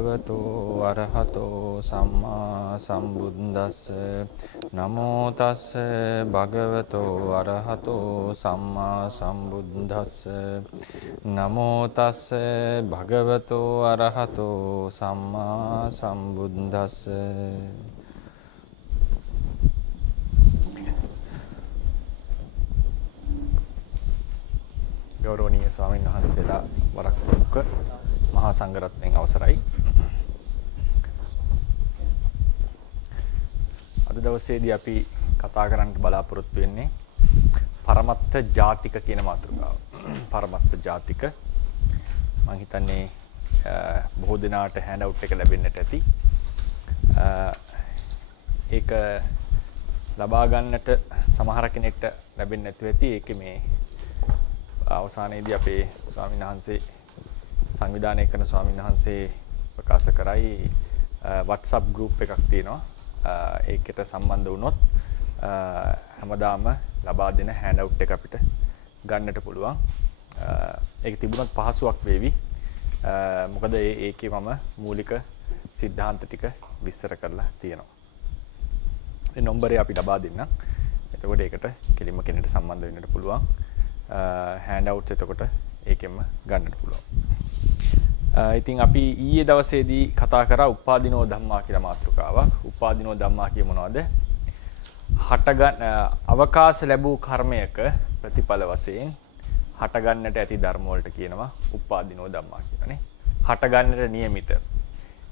භගවතු අරහතෝ සම්මා සම්බුද්දස්ස නමෝ තස්ස භගවතු අරහතෝ සම්මා සම්බුද්දස්ස නමෝ තස්ස භගවතු අරහතෝ සම්මා සම්බුද්දස්ස. ගෞරවනීය ස්වාමීන් වහන්සේලා වරක් ප්‍රමුඛ මහා සංඝරත්නයන් අවසරයි. අද දවසේදී අපි කතා කරන්න බලාපොරොත්තු වෙන්නේ පරමත්ත ජාතික කියන මාතෘකාව. පරමත්ත ජාතික මම හිතන්නේ බොහෝ දිනාට හෑන්ඩ් අවුට් එක ලැබෙන්නට ඇති. ඒක ලබා ගන්නට සමහර කෙනෙක්ට ලැබෙන්නේ නැතුව ඇති. ඒකේ මේ අවසානයේදී අපේ ස්වාමීන් වහන්සේ සංවිධානය කරන ස්වාමීන් වහන්සේ ප්‍රකාශ කරයි WhatsApp group එකක් තියෙනවා. ඒකට සම්බන්ධ වුණොත් හැමදාම ලබා දෙන හෑන්ඩ් අවුට් එක අපිට ගන්නට පුළුවන්. ඒක තිබුණොත් පහසුවක් වේවි. මොකද ඒකේ මම මූලික સિદ્ધාන්ත ටික විස්තර කරලා තියෙනවා. මේ නම්බරේ අපි ලබා දෙන්නම්. එතකොට ඒකට කෙලින්ම කෙනෙක්ට සම්බන්ධ වෙන්නට පුළුවන්. හෑන්ඩ් අවුට්ස් එතකොට ඒකෙන්ම ගන්නට පුළුවන්. ඉතින් අපි ඊයේ දවසේදී කතා කරා උපාදිනෝ ධම්මා කියලා මාතෘකාවක්. උපාදිනෝ ධම්මා කිය මොනවද? අවකාශ ලැබූ කර්මයක ප්‍රතිඵල වශයෙන් හටගන්නට ඇති ධර්ම වලට කියනවා උපාදිනෝ ධම්මා කියලානේ. හටගන්නට නියමිත.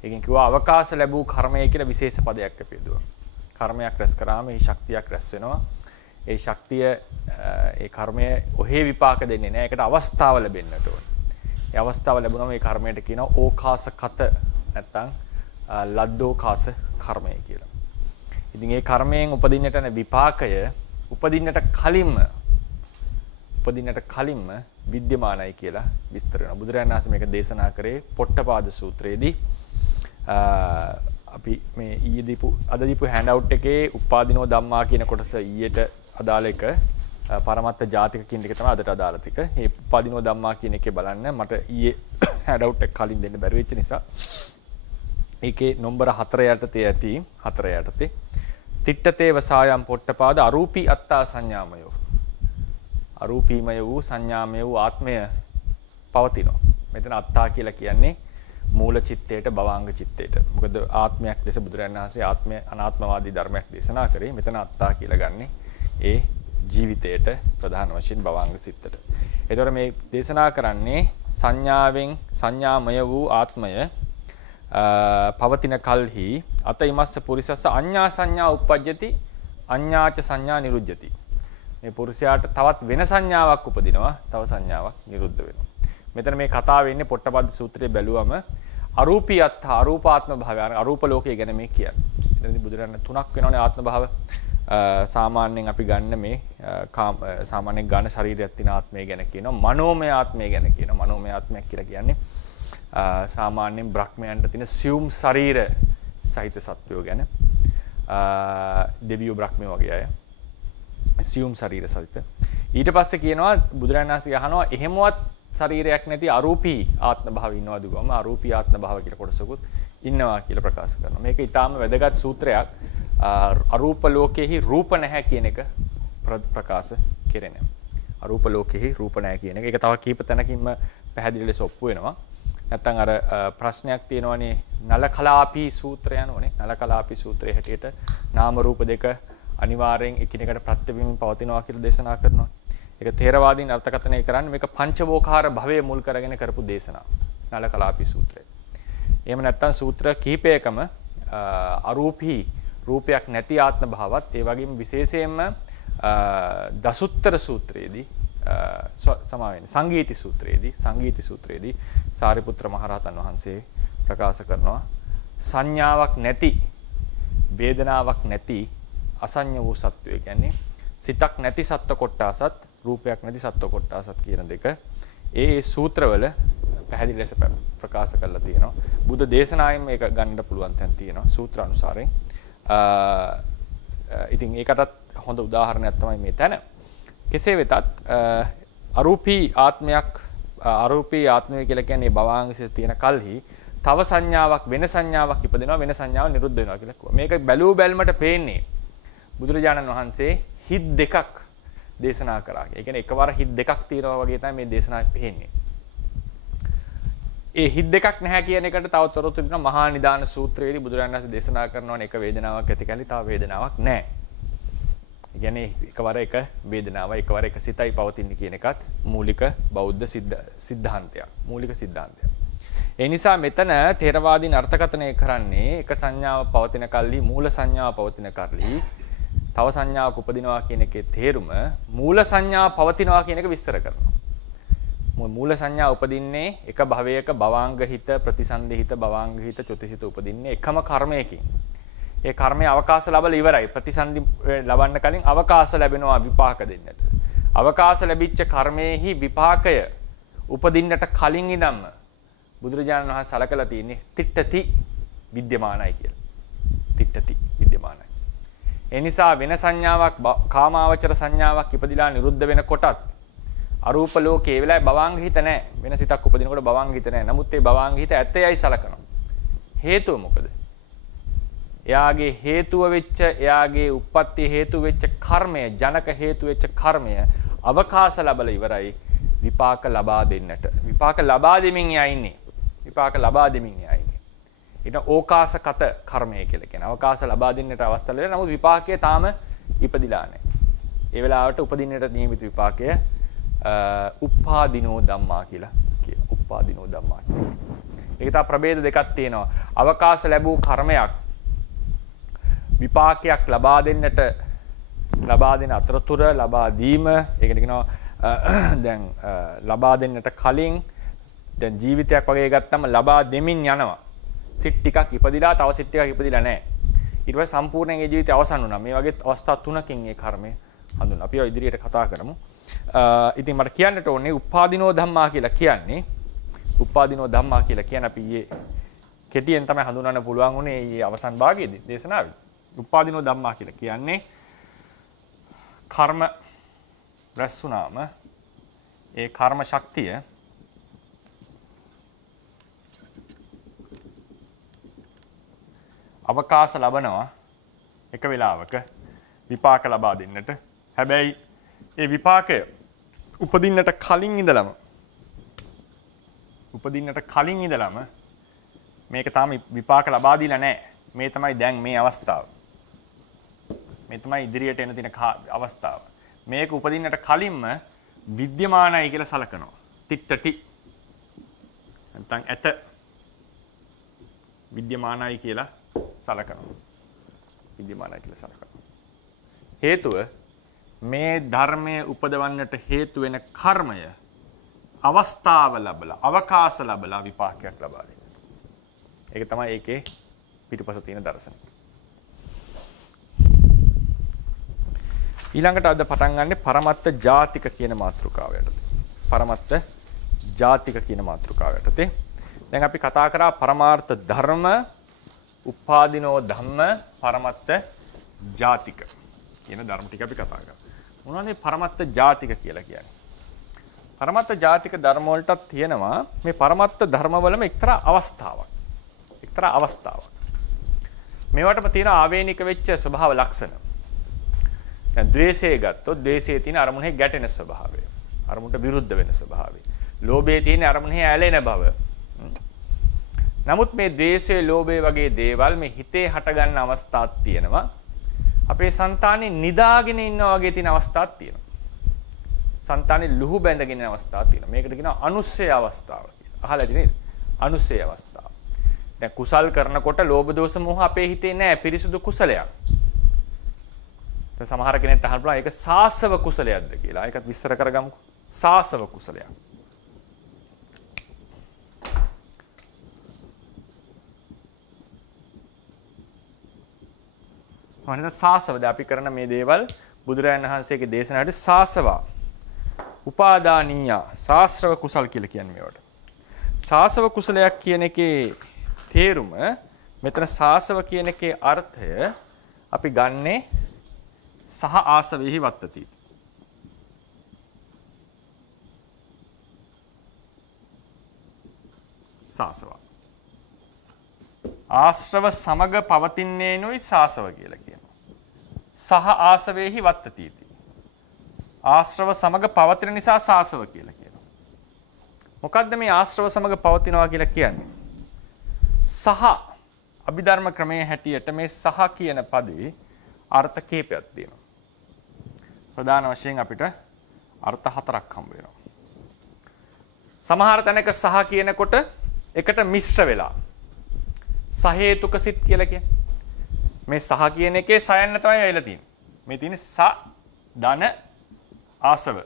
ඒකෙන් කිව්වා අවකාශ ලැබූ කර්මය කියලා විශේෂ පදයක් අපි යදුවා. කර්මයක් රැස් කරාම ඒ ශක්තියක් රැස් වෙනවා. ඒ ශක්තිය ඒ කර්මය ඔහේ විපාක දෙන්නේ නැහැ. ඒකට අවස්ථාව ලැබෙන්නට ඕනේ. ඒ අවස්ථාව ලැබුණාම මේ කර්මයට කියනවා ඕකාසකත නැත්නම් ලද්දෝකාස කර්මය කියලා. ඉතින් ඒ කර්මයෙන් උපදින්නට යන විපාකය උපදින්නට කලින්ම විද්‍යමානයි කියලා විස්තර වෙනවා. බුදුරජාණන් වහන්සේ මේක දේශනා කරේ පොට්ටපාද සූත්‍රයේදී. අපි මේ අද දීපු හෑන්ඩ් අවුට් එකේ උපාදිනෝ ධම්මා කියන කොටස ඊයට අදාළ එක පරමත්ත ජාතික කියන එක තමයි අදට අදාළ ටික. මේ උපාදිනෝ ධම්මා කියන එකේ බලන්න මට ඊයේ හෑන්ඩ් අවුට් එක කලින් දෙන්න බැරි වෙච්ච නිසා ඒකේ නම්බර 4 යටතේ ඇති 4 යටතේ තිට්ඨතේව සායම් පොට්ටපාද අරූපී අත්තා සංඥාමයෝ. අරූපීමය වූ සංඥාමය වූ ආත්මය පවතිනවා. මෙතන අත්තා කියලා කියන්නේ මූල චිත්තයට භවාංග චිත්තයට. මොකද ආත්මයක් ලෙස බුදුරජාණන් වහන්සේ ආත්මය අනාත්මවාදී ධර්මයක් දේශනා කරේ. මෙතන අත්තා කියලා ගන්නෙ ඒ ජීවිතයට ප්‍රධාන වශයෙන් භවාංග සිත්තට. ඒතකොට මේ දේශනා කරන්නේ සංඥාමය වූ ආත්මය පවතින කල්හි අත ඉමස්ස පුරිසස්ස අඤ්ඤා සංඥා උප්පජ්ජති අඤ්ඤාච සංඥා නිරුද්ධති. මේ පුරුෂයාට තවත් වෙන සංඥාවක් උපදිනවා, තව සංඥාවක් නිරුද්ධ වෙනවා. මෙතන මේ කතාව වෙන්නේ පොට්ටපද සූත්‍රයේ බැලුවම අරූපී අත්ථ අරූපාත්ම භාවය අරූප ලෝකය ගැන මේ කියන්නේ. එතනදී බුදුරජාණන් තුනක් වෙනවනේ ආත්ම භාව. සාමාන්‍යයෙන් අපි ගන්න මේ සාමාන්‍යයෙන් ගන්න ශරීරයක් තියෙන ආත්මය ගැන කියනවා. මනෝමය ආත්මය ගැන කියනවා. මනෝමය ආත්මයක් කියලා කියන්නේ සාමාන්‍යයෙන් බ්‍රහ්මයන්ට තියෙන සියුම් ශරීර සහිත සත්වයෝ ගැන. දෙවියෝ බ්‍රහ්මයෝ වගේ අය. සියුම් ශරීර සහිත. ඊට පස්සේ කියනවා බුදුරජාණන් වහන්සේ අහනවා එහෙමවත් ශරීරයක් නැති අරූපී ආත්ම භාව ඉන්නවද ගොම අරූපී ආත්ම භාව කියලා කොටසකුත් ඉන්නවා කියලා ප්‍රකාශ කරනවා. මේක ඊටාම වැදගත් සූත්‍රයක්. අරූප ලෝකෙහි රූප නැහැ කියන එක ප්‍රකාශ කෙරෙනවා. අරූප ලෝකෙහි රූප නැහැ කියන එක. ඒක තව කීප තැනකින්ම පැහැදිලි ලෙස ඔප්පු වෙනවා. නැත්තම් අර ප්‍රශ්නයක් තියෙනවනේ නලකලාපී සූත්‍රය යනෝනේ. නලකලාපී සූත්‍රයේ හැටියට නාම රූප දෙක අනිවාර්යෙන් එකිනෙකට ප්‍රත්‍යවීමින් පවතිනවා කියලා දේශනා කරනවා. ඒක ථේරවාදීන් අර්ථකථනය කරන්නේ මේක පංචවෝකාර භවයේ මුල් කරගෙන කරපු දේශනාව. නලකලාපී සූත්‍රය. එහෙම නැත්තම් සූත්‍ර කිහිපයකම අරූපී රූපයක් නැති ආත්ම භාවත් ඒ වගේම විශේෂයෙන්ම දසුත්තර සූත්‍රයේදී සංගීති සූත්‍රයේදී සාරිපුත්‍ර මහරහතන් වහන්සේ ප්‍රකාශ කරනවා සංඥාවක් නැති වේදනාවක් නැති අසඤ්ඤ වූ සත්වය කියන්නේ සිතක් නැති සත්ව කොට්ටාසත් රූපයක් නැති සත්ව කොට්ටාසත් කියන දෙක ඒ සූත්‍රවල පැහැදිලි ලෙස ප්‍රකාශ කරලා තියෙනවා. බුද්ධ දේශනාවෙන් මේක ගන්න පුළුවන් තැන් තියෙනවා සූත්‍ර අනුසාරයෙන්. ඉතින් ඒකටත් හොඳ උදාහරණයක් තමයි මේ තැන. කෙසේ වෙතත් අරූපී ආත්මය කියලා කියන්නේ භවාංගසිත තියෙන කල්හි තව සංඥාවක් වෙන සංඥාවක් ඉපදෙනවා වෙන සංඥාවක් නිරුද්ධ වෙනවා කියලා කිව්වා. මේක බැලූ බැල්මට පේන්නේ බුදුරජාණන් වහන්සේ හිත් දෙකක් දේශනා කරා. ඒ කියන්නේ එකවර හිත් දෙකක් තියෙනවා වගේ තමයි මේ දේශනාවේ පේන්නේ. ඒ හිත් දෙකක් නැහැ කියන එකට තව තොරතුරු දෙනවා මහා නිදාන සූත්‍රයේදී බුදුරජාණන් වහන්සේ දේශනා කරනවානේ එක වේදනාවක් ඇති කැලි තව වේදනාවක් නැහැ. ඒ කියන්නේ එකවර එක වේදනාව එකවර එක සිතයි පවතින්නේ කියන එකත් මූලික බෞද්ධ සිද්ධාන්තයක්. මූලික සිද්ධාන්තයක්. ඒ නිසා මෙතන ථේරවාදීන් අර්ථකථනය කරන්නේ එක සංඥාව පවතින කල්ලි මූල සංඥාව පවතින කල්ලි තව සංඥාවක් උපදිනවා කියන එකේ තේරුම මූල සංඥාව පවතිනවා කියන එක විස්තර කරනවා. මූල සංඥා උපදින්නේ එක භවයක භවාංග හිත ප්‍රතිසන්දි හිත භවාංග හිත චුතිසිත උපදින්නේ එකම කර්මයකින්. ඒ කර්මයේ අවකාශ ලැබලා ඉවරයි. ප්‍රතිසන්දි ලබන්න කලින් අවකාශ ලැබෙනවා විපාක දෙන්නට. අවකාශ ලැබිච්ච කර්මයේහි විපාකය උපදින්නට කලින් ඉඳන්ම බුදුරජාණන් වහන්සේ සලකලා තියෙන්නේ තිට්ඨති විද්‍යමානයි කියලා. තිට්ඨති විද්‍යමානයි. ඒ නිසා වෙන සංඥාවක් කාමාවචර සංඥාවක් ඉපදිලා නිරුද්ධ වෙනකොටත් අරූප ලෝකේ ඒ වෙලාවේ භවාංග හිත නැහැ. වෙන සිතක් උපදිනකොට භවාංග හිත නැහැ. නමුත් ඒ භවාංග හිත ඇත්තයයි සලකනවා. හේතුව මොකද? එයාගේ හේතුව වෙච්ච එයාගේ උප්පත්ති හේතු වෙච්ච කර්මය ජනක හේතු වෙච්ච කර්මය අවකාශ ලැබලා ඉවරයි විපාක ලබා දෙන්නට. විපාක ලබා දෙමින් එයා ඉන්නේ. විපාක ලබා දෙමින් එයා ඉන්නේ. ඊට ඕකාසගත කර්මය කියලා කියන. අවකාශ ලබා දෙන්නට අවස්ථාව ලැබෙනවා. නමුත් විපාකයේ තාම ඉපදිලා නැහැ. ඒ වෙලාවට උපදින්නට නියමිත විපාකය උප්පාදිනෝ ධම්මා කියලා කියනවා. උප්පාදිනෝ ධම්මා. ඒක තා ප්‍රභේද දෙකක් තියෙනවා. අවකාශ ලැබූ කර්මයක් විපාකයක් ලබා දෙන්නට ලබා දෙන අතරතුර ලබා දීම ඒකට කියනවා දැන් ලබා දෙන්නට කලින් දැන් ජීවිතයක් වගේ ගත්තම ලබා දෙමින් යනවා. සිත් ටිකක් ඉපදිලා තව සිත් ටිකක් ඉපදිලා නැහැ. ඊට පස්සේ සම්පූර්ණයෙන් ඒ ජීවිතය අවසන් වුණා. මේ වගේ අවස්ථා තුනකින් ඒ කර්මය හඳුන්වනවා. අපි ඔය ඉදිරියට කතා කරමු. ඉතින් මට කියන්නට ඕනේ උප්පාදිනෝ ධම්මා කියලා කියන්නේ උප්පාදිනෝ ධම්මා කියලා කියන අපි ඊයේ කෙටියෙන් තමයි හඳුනන්න පුළුවන් උනේ ඊයේ අවසන් භාගයේදී දේශනාවේ. උප්පාදිනෝ ධම්මා කියලා කියන්නේ කර්ම රැස් වුණාම ඒ කර්ම ශක්තිය අවකාශ ලබනවා එක වෙලාවක විපාක ලබා දෙන්නට. හැබැයි ඒ විපාකය උපදින්නට කලින් ඉඳලම මේක තාම විපාක ලබා දීලා නැහැ. මේ තමයි දැන් මේ අවස්ථාව. මේ තමයි ඉදිරියට එන තියෙන අවස්ථාව. මේක උපදින්නට කලින්ම විද්‍යමානයි කියලා සලකනවා. තිට්ඨටි නැත්නම් ඇත විද්‍යමානයි කියලා සලකනවා. විද්‍යමානයි කියලා සලකනවා. හේතුව මේ ධර්මයේ උපදවන්නට හේතු වෙන කර්මය අවස්ථාව ලැබලා අවකාශ ලැබලා විපාකයක් ලබා දෙනවා. ඒක තමයි ඒකේ පිටුපස තියෙන දර්ශනය. ඊළඟට අද පටන් ගන්න පරමත්ත ජාතික කියන මාතෘකාව යටතේ. පරමත්ත ජාතික කියන මාතෘකාව යටතේ. දැන් අපි කතා කරා පරමාර්ථ ධර්ම, උප්පාදිනෝ ධම්ම, පරමත්ත ජාතික කියන ධර්ම ටික අපි කතා කරා. මොනවද පරමත්ත ජාතික කියලා කියන්නේ? පරමත්ත ජාතික ධර්ම වලටත් තියෙනවා මේ පරමත්ත ධර්ම වලම එක්තරා අවස්ථාවක්. එක්තරා අවස්ථාවක්. මේවටම තියෙන ආවේනික වෙච්ච ස්වභාව ලක්ෂණ. දැන් ද්වේෂය ගත්තොත් ද්වේෂයේ තියෙන අරමුණේ ගැටෙන ස්වභාවය. අරමුණට විරුද්ධ වෙන ස්වභාවය. ලෝභයේ තියෙන අරමුණේ ඇලෙන බව. නමුත් මේ ද්වේෂය, ලෝභය වගේ දේවල් මේ හිතේ හටගන්න අවස්ථාවක් තියෙනවා. අපේ సంతානේ නිදාගෙන ඉන්නා වගේ තියෙන අවස්ථාවක් තියෙනවා. సంతානේ ලුහු බැඳගෙන ඉන්න අවස්ථාවක් තියෙනවා. මේකට කියනවා අනුස්සය අවස්ථාව කියලා. අහලා ඇති නේද? අනුස්සය අවස්ථාව. දැන් කුසල් කරනකොට ලෝභ දෝෂ මොහ අපේ හිතේ නැහැ පිරිසුදු කුසලයක්. දැන් සමහර කෙනෙක්ට අහන්න පුළුවන් ඒක සාසව කුසලයක්ද කියලා. ඒකත් විස්තර කරගමුකෝ. සාසව කුසලයක්. මොනවාද සාසව? දැන් අපි කරන මේ දේවල් බුදුරජාණන් වහන්සේගේ දේශනාවට සාසවා උපාදානීය ශාස්ත්‍රව කුසල් කියලා කියන්නේ මේවට. සාසව කුසලයක් කියන එකේ තේරුම මෙතන සාසව කියන එකේ අර්ථය අපි ගන්නේ සහ ආසවෙහි වත්තති. සාසව. ආශ්‍රව සමග පවතින්නේනුයි සාසව කියලා කියනවා. සහ ආසවේහි වත්තතිති. ආශ්‍රව සමග පවතින නිසා සාසව කියලා කියනවා. මොකද්ද මේ ආශ්‍රව සමග පවතිනවා කියලා කියන්නේ? සහ අභිධර්ම ක්‍රමයේ හැටියට මේ සහ කියන පදේ අර්ථ කීපයක් තියෙනවා. ප්‍රධාන වශයෙන් අපිට අර්ථ හතරක් හම්බ වෙනවා. සමහර තැනක සහ කියනකොට එකට මිශ්‍ර වෙලා සහේතුක සිත් කියලා කියන්නේ. මේ සහ කියන එකේ සයන්න තමයි වෙලා තියෙන්නේ. මේ තියෙන්නේ ස ධන ආසව.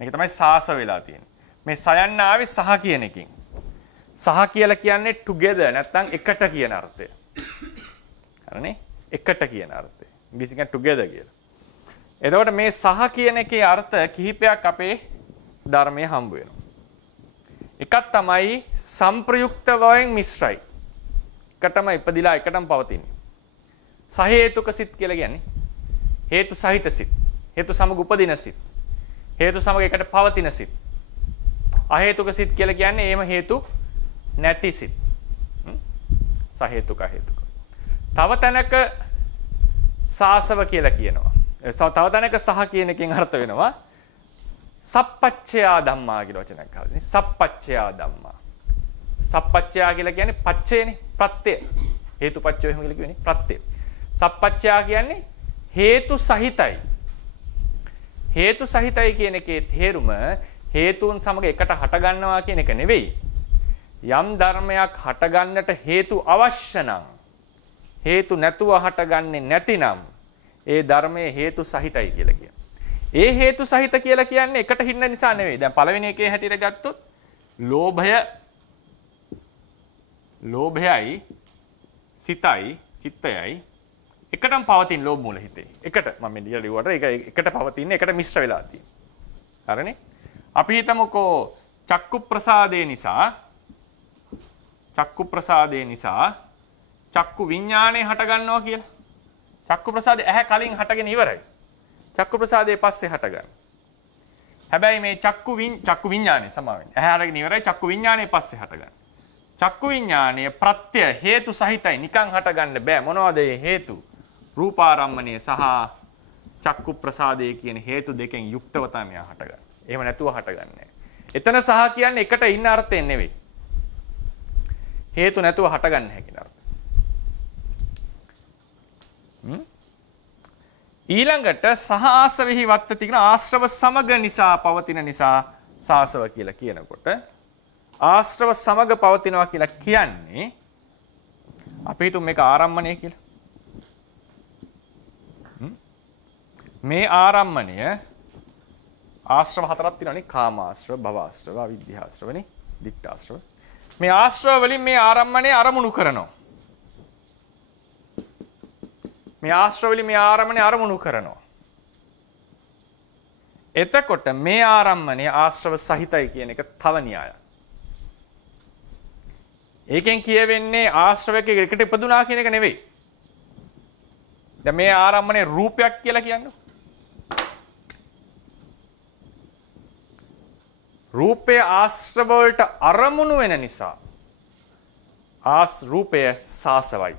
මේක තමයි සාස වෙලා තියෙන්නේ. මේ සයන්න ආවේ සහ කියන එකෙන්. සහ කියලා කියන්නේ together නැත්නම් එකට කියන අර්ථය. හරිනේ? එකට කියන අර්ථය. ඉංග්‍රීසියෙන් කියන්නේ together කියලා. එතකොට මේ සහ කියන එකේ අර්ථ කිහිපයක් අපේ ධර්මයේ හම්බ වෙනවා. එකක් තමයි සංප්‍රයුක්ත වයෙන් මිශ්‍රයි. එකටම ඉපදිලා එකටම පවතින්නේ. සහේතුක සිත් කියලා කියන්නේ හේතු සහිත සිත්. හේතු සමග උපදින සිත්. හේතු සමග එකට පවතින සිත්. අහේතුක සිත් කියලා කියන්නේ එහෙම හේතු නැති සිත්. සහේතුක හේතුක. තව තැනක සාසව කියලා කියනවා. තව තැනක සහ කියන එකෙන් අර්ථ වෙනවා සප්පච්චයා ධම්මා කියලා වචනයක් හරිනේ. සප්පච්චයා ධම්මා. සප්පච්චයා කියලා කියන්නේ පච්චේනේ ප්‍රත්‍ය. හේතුපච්චය එහෙම කියලා කියන්නේ ප්‍රත්‍ය. සප්පච්චයා කියන්නේ හේතු සහිතයි. හේතු සහිතයි කියන එකේ තේරුම හේතුන් සමග එකට හට ගන්නවා කියන එක නෙවෙයි. යම් ධර්මයක් හට ගන්නට හේතු අවශ්‍ය නම් හේතු නැතුව හටගන්නේ නැතිනම් ඒ ධර්මයේ හේතු සහිතයි කියලා කියනවා. ඒ හේතු සහිත කියලා කියන්නේ එකට හින්න නිසා නෙවෙයි. දැන් පළවෙනි එකේ හැටියට ගත්තොත් ලෝභයයි සිතයි චිත්තයයි එකටම පවතින ලෝභ මූල හිතේ. එකට මම මේ ලියුවට ඒක එකට පවතින එකට මිශ්‍ර වෙලා තියෙනවා. හරිනේ? අපි හිතමුකෝ චක්කු ප්‍රසාදේ නිසා චක්කු විඥාණය හට ගන්නවා කියලා. චක්කු ප්‍රසාදේ ඇහැ කලින් හටගෙන ඉවරයි. චක්කු ප්‍රසාදේ පස්සේ හටගන්න. හැබැයි මේ චක්කු විඥානේ සමාවෙන්නේ. ඇහැ හටගෙන ඉවරයි චක්කු විඥානේ පස්සේ හටගන්න. චක්කු විඥානයේ ප්‍රත්‍ය හේතු සහිතයි නිකන් හටගන්න බෑ. මොනවද ඒ හේතු? රූපාරම්මණය සහ චක්කු ප්‍රසාදේ කියන හේතු දෙකෙන් යුක්තව තමයි මෙයා හටගන්නේ. එහෙම නැතුව හටගන්නේ නැහැ. එතන සහ කියන්නේ එකට ඉන්න අර්ථයෙන් නෙවෙයි. හේතු නැතුව හටගන්න හැකින අර්ථය. ඊළඟට සහ ආසවෙහි වත්තති කියන ආශ්‍රව සමග නිසා පවතින නිසා සාසව කියලා කියනකොට ආශ්‍රව සමග පවතිනවා කියලා කියන්නේ අපි හිතමු මේක ආරම්මණය කියලා. මේ ආරම්මණය ආශ්‍රව හතරක් තියෙනවානේ. කාමාශ්‍රව, භවආශ්‍රව, අවිද්‍යාශ්‍රවනේ, දික්ඨාශ්‍රව. මේ ආශ්‍රව වලින් මේ ආරම්මණය අරමුණු කරනවා. මේ ආශ්‍රව වලින් මේ ආරම්මණය අරමුණු කරනවා. එතකොට මේ ආරම්මණය ආශ්‍රව සහිතයි කියන එක තව න්‍යායක්. ඒකෙන් කියවෙන්නේ ආශ්‍රවයක එකට ඉපදුනා කියන එක නෙවෙයි. දැන් මේ ආරම්මණය රූපයක් කියලා කියන්නේ. රූපය ආශ්‍රව වලට අරමුණු වෙන නිසා රූපය සාසවයි.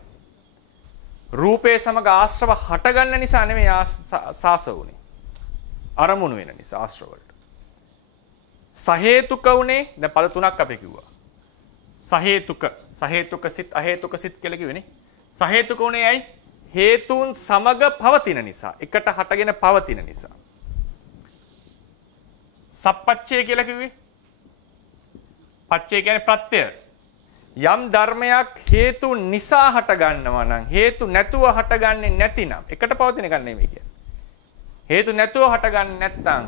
රූපේ සමග ආශ්‍රව හටගන්න නිසා නෙමෙයි සාසව උනේ. අරමුණු වෙන නිසා ආශ්‍රව වලට. සහේතුක උනේ දැන් පද තුනක් අපි කිව්වා. සහේතුක සිත් අහේතුක සිත් කියලා කිව්වනේ. සහේතුක උනේ ඇයි? හේතුන් සමග පවතින නිසා. එකට හටගෙන පවතින නිසා. සප්පච්චය කියලා කිව්වේ. පච්චය කියන්නේ ප්‍රත්‍ය. යම් ධර්මයක් හේතු නිසා හට ගන්නවා නම් හේතු නැතුව හටගන්නේ නැතිනම් එකට පවතින එක නෙමෙයි කියන්නේ. හේතු නැතුව හටගන්නේ නැත්නම්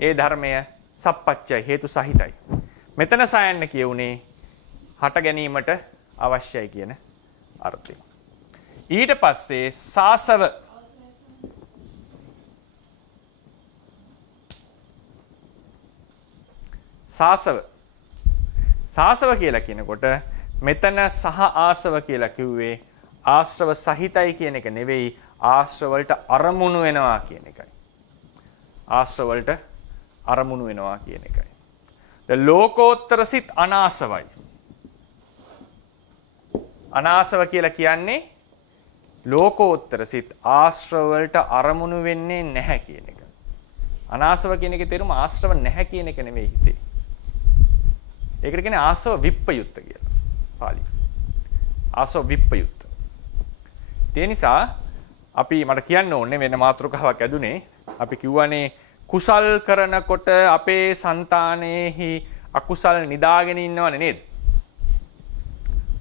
ඒ ධර්මය සප්පච්චය හේතු සහිතයි. මෙතන සයන්න කියුනේ හට ගැනීමට අවශ්‍යයි කියන අර්ථයෙන්. ඊට පස්සේ සාසව කියලා කියනකොට මෙතන සහ ආසව කියලා කිව්වේ ආශ්‍රව සහිතයි කියන එක නෙවෙයි ආශ්‍රව වලට අරමුණු වෙනවා කියන එකයි. ආශ්‍රව වලට අරමුණු වෙනවා කියන එකයි. ලෝකෝත්තර සිත් අනාසවයි. අනාසව කියලා කියන්නේ ලෝකෝත්තර සිත් ආශ්‍රව වලට අරමුණු වෙන්නේ නැහැ කියන එක. අනාසව කියන එකේ තේරුම ආශ්‍රව නැහැ කියන එක නෙවෙයි හිතේ. ඒකට කියන්නේ ආසව විප්පයුත්ත කියලා. පාලි. ආසව විප්පයුත්ත. ඒ නිසා අපි මට කියන්න ඕනේ වෙන මාතෘකාවක් ඇදුනේ. අපි කිව්වනේ කුසල් කරනකොට අපේ సంతානෙහි අකුසල් නිදාගෙන ඉන්නවනේ නේද?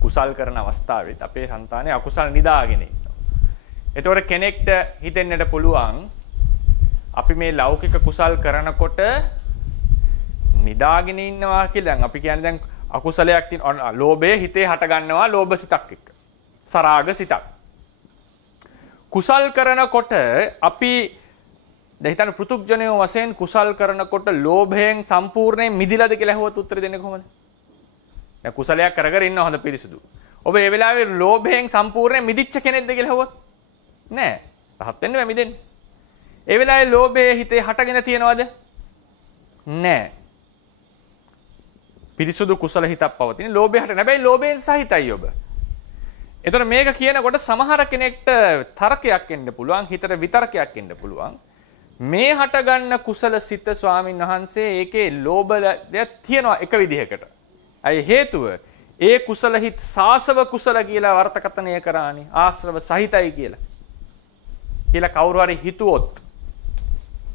කුසල් කරන අවස්ථාවෙත් අපේ సంతානේ අකුසල් නිදාගෙන ඉන්නවා. එතකොට කෙනෙක්ට හිතෙන්නට පුළුවන් අපි මේ ලෞකික කුසල් කරනකොට නිදාගෙන ඉන්නවා කියලා. දැන් අපි කියන්නේ දැන් අකුසලයක් තියෙන ලෝභය හිතේ හට ගන්නවා ලෝභ සිතක් එක්ක. සරාග සිතක්. කුසල් කරනකොට අපි දැන් හිතන්න පෘතුග්ජනය වශයෙන් කුසල් කරනකොට ලෝභයෙන් සම්පූර්ණයෙන් මිදිලාද කියලා අහුවත් උත්තර දෙන්නේ කොහොමද? දැන් කුසලයක් කර කර ඉන්න හොඳ පිරිසුදු. ඔබ ඒ වෙලාවේ ලෝභයෙන් සම්පූර්ණයෙන් මිදිච්ච කෙනෙක්ද කියලා අහුවත්? නෑ. රහත් වෙන්න බෑ මිදෙන්න. ඒ වෙලාවේ ලෝභය හිතේ හටගෙන තියනවද? නෑ. පිරිසුදු කුසල හිතක් පවතින. ලෝභය හට නැබැයි ලෝභයෙන් සහිතයි ඔබ. එතකොට මේක කියනකොට සමහර කෙනෙක්ට තර්කයක් එන්න පුළුවන්, හිතට විතර්කයක් එන්න පුළුවන්. මේ හටගන්න කුසල සිත ස්වාමින් වහන්සේ ඒකේ ලෝභ දෙයක් තියනවා එක විදිහකට. අය හේතුව ඒ කුසල හිත් සාසව කුසල කියලා වර්තකතනය කරානේ ආශ්‍රව සහිතයි කියලා. කියලා කවුරු හරි හිතුවොත්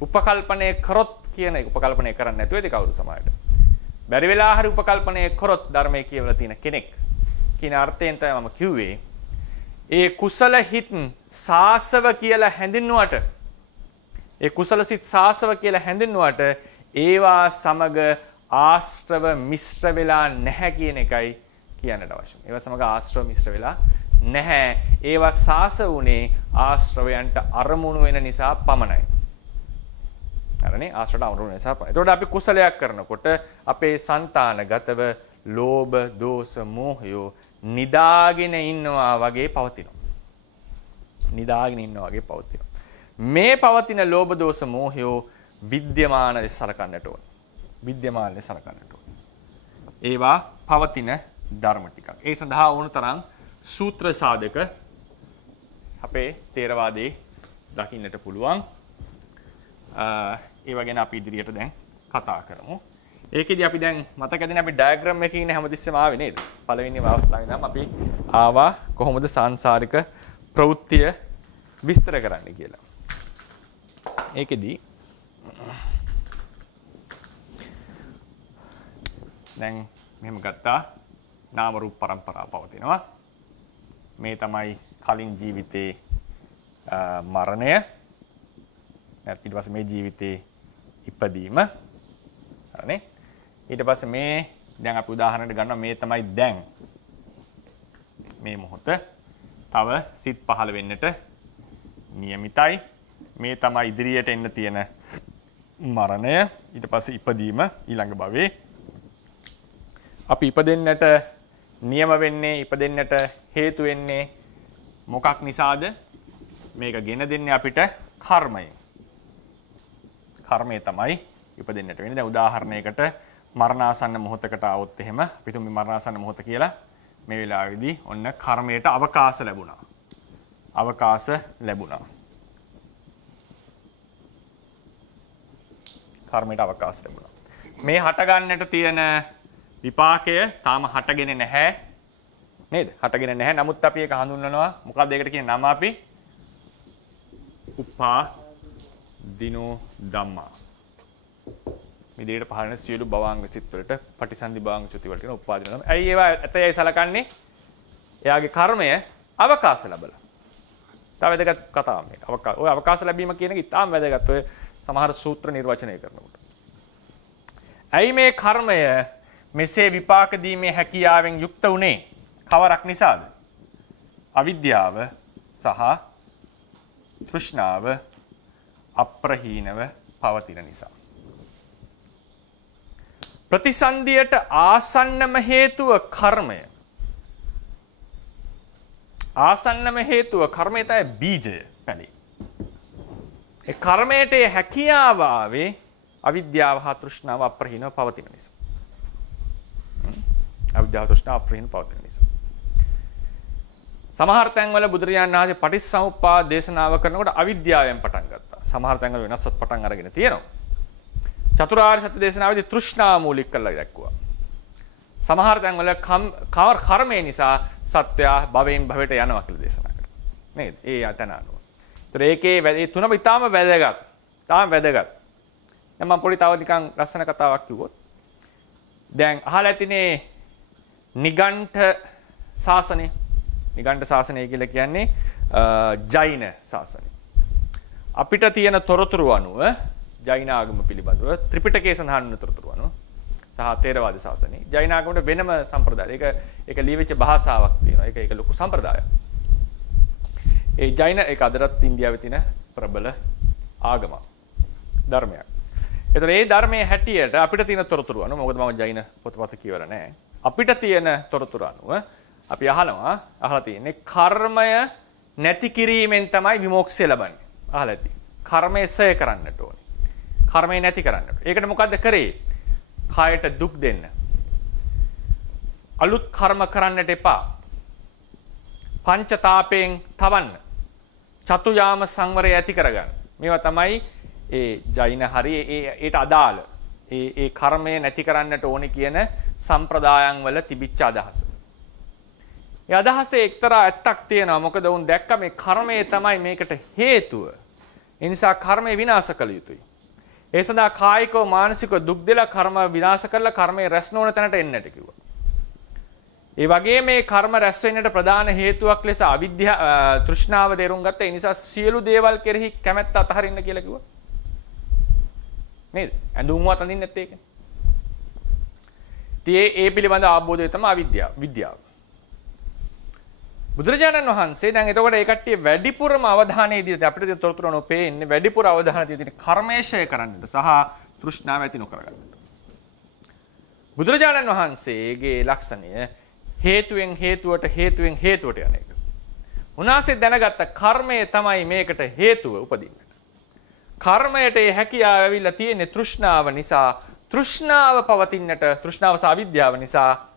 උපකල්පනය කරොත් කියන එක උපකල්පනය කරන්නේ නැතුව ඒද කවුරු සමාජයට. බැරි වෙලා හරි උපකල්පනය කරොත් ධර්මයේ කියවලා තියෙන කෙනෙක් කියන අර්ථයෙන් තමයි මම කිව්වේ. ඒ කුසල හිත් සාසව කියලා හැඳින්නුවට ඒ කුසල සිත් සාසව කියලා හැඳින්නුවට ඒවා සමග ආශ්‍රව මිශ්‍ර වෙලා නැහැ කියන එකයි කියන්නට අවශ්‍ය. ඒවා සමග ආශ්‍රව මිශ්‍ර වෙලා නැහැ. ඒවා සාස වුණේ ආශ්‍රවයන්ට අරමුණු වෙන නිසා පමණයි. හරිනේ? ආශ්‍රවට අරමුණු වෙන නිසා පමණයි. එතකොට අපි කුසලයක් කරනකොට අපේ సంతానගතව ලෝභ, දෝෂ, මෝහය නිදාගෙන ඉන්නවා වගේ පවතිනවා. නිදාගෙන ඉන්නවා වගේ පවතිනවා. මේ පවතින ලෝභ, දෝෂ, මෝහය විද්‍යමාන ලෙස සලකන්නට ඕන. විද්‍යමාන ලෙස සලකන්නට ඕන. ඒවා පවතින ධර්ම ටිකක්. ඒ සඳහා වුණ තරම් සූත්‍ර සාධක අපේ තේරවාදයේ දකින්නට පුළුවන්. ඒවා ගැන අපි ඉදිරියට දැන් කතා කරමු. ඒකෙදි අපි දැන් මතකද අපි ඩයග්‍රෑම් එකේ ඉන්නේ හැමතිස්සෙම ආවේ නේද? පළවෙනිම අවස්ථාවේ නම් අපි ආවා කොහොමද සාංශාරික ප්‍රවෘත්තිය විස්තර කරන්න කියලා. ඒකෙදි දැන් මෙහෙම ගත්තා නාම රූප පරම්පරාව පවතිනවා. මේ තමයි කලින් ජීවිතේ මරණය. ඊට පස්සේ මේ ජීවිතේ ඉපදීම. හරිනේ? ඊට පස්සේ මේ දැන් අපි උදාහරණයක් ගන්නවා මේ තමයි දැන් මේ මොහොත තව සිත් පහළ වෙන්නට නියමිතයි. මේ තමයි ඉදිරියට එන්න තියෙන මරණය. ඊට පස්සේ ඉපදීම ඊළඟ භවයේ අපි ඉපදෙන්නට නියම වෙන්නේ ඉපදෙන්නට හේතු වෙන්නේ මොකක් නිසාද? මේක ගෙන දෙන්නේ අපිට කර්මයෙන්. කර්මය තමයි ඉපදෙන්නට වෙන්නේ. දැන් උදාහරණයකට මරණාසන්න මොහොතකට આવොත් එහෙම අපිට මේ මරණාසන්න මොහොත කියලා මේ වෙලාවේදී ඔන්න කර්මයට අවකාශ ලැබුණා. අවකාශ ලැබුණා. කර්මයට අවකාශ ලැබුණා. මේ හට ගන්නට තියෙන විපාකය තාම හටගෙන නැහැ නේද? හටගෙන නැහැ. නමුත් අපි ඒක හඳුන්වනවා මොකක්ද ඒකට කියන නම අපි උපාදිනෝ ධම්මා. ඉදිරියට පහළන සියලු භවාංග සිත් වලට පටිසන්ධි භවාංග චුති වලට කියන උපාදිනෝ ධම්ම. ඇයි ඒවා ඇතයි සලකන්නේ? එයාගේ කර්මය අවකාශ ලැබලා. තව වැදගත් කතාවක් මේක. ඔය අවකාශ ලැබීම කියන එක ඉතාම වැදගත්. ඔය සමහර සූත්‍ර නිර්වචනය කරනකොට. ඇයි මේ කර්මය මෙසේ විපාක දීමේ හැකියාවෙන් යුක්ත වුණේ? කවරක් නිසාද? අවිද්‍යාව සහ තෘෂ්ණාව අප්‍රහීනව පවතින නිසා. ප්‍රතිසන්දියට ආසන්නම හේතුව කර්මය. ආසන්නම හේතුව කර්මය තමයි බීජය පැලි. ඒ කර්මයට හැකියාව ආවේ අවිද්‍යාව හා තෘෂ්ණාව අප්‍රහීනව පවතින නිසා. අවිද්‍යාව තෘෂ්ණාව අප්‍රහීනව පවතින නිසා. සමහර තැන්වල බුදුරජාණන් වහන්සේ පටිච්චසමුප්පාද දේශනාව කරනකොට අවිද්‍යාවෙන් පටන් ගත්තා. සමහර තැන්වල වෙනස්වත් පටන් අරගෙන තියෙනවා. චතුරාර්ය සත්‍ය දේශනාවේදී තෘෂ්ණා මූලික කරලා දැක්වුවා. සමහර තැන්වල කර්මය නිසා සත්‍යය භවයෙන් භවයට යනවා කියලා දේශනා කරා. නේද? ඒ යතන අනුව. ඒතර ඒකේ මේ තුනම ඊටාම වැදගත්. ඊටාම වැදගත්. දැන් මම පොඩි තව නිකන් ලස්සන කතාවක් කිව්වොත්. දැන් අහලා ඇතිනේ නිගණ්ඨ ශාසනය. නිගණ්ඨ ශාසනය කියලා කියන්නේ ජෛන ශාසනය. අපිට තියෙන තොරතුරු අනුව ජෛන ආගම පිළිබඳව ත්‍රිපිටකයේ සඳහන් වන තොරතුරු අනුව සහ ථේරවාද ශාසනය ජෛන ආගමට වෙනම සම්ප්‍රදායක්. ඒක ලියවිච්ච භාෂාවක් තියෙනවා. ඒක ලොකු සම්ප්‍රදායක්. ඒ ජෛන ඒක අදටත් ඉන්දියාවේ තියෙන ප්‍රබල ආගමක්. ධර්මයක්. ඒතර ඒ ධර්මයේ හැටියට අපිට තියෙන තොරතුරු අනුව මොකද මම ජෛන පොතපත කියවලා නැහැ. අපිට තියෙන තොරතුරු අනුව අපි අහලා තියෙන්නේ කර්මය නැති කිරීමෙන් තමයි විමුක්තිය ලබන්නේ. අහලා ඇති. කර්මය සය කරන්නට ඕනේ. කර්මය නැති කරන්නට. ඒකට මොකද්ද කරේ? කායට දුක් දෙන්න. අලුත් කර්ම කරන්නට එපා. පංචතාපයෙන් තවන්න. චතුයාම සංවරය ඇති කරගන්න. මේවා තමයි ඒ ජෛන හරි ඒට අදාළ. ඒ කර්මය නැති කරන්නට ඕනේ කියන සම්ප්‍රදායන් වල තිබිච්ච අදහස. ඒ අදහසේ එක්තරා ඇත්තක් තියෙනවා. මොකද උන් දැක්ක මේ කර්මය තමයි මේකට හේතුව. ඒ නිසා කර්මය විනාශ කළ යුතුයි. ඒ සඳහා කායිකව මානසිකව දුක් දෙලා කර්ම විනාශ කරලා කර්මය රැස් නොවන තැනට එන්නට කිව්වා. ඒ වගේම මේ කර්ම රැස් වෙන්නට ප්‍රධාන හේතුවක් ලෙස අවිද්‍යාව තෘෂ්ණාව දේරුම් ගත්තා. ඒ නිසා සියලු දේවල් කෙරෙහි කැමැත්ත අතහරින්න කියලා කිව්වා. නේද? ඇඳුම්වත් අඳින්නෙත් ඒක. ඒ පිළිබඳ අවබෝධය තමයි විද්‍යාව. බුදුරජාණන් වහන්සේ දැන් එතකොට ඒ කට්ටිය වැඩිපුරම අවධානය දීලා අපිට තියෙන තොරතුරු අනුව පේන්නේ වැඩිපුර අවධානය දීලා කර්මේශය කරන්නට සහ තෘෂ්ණාව ඇති නොකරගන්නට. බුදුරජාණන් වහන්සේගේ ලක්ෂණය හේතුවෙන් හේතුවට යන එක. උන්වහන්සේ දැනගත්ත කර්මය තමයි මේකට හේතුව උපදින්නට. කර්මයට ඒ හැකියාව ඇවිල්ලා තියෙන්නේ තෘෂ්ණාව නිසා. තෘෂ්ණාව පවතින්නට තෘෂ්ණාව සහ අවිද්‍යාව නිසා.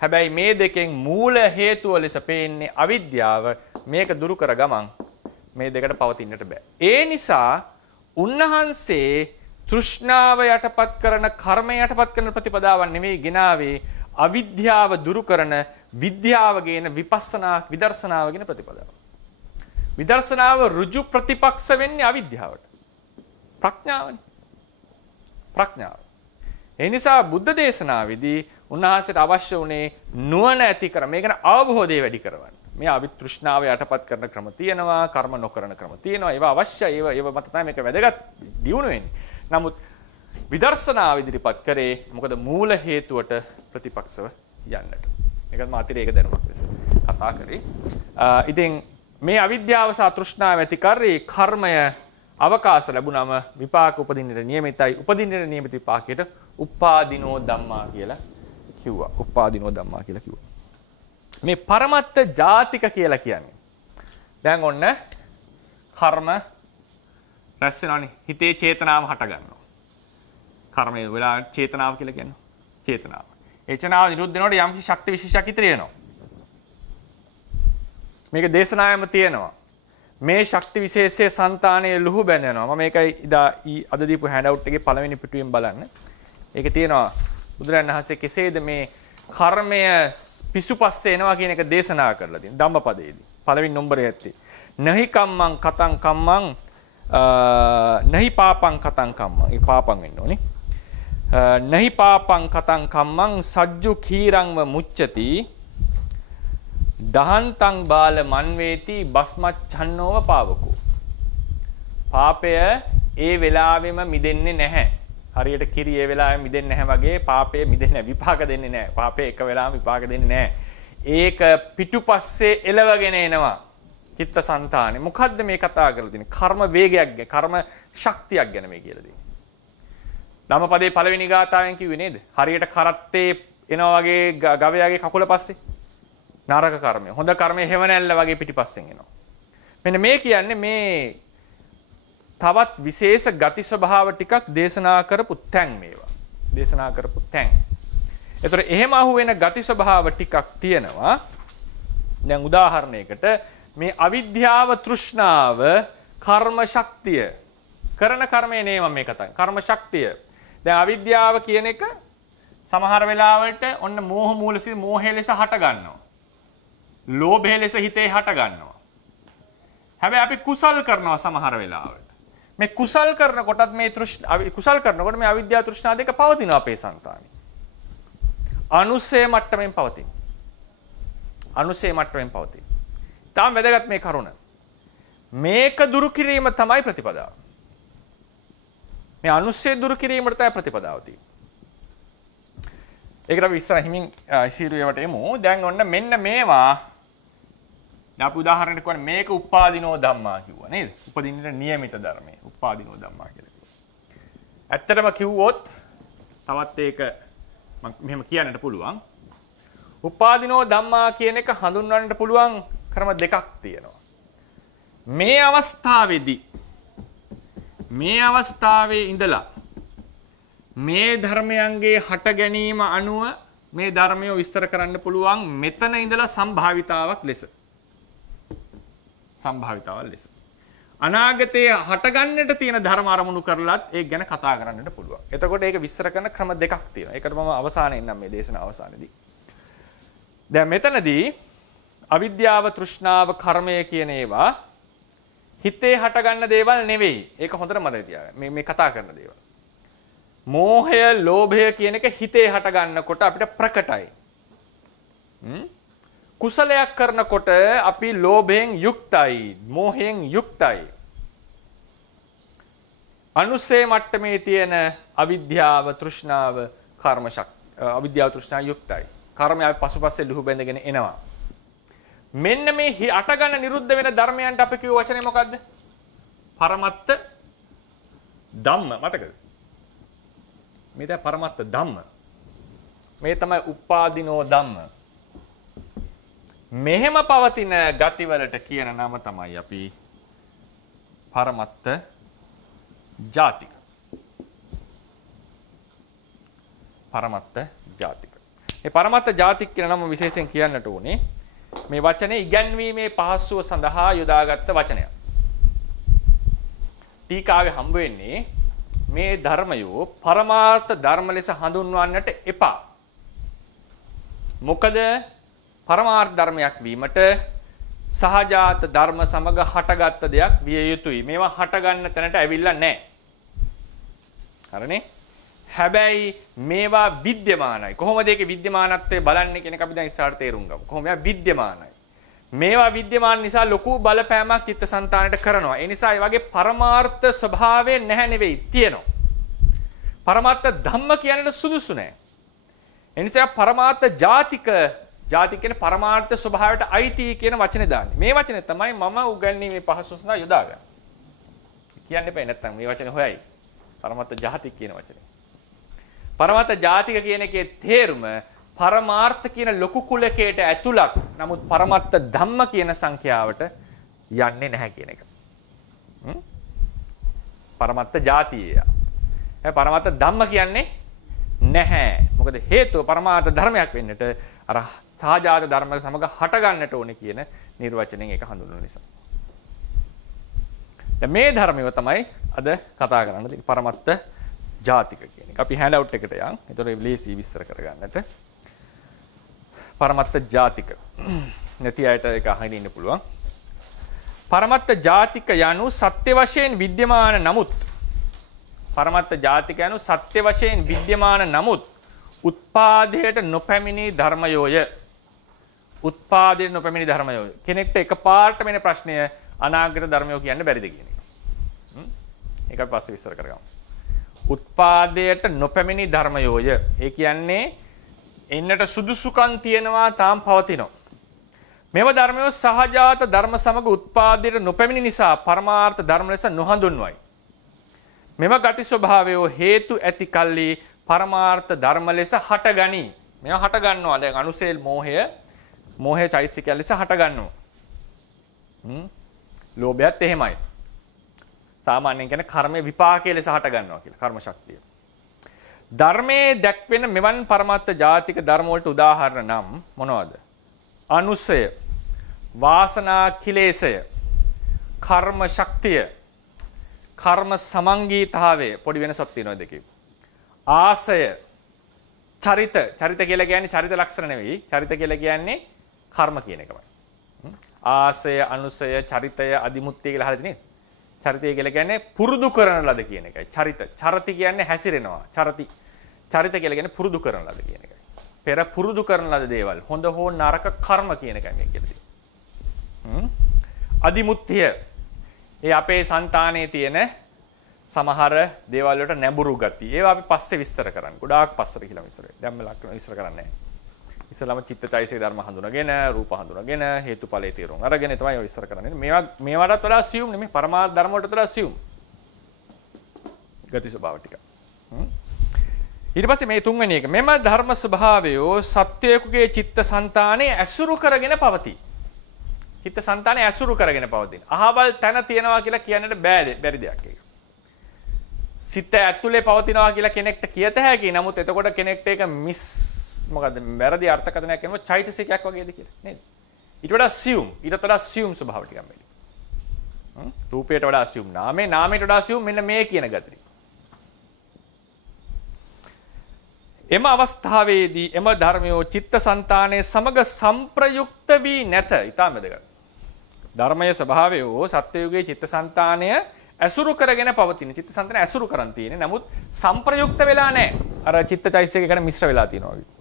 හැබැයි මේ දෙකෙන් මූල හේතුව ලෙස පේන්නේ අවිද්‍යාව. මේක දුරු කර ගමන් මේ දෙකට පවතින්නට බෑ. ඒ නිසා උන්වහන්සේ තෘෂ්ණාව යටපත් කරන කර්මය යටපත් කරන ප්‍රතිපදාවක් නෙමෙයි ගෙනාවේ අවිද්‍යාව දුරු කරන විද්‍යාව ගේන විදර්ශනාව කියන ප්‍රතිපදාව. විදර්ශනාව ඍජු ප්‍රතිපක්ෂ වෙන්නේ අවිද්‍යාවට. ප්‍රඥාව. ඒ නිසා බුද්ධ දේශනාවේදී උන්වහන්සේට අවශ්‍ය වුණේ නුවණ ඇති කර මේ ගැන අවබෝධය වැඩි කරවන්න. මේ අවිතෘෂ්ණාව යටපත් කරන ක්‍රම තියෙනවා, කර්ම නොකරන ක්‍රම තියෙනවා. ඒවා අවශ්‍යයි. ඒව මත තමයි මේක වැදගත් දියුණු වෙන්නේ. නමුත් විදර්ශනාව ඉදිරිපත් කරේ මොකද මූල හේතුවට ප්‍රතිපක්ෂව යන්නට. ඒකත් මා අතිරේක දැනුමක් ලෙස කතා කරේ. ඉතින් මේ අවිද්‍යාව සහ තෘෂ්ණාව ඇති කරේ කර්මය අවකාශ ලැබුණම විපාක උපදින්නට නියමිතයි. උපදින්නට නියමිත විපාකයට උපාදිනෝ ධම්මා කියලා කිව්වා. මේ පරමත්ත ජාතික කියලා කියන්නේ. දැන් ඔන්න කර්ම රැස් වෙනවනේ. හිතේ චේතනාව හට ගන්නවා. කර්මයේ වෙලා චේතනාව කියලා කියන්නේ. චේතනාව. ඒ චේතනාව නිරුද්ධ වෙනකොට යම්කිසි ශක්ති විශේෂයක් ඉතිරි වෙනවා. මේක දේශනාවෙම තියෙනවා. මේ ශක්ති විශේෂයේ సంతානයේ ලුහු බැඳෙනවා. මම මේකයි අද දීපු හෑන්ඩ් අවුට් එකේ පළවෙනි පිටුවෙන් බලන්න. ඒකේ තියෙනවා බුදුරජාණන් වහන්සේ කෙසේද මේ කර්මය පිසුපස්සේ එනවා කියන එක දේශනා කරලා තියෙනවා ධම්මපදයේදී. පළවෙනි නම්බරේ ඇත්තේ. නහි කම්මං කතං කම්මං නහි පාපං කතං කම්මං. ඒ පාපං වෙන්න ඕනේ. නහි පාපං කතං කම්මං සජ්ජු කීරංව මුච්චති දහන්තං බාල මන්වේති බස්මච්ඡන්නෝව පාවකෝ. පාපය ඒ වෙලාවෙම මිදෙන්නේ නැහැ. හරියට කිරි ඒ වෙලාවෙම මිදෙන්නේ නැහැ වගේ පාපය මිදෙන්නේ නැහැ. විපාක දෙන්නේ නැහැ. පාපය එක වෙලාවෙම විපාක දෙන්නේ නැහැ. ඒක පිටුපස්සේ එළවගෙන එනවා. චිත්තසංතානෙ. මොකද්ද මේ කතා කරලා තියෙන්නේ? කර්ම වේගයක් ගැන, කර්ම ශක්තියක් ගැන මේ කියලා දෙන්නේ. ධම්මපදයේ පළවෙනි ගාථාවෙන් කිව්වේ නේද? හරියට කරත්තේ එනවා වගේ ගවයාගේ කකුල පස්සේ. නරක කර්මය. හොඳ කර්මය හේවණැල්ල වගේ පිටිපස්සෙන් එනවා. මෙන්න මේ කියන්නේ මේ තවත් විශේෂ ගති ස්වභාව ටිකක් දේශනා කරපු තැන් මේවා. දේශනා කරපු තැන්. ඒතර එහෙම අහුවෙන ගති ස්වභාව ටිකක් තියෙනවා. දැන් උදාහරණයකට මේ අවිද්‍යාව තෘෂ්ණාව කර්ම ශක්තිය කරන කර්මය නේ මම මේ කතා කරන්නේ. කර්ම ශක්තිය. දැන් අවිද්‍යාව කියන එක සමහර වෙලාවට ඔන්න මෝහ මූලසිත මෝහය ලෙස හට ගන්නවා. ලෝභය ලෙස හිතේ හට ගන්නවා. හැබැයි අපි කුසල් කරනවා සමහර වෙලාවට. මේ කුසල් කරනකොටත් මේ කුසල් කරනකොට මේ අවිද්‍යාව තෘෂ්ණා දෙක පවතිනවා අපේ సంతානෙ. අනුසය මට්ටමින් පවතින. අනුසය මට්ටමින් පවතින. තාම වැදගත් මේ කරුණ. මේක දුරු කිරීම තමයි ප්‍රතිපදාව. මේ අනුසය දුරු කිරීමට තමයි ප්‍රතිපදාව තියෙන්නේ. ඒකට අපි ඉස්සර හිමින් ඉසිරුවේවට එමු. දැන් ඔන්න මෙන්න මේවා අපි උදාහරණයක් වань මේක උපාදිනෝ ධම්මා කිව්වා නේද? උපදින්නට නියමිත ධර්මයේ උපාදිනෝ ධම්මා කියලා කිව්වා. ඇත්තටම කිව්වොත් තවත් ඒක මම මෙහෙම කියන්නට පුළුවන්. උපාදිනෝ ධම්මා කියන එක හඳුන්වන්නට පුළුවන් ක්‍රම දෙකක් තියෙනවා. මේ අවස්ථාවේ ඉඳලා මේ ධර්මයන්ගේ හට ගැනීම අනුව මේ ධර්මය විස්තර කරන්න පුළුවන් මෙතන ඉඳලා සම්භාවිතාවක් ලෙස. සම්භාවිතාවක් ලෙස. අනාගතයේ හටගන්නට තියෙන ධර්ම අරමුණු කරලත් ඒක ගැන කතා කරන්නට පුළුවන්. එතකොට ඒක විස්තර කරන ක්‍රම දෙකක් තියෙනවා. ඒකට මම අවසානයේ ඉන්නම් මේ දේශනාව අවසානයේදී. දැන් මෙතනදී අවිද්‍යාව තෘෂ්ණාව කර්මය කියන ඒවා හිතේ හටගන්න දේවල් නෙවෙයි. ඒක හොඳට මතක තියාගන්න. මේ කතා කරන දේවල්. මෝහය, ලෝභය කියන එක හිතේ හට ගන්නකොට අපිට ප්‍රකටයි. කුසලයක් කරනකොට අපි ලෝභයෙන් යුක්තයි, මෝහයෙන් යුක්තයි. අනුසේ මට්ටමේ තියෙන අවිද්‍යාව, තෘෂ්ණාව, කර්ම අවිද්‍යාව තෘෂ්ණාව යුක්තයි. කර්මය අපි පසුපස්සේ ලුහු බැඳගෙන එනවා. මෙන්න මේ අටගන්න නිරුද්ධ වෙන ධර්මයන්ට අපි කියව වචනේ මොකද්ද? පරමත්ත ධම්ම. මතකද? මේ තමයි පරමත්ත ධම්ම. මේ තමයි උපාදිනෝ ධම්ම. මෙහෙම පවතින ගතිවලට කියන නම තමයි අපි පරමත්ත ජාතික. පරමත්ත ජාතික. මේ පරමත්ත ජාතික කියන නම විශේෂයෙන් කියන්නට ඕනේ. මේ වචනේ ඉගැන්වීමේ පහසුව සඳහා යොදාගත්ත වචනයක්. ටීකාවේ හම්බ වෙන්නේ මේ ධර්මයෝ පරමාර්ථ ධර්ම ලෙස හඳුන්වන්නට එපා. මොකද පරමාර්ථ ධර්මයක් වීමට සහජාත ධර්ම සමග හටගත්ත දෙයක් විය යුතුයි. මේවා හටගන්න තැනට ඇවිල්ලා නැහැ. හරිනේ? හැබැයි මේවා විද්‍යමානයි. කොහොමද ඒකේ විද්‍යමානත්වය බලන්නේ කියන එක අපි දැන් ඉස්සරහට තේරුම් ගමු. කොහොම මේවා විද්‍යමානයි. මේවා විද්‍යමාන නිසා ලොකු බලපෑමක් චිත්තසංතානයට කරනවා. ඒ නිසා ඒ වගේ පරමාර්ථ ස්වභාවය නැහැ නෙවෙයි තියෙනවා. පරමාර්ථ ධම්ම කියන්නේ සුදුසු නැහැ. ඒ නිසා පරමාර්ථ ජාතික කියන්නේ පරමාර්ථ ස්වභාවයට අයිති කියන වචනේ දාන්නේ. මේ වචනේ තමයි මම උගන්වීමේ පහසුව සඳහා යොදාගන්නේ. කියන්න එපා නැත්තම් මේ වචනේ හොයයි. පරමාර්ථ ජාතික කියන වචනේ. පරමාර්ථ ජාතික කියන එකේ තේරුම පරමාර්ථ කියන ලොකු කුලකයට ඇතුළත්. නමුත් පරමාර්ථ ධම්ම කියන සංඛ්‍යාවට යන්නේ නැහැ කියන එක. පරමාර්ථ ජාතිය. පරමාර්ථ ධම්ම කියන්නේ නැහැ. මොකද හේතුව පරමාර්ථ ධර්මයක් වෙන්නට අර සහජාත ධර්ම සමග හට ගන්නට ඕනේ කියන නිර්වචනයෙන් ඒක හඳුන්වන නිසා. දැන් මේ ධර්මය තමයි අද කතා කරන්න තියෙන්නේ පරමාර්ථ ජාතික කියන එක. අපි හෑන්ඩ් අවුට් එකට යන්. ඒතකොට ඒ ලේසි විස්තර කරගන්නට. පරමත්ත ජාතික. නැති අයට ඒක අහගෙන ඉන්න පුළුවන්. පරමත්ත ජාතික යනු සත්‍ය වශයෙන් විද්‍යමාන නමුත් පරමත්ත ජාතික යනු සත්‍ය වශයෙන් විද්‍යමාන නමුත් උත්පාදයට නොපැමිණි ධර්මයෝය. උත්පාදයට නොපැමිණි ධර්මයෝය. කෙනෙක්ට එකපාරට මෙන ප්‍රශ්නය අනාගත ධර්මයෝ කියන්න බැරිද කියන එක. ඒක අපි පස්සේ විස්තර කරගමු. උත්පාදයට නොපැමිණි ධර්මයෝය. ඒ කියන්නේ එන්නට සුදුසුකම් තියෙනවා තාම පවතිනවා. මේව ධර්මයෝ සහජාත ධර්ම සමග උත්පාදයට නොපැමිණි නිසා පරමාර්ථ ධර්ම ලෙස නොහඳුන්වයි. මෙම ගති ස්වභාවය හේතු ඇති කල්ලි පරමාර්ථ ධර්ම ලෙස හටගනී. මේවා හට ගන්නවා. දැන් අනුසේල් මෝහය චෛසිකය ලෙස හට ගන්නවා. ලෝභයත් එහෙමයි. සාමාන්‍යයෙන් කියන්නේ කර්මයේ විපාකයේ ලෙස හට ගන්නවා කියලා. කර්ම ශක්තිය. ධර්මයේ දැක්වෙන මෙවන් පරමාර්ථ ජාතික ධර්ම වලට උදාහරණ නම් මොනවද? අනුසය. වාසනා කිලේශය, කර්ම ශක්තිය, කර්ම සමංගීතාවය පොඩි වෙනසක් තියෙනවා දෙකේ. ආසය, චරිත කියලා කියන්නේ චරිත ලක්ෂණ නෙවෙයි. චරිත කියලා කියන්නේ කර්ම කියන එකමයි. ආසය, අනුසය, චරිතය, අදිමුත්‍ය කියලා අහලා තියෙන්නේ. චරිතය කියලා කියන්නේ පුරුදු කරන ලද කියන එකයි. චරති කියන්නේ හැසිරෙනවා. චරිත කියලා කියන්නේ පුරුදු කරන ලද කියන එකයි. පෙර පුරුදු කරන ලද දේවල්, හොඳ හෝ නරක කර්ම කියන එකයි මේ කියලා තියෙන්නේ. අදිමුත්‍ය ඒ අපේ సంతානයේ තියෙන සමහර දේවල් වලට නැඹුරු ගතිය. ඒවා අපි පස්සේ විස්තර කරන්න. ගොඩාක් පස්සට කියලා විස්තර. දැන් මේ ලක්ෂණ විස්තර කරන්නේ නැහැ. ඉස්සලම චිත්තචෛතසික ධර්ම හඳුනාගෙන, රූප හඳුනාගෙන, හේතුඵලයේ තේරුම් අරගෙන තමයි ඔය විස්තර කරන්නේ. මේවටත් වඩා assume නෙමෙයි, පරමාර්ථ ධර්ම වලට වඩා assume. ගති ස්වභාව ටික. ඊට පස්සේ මේ තුන්වෙනි එක. මෙම ධර්ම ස්වභාවය සත්‍යයකගේ චිත්තසංතානයේ ඇසුරු කරගෙන පවතී. චිත්තසංතානයේ ඇසුරු කරගෙන පවතින. අහවල් තැන තියනවා කියලා කියන්නට බැරි දෙයක් ඒක. සිත ඇතුලේ පවතිනවා කියලා කෙනෙක්ට කියත හැකියි. නමුත් එතකොට කෙනෙක්ට ඒක මොකද්ද වැරදි අර්ථකථනයක් කරනවා චෛතසිකයක් වගේද කියලා නේද? ඊට වඩා assume ස්වභාව ටිකක් මේක. රූපයට වඩා assume නාමයට වඩා assume මෙන්න මේ කියන ගතිය. එම අවස්ථාවේදී එම ධර්මයෝ චිත්තසංතානයේ සමග සංප්‍රයුක්ත වී නැත. ඊටම දෙක. ධර්මයේ ස්වභාවය සත්‍යයුගයේ චිත්තසංතානය ඇසුරු කරගෙන පවතින. චිත්තසංතානය ඇසුරු කරන් තියෙන්නේ. නමුත් සංප්‍රයුක්ත වෙලා නැහැ. අර චිත්තචෛතසික එකට මිශ්‍ර වෙලා තියෙනවා වගේ.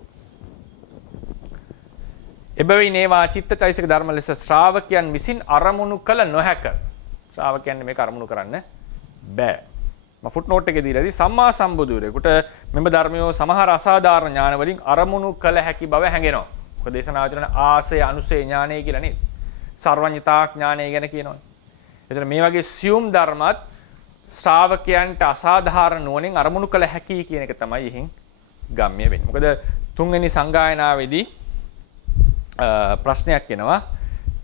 එබැවින් ඒවා චිත්තචෛතසික ධර්ම ලෙස ශ්‍රාවකයන් විසින් අරමුණු කළ නොහැක. ශ්‍රාවකයන් මේක අරමුණු කරන්න බෑ. මම ෆුට්නෝට් එකේ දීලාදී සම්මා සම්බුදුරෙකුට මෙම ධර්මයෝ සමහර අසාධාරණ ඥාන වලින් අරමුණු කළ හැකි බව හැඟෙනවා. මොකද දේශනාව කරන ආසය අනුසය ඥානය කියලා නේද? සර්වඥතා ඥානය ගැන කියනවා. එතන මේ වගේ සියුම් ධර්මත් ශ්‍රාවකයන්ට අසාධාරණ නුවණින් අරමුණු කළ හැකි කියන එක තමයි එහින් ගම්ම්‍ය වෙන්නේ. මොකද තුන්වෙනි සංගායනාවේදී ප්‍රශ්නයක් එනවා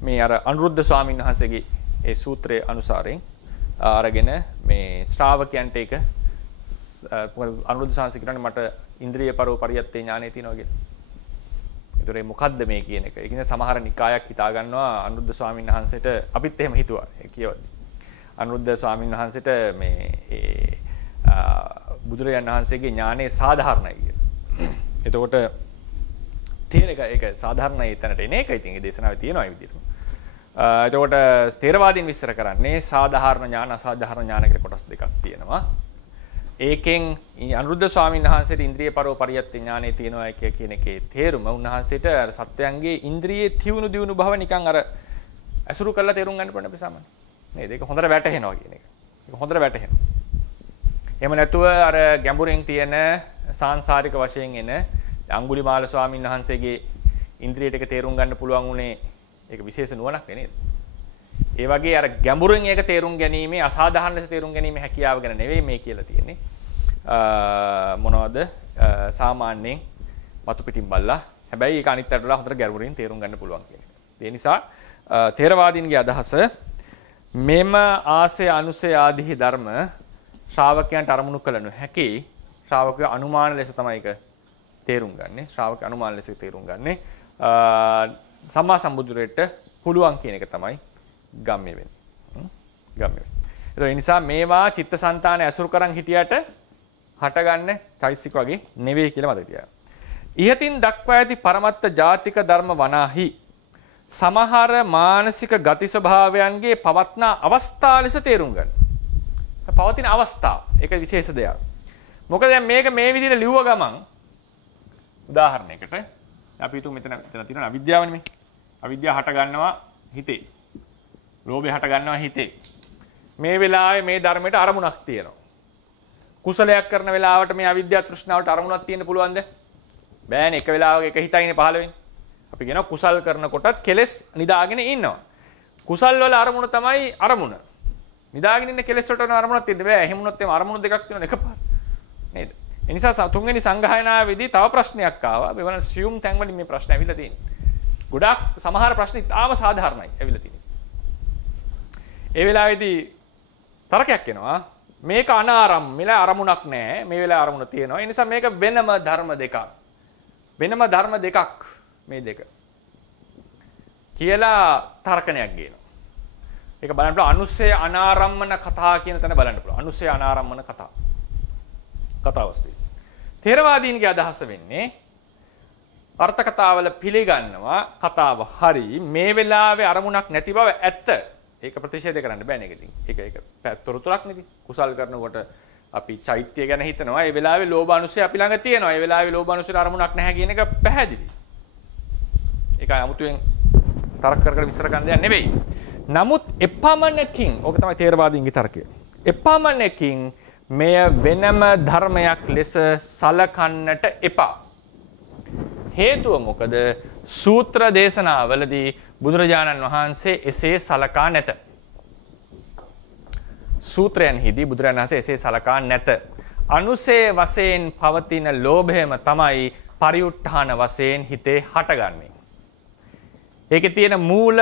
මේ අර අනුරුද්ධ ස්වාමීන් වහන්සේගේ ඒ සූත්‍රයේ අනුසාරයෙන් අරගෙන මේ ශ්‍රාවකයන්ට ඒක අනුරුද්ධ සාංශ කියනනේ මට ඉන්ද්‍රිය පරියත්තේ ඥානෙ තියෙනවා කියලා. ඒතරේ මොකද්ද මේ කියන එක. ඒ කියන්නේ සමහර නිකායක් හිතා ගන්නවා අනුරුද්ධ ස්වාමීන් වහන්සේට අපිත් එහෙම හිතුවා. ඒ කියවද්දි. අනුරුද්ධ ස්වාමීන් වහන්සේට මේ බුදුරජාණන් වහන්සේගේ ඥානෙ සාධාරණයි කියලා. එතකොට තේරෙක ඒක සාධාරණයි එතනට එන එක ඉතින් ඒ දේශනාවේ තියෙනවා ඒ විදිහට. එතකොට ස්ථේරවාදීන් විස්තර කරන්නේ සාධාරණ ඥාන අසාධාරණ ඥාන කියලා කොටස් දෙකක් තියෙනවා. ඒකෙන් අනුරුද්ධ ස්වාමීන් වහන්සේට ඉන්ද්‍රිය පරියත්ති ඥානෙ තියෙනවා කියන එකේ තේරුම උන්වහන්සේට අර සත්‍යයන්ගේ ඉන්ද්‍රියේ තියුණු දියුණු භව නිකන් අර අසුරු කරලා තේරුම් ගන්න පුළුවන් අපි සාමාන්‍ය. නේද? ඒක හොඳට වැටහෙනවා කියන එක. ඒක හොඳට වැටහෙනවා. එහෙම නැතුව අර ගැඹුරින් තියෙන සාංශාරික වශයෙන් එන අඟුලිමාල ස්වාමීන් වහන්සේගේ ඉන්ද්‍රියට එක තේරුම් ගන්න පුළුවන් උනේ ඒක විශේෂ නුවණක් නේද? ඒ වගේ අර ගැඹුරින් ඒක තේරුම් ගැනීමේ අසාධාරණ ලෙස තේරුම් ගැනීමේ හැකියාව ගැන නෙවෙයි මේ කියලා තියෙන්නේ. මොනවද සාමාන්‍යයෙන් මතු පිටින් බලලා හැබැයි ඒක අනිත් අයට වඩා හොඳට ගැඹුරින් තේරුම් ගන්න පුළුවන් කියන එක. ඒ නිසා ථේරවාදීන්ගේ අදහස මෙම ආසය අනුසය ආදී ධර්ම ශ්‍රාවකයන්ට අරමුණු කළ නොහැකි ශ්‍රාවකය අනුමාන ලෙස තමයි ඒක තේරුම් ගන්නෙ. ශ්‍රාවක අනුමාන ලෙස තේරුම් ගන්නෙ. සම්මා සම්බුදුරට පුළුවන් කියන එක තමයි ගම්ම්‍ය වෙන්නේ. ගම්ම්‍ය වෙන්නේ. ඒ නිසා මේවා චිත්තසංතාන ඇසුරු කරන් හිටියට හටගන්න චෛසික වගේ නෙවෙයි කියලා මතක තියාගන්න. ඉහතින් දක්වා ඇති පරමත්ත ජාතික ධර්ම වනාහි සමහර මානසික ගති ස්වභාවයන්ගේ පවත්නා අවස්ථා ලෙස තේරුම් ගන්න. පවතින අවස්ථා ඒක විශේෂ දෙයක්. මොකද දැන් මේක මේ විදිහට ලිව්ව ගමන් උදාහරණයකට අපි හිතමු මෙතන තියෙන අවිද්‍යාවනේ මේ. අවිද්‍යාව හට ගන්නවා හිතේ. ලෝභය හට ගන්නවා හිතේ. මේ වෙලාවේ මේ ධර්මයට අරමුණක් තියෙනවා. කුසලයක් කරන වෙලාවට මේ අවිද්‍යාව තෘෂ්ණාවට අරමුණක් තියෙන්න පුළුවන්ද? බෑනේ. එක වෙලාවක එක හිතයිනේ පහළ වෙන්නේ. අපි කියනවා කුසල් කරනකොටත් කෙලෙස් නිදාගෙන ඉන්නවා. කුසල් වල අරමුණ තමයි අරමුණ. නිදාගෙන ඉන්න කෙලෙස් වලට අරමුණක් තියෙන්න බෑ. එහෙම වුණොත් එම අරමුණු දෙකක් තියෙනවා එකපාර. නේද? ඒ නිසා තුන්වෙනි සංගායනාවේදී තව ප්‍රශ්නයක් ආවා. මේ වන සියුම් තැන් වලින් මේ ප්‍රශ්න ඇවිල්ලා තියෙනවා. ගොඩාක් සමහර ප්‍රශ්න ඉතාම සාධාරණයි ඇවිල්ලා තියෙනවා. ඒ වෙලාවේදී තරකයක් එනවා. මේක අනාරම් මෙලා අරමුණක් නැහැ. මේ වෙලාවේ අරමුණ තියෙනවා. ඒ නිසා මේක වෙනම ධර්ම දෙකක්. වෙනම ධර්ම දෙකක් මේ දෙක. කියලා තර්කණයක් ගේනවා. ඒක බලන්න පුළුවන් අනුස්සය අනාරම්මන කතා කියන තැන බලන්න පුළුවන්. අනුස්සය අනාරම්මන කතා. කතාවස්තුයි. ථේරවාදීන්ගේ අදහස වෙන්නේ අර්ථ කතාවල පිළිගන්නවා කතාව හරි මේ වෙලාවේ අරමුණක් නැති බව ඇත්ත. ඒක ප්‍රතික්ෂේප කරන්න බෑ නේද ඉතින්. ඒක තොරතුරක් නෙදී. කුසල් කරනකොට අපි චෛත්‍ය ගැන හිතනවා. ඒ වෙලාවේ ලෝභ අනුස්සය අපි ළඟ තියෙනවා. ඒ වෙලාවේ ලෝභ අනුස්සයට අරමුණක් නැහැ කියන එක පැහැදිලි. ඒක 아무තුවෙන් තර්ක කර විස්තර කරන්න දෙයක් නෙවෙයි. නමුත් එපමණකින් ඕක තමයි ථේරවාදීන්ගේ තර්කය. එපමණකින් මෙය වෙනම ධර්මයක් ලෙස සලකන්නට එපා. හේතුව මොකද? සූත්‍ර දේශනාවලදී බුදුරජාණන් වහන්සේ එසේ සලකා නැත. සූත්‍රයන්හිදී බුදුරජාණන් වහන්සේ එසේ සලකා නැත. අනුසේ වශයෙන් පවතින ලෝභයම තමයි පරිඋත්ථාන වශයෙන් හිතේ හටගන්නේ. ඒකේ තියෙන මූල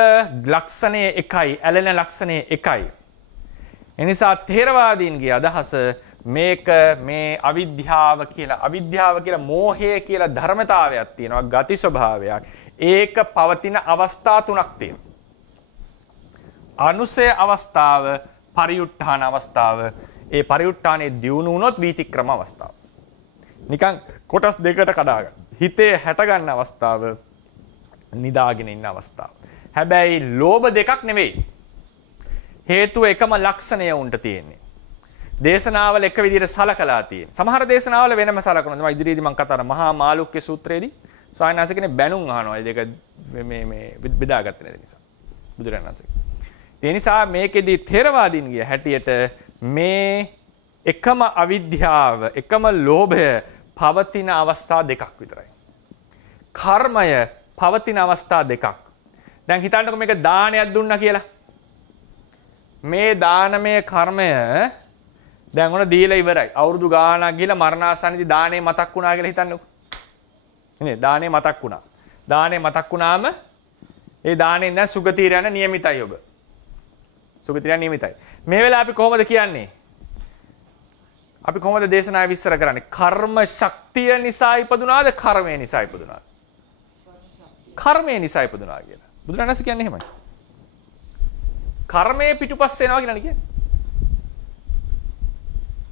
ලක්ෂණය එකයි, ඇලෙන ලක්ෂණය එකයි. එනිසා ථේරවාදීන්ගේ අදහස මේක මේ අවිද්‍යාව කියලා මෝහය කියලා ධර්මතාවයක් තියෙනවා, ගති ස්වභාවයක්. ඒක පවතින අවස්ථා තුනක් තියෙනවා. අනුසය අවස්ථාව, පරිඋත්ථාන අවස්ථාව. ඒ පරිඋත්ථානයේ දියුණු වුණොත් වීතික්‍රම අවස්ථාව. නිකන් කොටස් දෙකකට කඩා ගන්න. හිතේ හැට ගන්න අවස්ථාව, නිදාගෙන ඉන්න අවස්ථාව. හැබැයි ලෝභ දෙකක් නෙවෙයි. හේතුව එකම ලක්ෂණය උන්ට තියෙන්නේ. දේශනාවල එක විදිහට සලකලා තියෙන. සමහර දේශනාවල වෙනම සලකනවා. තමයි ඉදිරියේදී මම කතා කරන මහා මාළුක්‍ය සූත්‍රයේදී ස්වාමීන් වහන්සේ කෙනෙක් බැනුම් අහනවා. ඒ දෙක මේ බෙදාගත්තේ නැති නිසා. බුදුරජාණන් වහන්සේ. ඒ නිසා මේකෙදී ථේරවාදීන්ගේ හැටියට මේ එකම අවිද්‍යාව, එකම ලෝභය පවතින අවස්ථා දෙකක් විතරයි. කර්මය පවතින අවස්ථා දෙකක්. දැන් හිතන්නකෝ මේක දානයක් දුන්නා කියලා. මේ දානමය කර්මය දැන් ඔන්න දීලා ඉවරයි. අවුරුදු ගාණක් ගිහලා මරණාසන්නදී දානේ මතක් වුණා කියලා හිතන්නකෝ. නේ දානේ මතක් වුණා. දානේ මතක් වුණාම ඒ දානේ දැන් සුගතියට යන නියමිතයි ඔබ. සුගතියට නියමිතයි. මේ වෙලාව අපි කොහොමද කියන්නේ? අපි කොහොමද දේශනාවේ විස්තර කරන්නේ? කර්ම ශක්තිය නිසා ඉපදුනාද කර්මය නිසා ඉපදුනාද? කර්මය නිසා ඉපදුනා කියලා. බුදුරජාණන් වහන්සේ කියන්නේ එහෙමයි. කර්මයේ පිටුපස්ස එනවා කියලා කියන්නේ.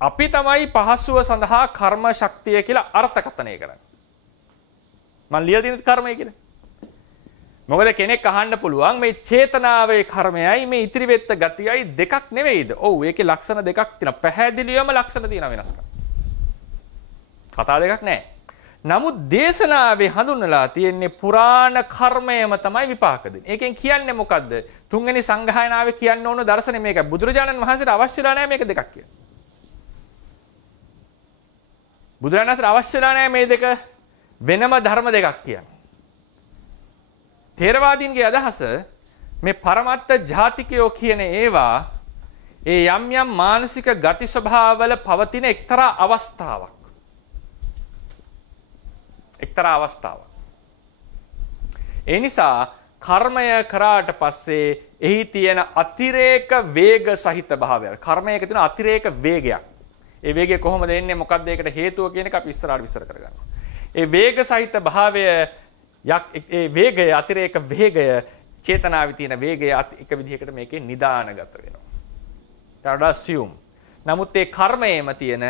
අපි තමයි පහසුව සඳහා කර්ම ශක්තිය කියලා අර්ථකථනය කරන්නේ. මම ලියලා තියෙන කර්මය කියලා. මොකද කෙනෙක් අහන්න පුළුවන් මේ චේතනාවේ කර්මයයි මේ ඉතිරි වෙත්ත ගතියයි දෙකක් නෙවෙයිද? ඔව් ඒකේ ලක්ෂණ දෙකක් තියෙනවා. පැහැදිලිවම ලක්ෂණ තියෙනවා වෙනස්කම්. කතා දෙකක් නැහැ. නමුත් දේශනාවේ හඳුන්වලා තියෙන්නේ පුරාණ කර්මයම තමයි විපාක දෙන්නේ. ඒකෙන් කියන්නේ මොකද්ද? තුන්වෙනි සංගායනාවේ කියන්න ඕන දර්ශනේ මේකයි. බුදුරජාණන් වහන්සේට අවශ්‍යලා නැහැ මේක දෙකක් කියලා. බුදුරජාණන් වහන්සේට අවශ්‍යලා නැහැ මේ දෙක වෙනම ධර්ම දෙකක් කියන්නේ. ථේරවාදීන්ගේ අදහස මේ පරමත්ත ජාතිකයෝ කියන ඒවා ඒ යම් යම් මානසික ගති ස්වභාවවල පවතින එක්තරා අවස්ථාවක්. එක්තරා අවස්ථාවක්. ඒ නිසා කර්මය කරාට පස්සේ එහි තියෙන අතිරේක වේග සහිත භාවය. කර්මයක තියෙන අතිරේක වේගයක්. ඒ වේගය කොහොමද එන්නේ? මොකක්ද ඒකට හේතුව කියන එක අපි ඉස්සරහට විස්තර කරගන්නවා. ඒ වේග සහිත භාවය ඒ වේගය අතිරේක වේගය චේතනාවේ තියෙන වේගය එක විදිහකට මේකේ නිදානගත වෙනවා. ඊට assume. නමුත් ඒ කර්මයේම තියෙන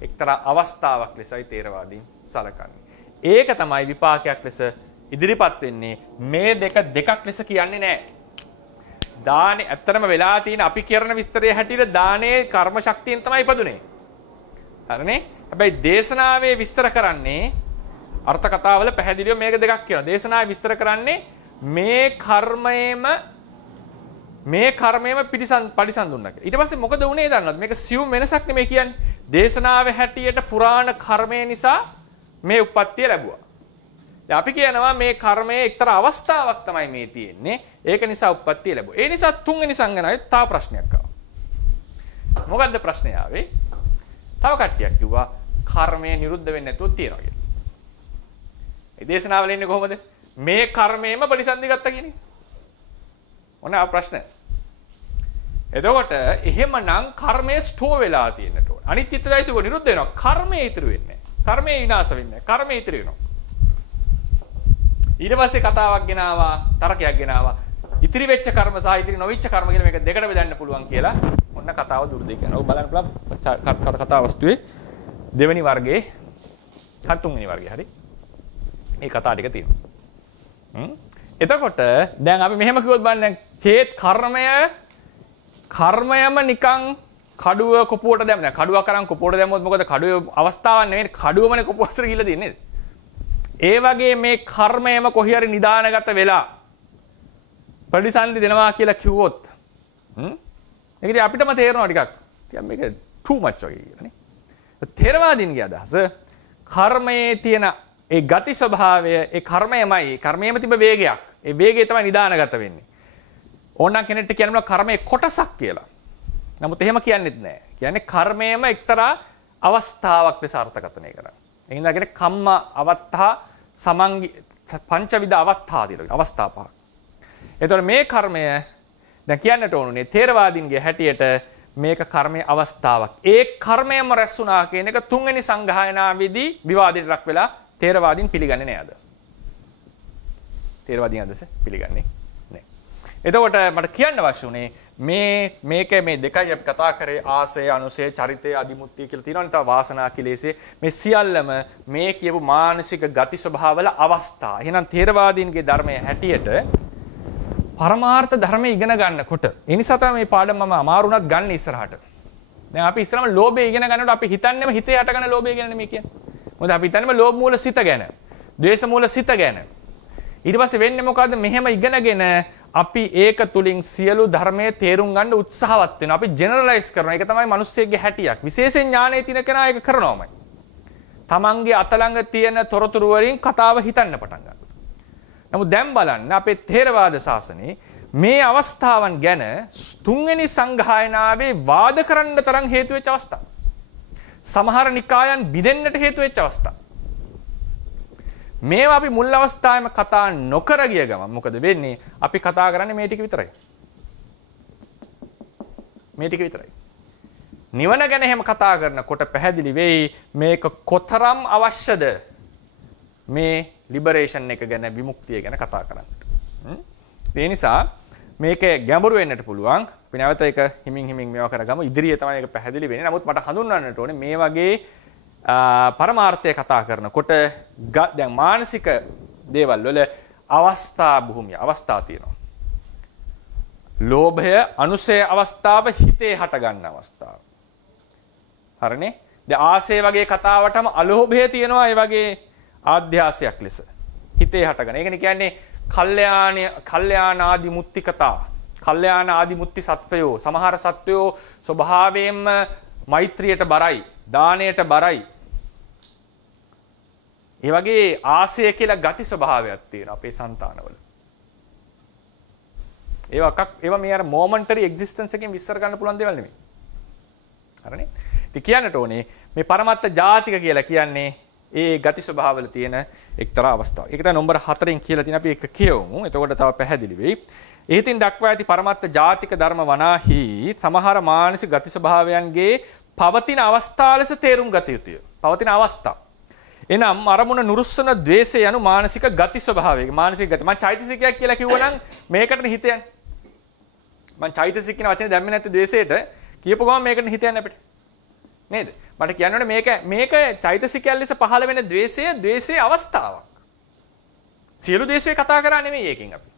එක්තරා අවස්ථාවක් ලෙසයි ථේරවාදීන් සලකන්නේ. ඒක තමයි විපාකයක් ලෙස ඉදිරිපත් වෙන්නේ. මේ දෙකක් ලෙස කියන්නේ නැහැ. දානේ ඇත්තටම වෙලා තියෙන අපි කරන විස්තරය හැටියට දානේ කර්ම ශක්තියෙන් තමයි ඉපදුනේ. හරිනේ? හැබැයි දේශනාවේ විස්තර කරන්නේ අර්ථ කතාවල පැහැදිලිව මේක දෙකක් කියනවා. දේශනාවේ විස්තර කරන්නේ මේ කර්මයේම පරිසම්දුණා කියලා. ඊට පස්සේ මොකද වුනේ දන්නවද? මේක සියුම් වෙනසක් නෙමෙයි කියන්නේ. දේශනාවේ හැටියට පුරාණ කර්මය නිසා මේ උප්පත්තිය ලැබුවා. දැන් අපි කියනවා මේ කර්මයේ එක්තරා අවස්ථාවක් තමයි මේ තියෙන්නේ. ඒක නිසා උප්පත්තිය ලැබුවා. ඒ නිසා තුන්වෙනි සංගණනාවේ තව ප්‍රශ්නයක් ආවා. මොකද්ද ප්‍රශ්නේ ආවේ? තව කට්ටියක් කිව්වා කර්මය නිරුද්ධ වෙන්නේ නැතුව තියනවා කියලා. ඒ දේශනාවල ඉන්නේ කොහොමද? මේ කර්මයෙන්ම ප්‍රතිසන්දි ගත්තා කියන්නේ. ඔන්න ආ ප්‍රශ්න. එතකොට එහෙමනම් කර්මය ස්ටෝ වෙලා තියෙන්නට ඕන. අනිත් චිත්තදයිසක නිරුද්ධ වෙනවා. කර්මය ඉතුරු වෙන්නේ නැහැ. කර්මය විනාශ වෙන්නේ නැහැ. කර්මය ඉතුරු වෙනවා. ඊට පස්සේ කතාවක් ගෙනාවා, තර්කයක් ගෙනාවා. ඉතිරි වෙච්ච කර්ම සහ ඉතිරි නොවිච්ච කර්ම කියලා මේක දෙකට බෙදන්න පුළුවන් කියලා ඔන්න කතාව දුරු දෙක යනවා. ඔබ බලන්න පුළුවන් කතා වස්තුවේ දෙවෙනි වර්ගයේ හතුන්වෙනි වර්ගයේ හරි. මේ කතා ටික තියෙනවා. එතකොට දැන් අපි මෙහෙම කිව්වොත් බලන්න දැන් චේත් කර්මයම නිකන් කඩුව කොපුවට දැම්ම. දැන් කඩුවක් අරන් කොපුවට දැම්මොත් මොකද කඩුවේ අවස්ථාවක් නෙවෙයි කඩුවමනේ කොපුවස්සර ගිහලා තියෙන්නේ නේද? ඒ වගේ මේ කර්මයම කොහේ හරි නිදානගත වෙලා ප්‍රතිසන්දි දෙනවා කියලා කිව්වොත් ඒක ඉතින් අපිටම තේරෙනවා ටිකක්. කියන්නේ මේක too much වගේ කියලා නේ. ථේරවාදීන්ගේ අදහස කර්මයේ තියෙන ඒ ගති ස්වභාවය ඒ කර්මයේම තිබෙ වේගයක්. ඒ වේගය තමයි නිදානගත වෙන්නේ. ඕනනම් කෙනෙක්ට කියනවා කර්මයේ කොටසක් කියලා. නමුත් එහෙම කියන්නෙත් නෑ. කියන්නේ කර්මයේම එක්තරා අවස්ථාවක් ලෙස අර්ථකථනය කරන්නේ. ඒ හින්දා කියන්නේ කම්ම අවත්තා සමංගි පංචවිධ අවස්ථා කියලා. අවස්ථා පහක්. එතකොට මේ කර්මය දැන් කියන්නට ඕනුනේ ථේරවාදීන්ගේ හැටියට මේක කර්මයේ අවස්ථාවක්. ඒ කර්මයම රැස් වුණා කියන එක තුන්වෙනි සංගායනාවේදී විවාදයට ලක් වෙලා ථේරවාදීන් පිළිගන්නේ නෑ අද. ථේරවාදීන් අදස පිළිගන්නේ නෑ. එතකොට මට කියන්න අවශ්‍ය උනේ මේක මේ දෙකයි අපි කතා කරේ ආසය අනුසය චරිතය අදිමුත්‍ය කියලා තියෙනවනේ තව වාසනා කිලේශේ මේ සියල්ලම මේ කියපු මානසික ගති ස්වභාවවල අවස්ථා. එහෙනම් ථේරවාදීන්ගේ ධර්මයේ හැටියට පරමාර්ථ ධර්මයේ ඉගෙන ගන්නකොට ඒ නිසා තමයි මේ පාඩම මම අමාරුණත් ගන්න ඉස්සරහට. දැන් අපි ඉස්සරහම ලෝභය ඉගෙන ගන්නකොට අපි හිතන්නේම හිතේ හටගන්න ලෝභය ගැන නෙමෙයි කියන්නේ. මොකද අපි හිතන්නේම ලෝභ මූල සිත ගැන, ද්වේෂ මූල සිත ගැන. ඊට පස්සේ වෙන්නේ මොකද්ද? මෙහෙම ඉගෙනගෙන අපි ඒක තුලින් සියලු ධර්මයේ තේරුම් ගන්න උත්සාහවත් වෙනවා. අපි ජෙනරලයිස් කරනවා. ඒක තමයි මිනිස්සෙක්ගේ හැටියක්. විශේෂයෙන් ඥානයේ තියෙන කෙනා ඒක කරනවාමයි. තමන්ගේ අතලඟ තියෙන තොරතුරු වලින් කතාව හිතන්න පටන් ගන්නවා. නමුත් දැන් බලන්න අපේ ථේරවාද ශාසනයේ මේ අවස්ථාවන් ගැන තුන්වෙනි සංගායනාවේ වාද කරන්න තරම් හේතු වෙච්ච අවස්ථා. සමහර නිකායන් බිඳෙන්නට හේතු වෙච්ච අවස්ථා. මේවා අපි මුල් අවස්ථාවේම කතා නොකර ගිය ගමන් මොකද වෙන්නේ? අපි කතා කරන්නේ මේ ටික විතරයි. මේ ටික විතරයි. නිවන ගැන එහෙම කතා කරනකොට පැහැදිලි වෙයි මේක කොතරම් අවශ්‍යද මේ ලිබරේෂන් එක ගැන විමුක්තිය ගැන කතා කරන්නට. ඒ නිසා මේක ගැඹුරු වෙන්නට පුළුවන්. අපි නැවත ඒක හිමින් මේවා කරගමු. ඉදිරියේ තමයි ඒක පැහැදිලි වෙන්නේ. නමුත් මට හඳුන්වන්නට ඕනේ මේ වගේ පරමාර්ථය කතා කරනකොට දැන් මානසික දේවල් වල අවස්ථා භූමිය අවස්ථා තියෙනවා. ලෝභය අනුසය අවස්ථාව හිතේ හට ගන්න අවස්ථාව. හරිනේ? දැන් ආසය වගේ කතාවටම අලෝභය තියෙනවා ඒ වගේ ආධ්‍යාසයක් ලෙස හිතේ හටගන්න. ඒකනේ කියන්නේ කල්යාණ ආදි මුත්‍ති කතා. කල්යාණ ආදි මුත්‍ති සත්වයෝ සමහර සත්වයෝ ස්වභාවයෙන්ම මෛත්‍රියට බරයි, දානයට බරයි. ඒ වගේ ආසය කියලා ගති ස්වභාවයක් තියෙනවා අපේ సంతානවල. ඒවා මේ අර මොමන්ටරි එක්සිස්ටන්ස් එකෙන් විස්තර ගන්න පුළුවන් දේවල් නෙමෙයි. හරිනේ? ඉතින් කියන්නට ඕනේ මේ පරමත්ත ජාතික කියලා කියන්නේ ඒ ගති ස්වභාවවල තියෙන එක්තරා අවස්ථාවක්. ඒක තමයි නම්බර 4න් කියලා තියෙන අපි ඒක කියවමු. එතකොට තව පැහැදිලි වෙයි. එහෙතින් දක්වා ඇති පරමත්ත ජාතික ධර්ම වනාහි සමහර මානසික ගති ස්වභාවයන්ගේ පවතින අවස්ථා ලෙස තේරුම් ගත යුතුය. පවතින අවස්ථා. එනම් අරමුණ නුරුස්සන ද්වේෂය යනු මානසික ගති ස්වභාවයක. මානසික ගති. මම චෛතසිකයක් කියලා කිව්වනම් මේකටනේ හිත යන්නේ. මම චෛතසික කියන වචනේ දැම්මේ නැත්te ද්වේෂයට කියපු ගමන් මේකටනේ හිත යන්නේ අපිට. නේද? මට කියන්න ඕනේ මේක චෛතසිකයන් ලෙස පහළ වෙන ද්වේෂයේ අවස්ථාවක්. සියලු ද්වේෂය කතා කරන්නේ නෙමෙයි ඒකෙන් අපි.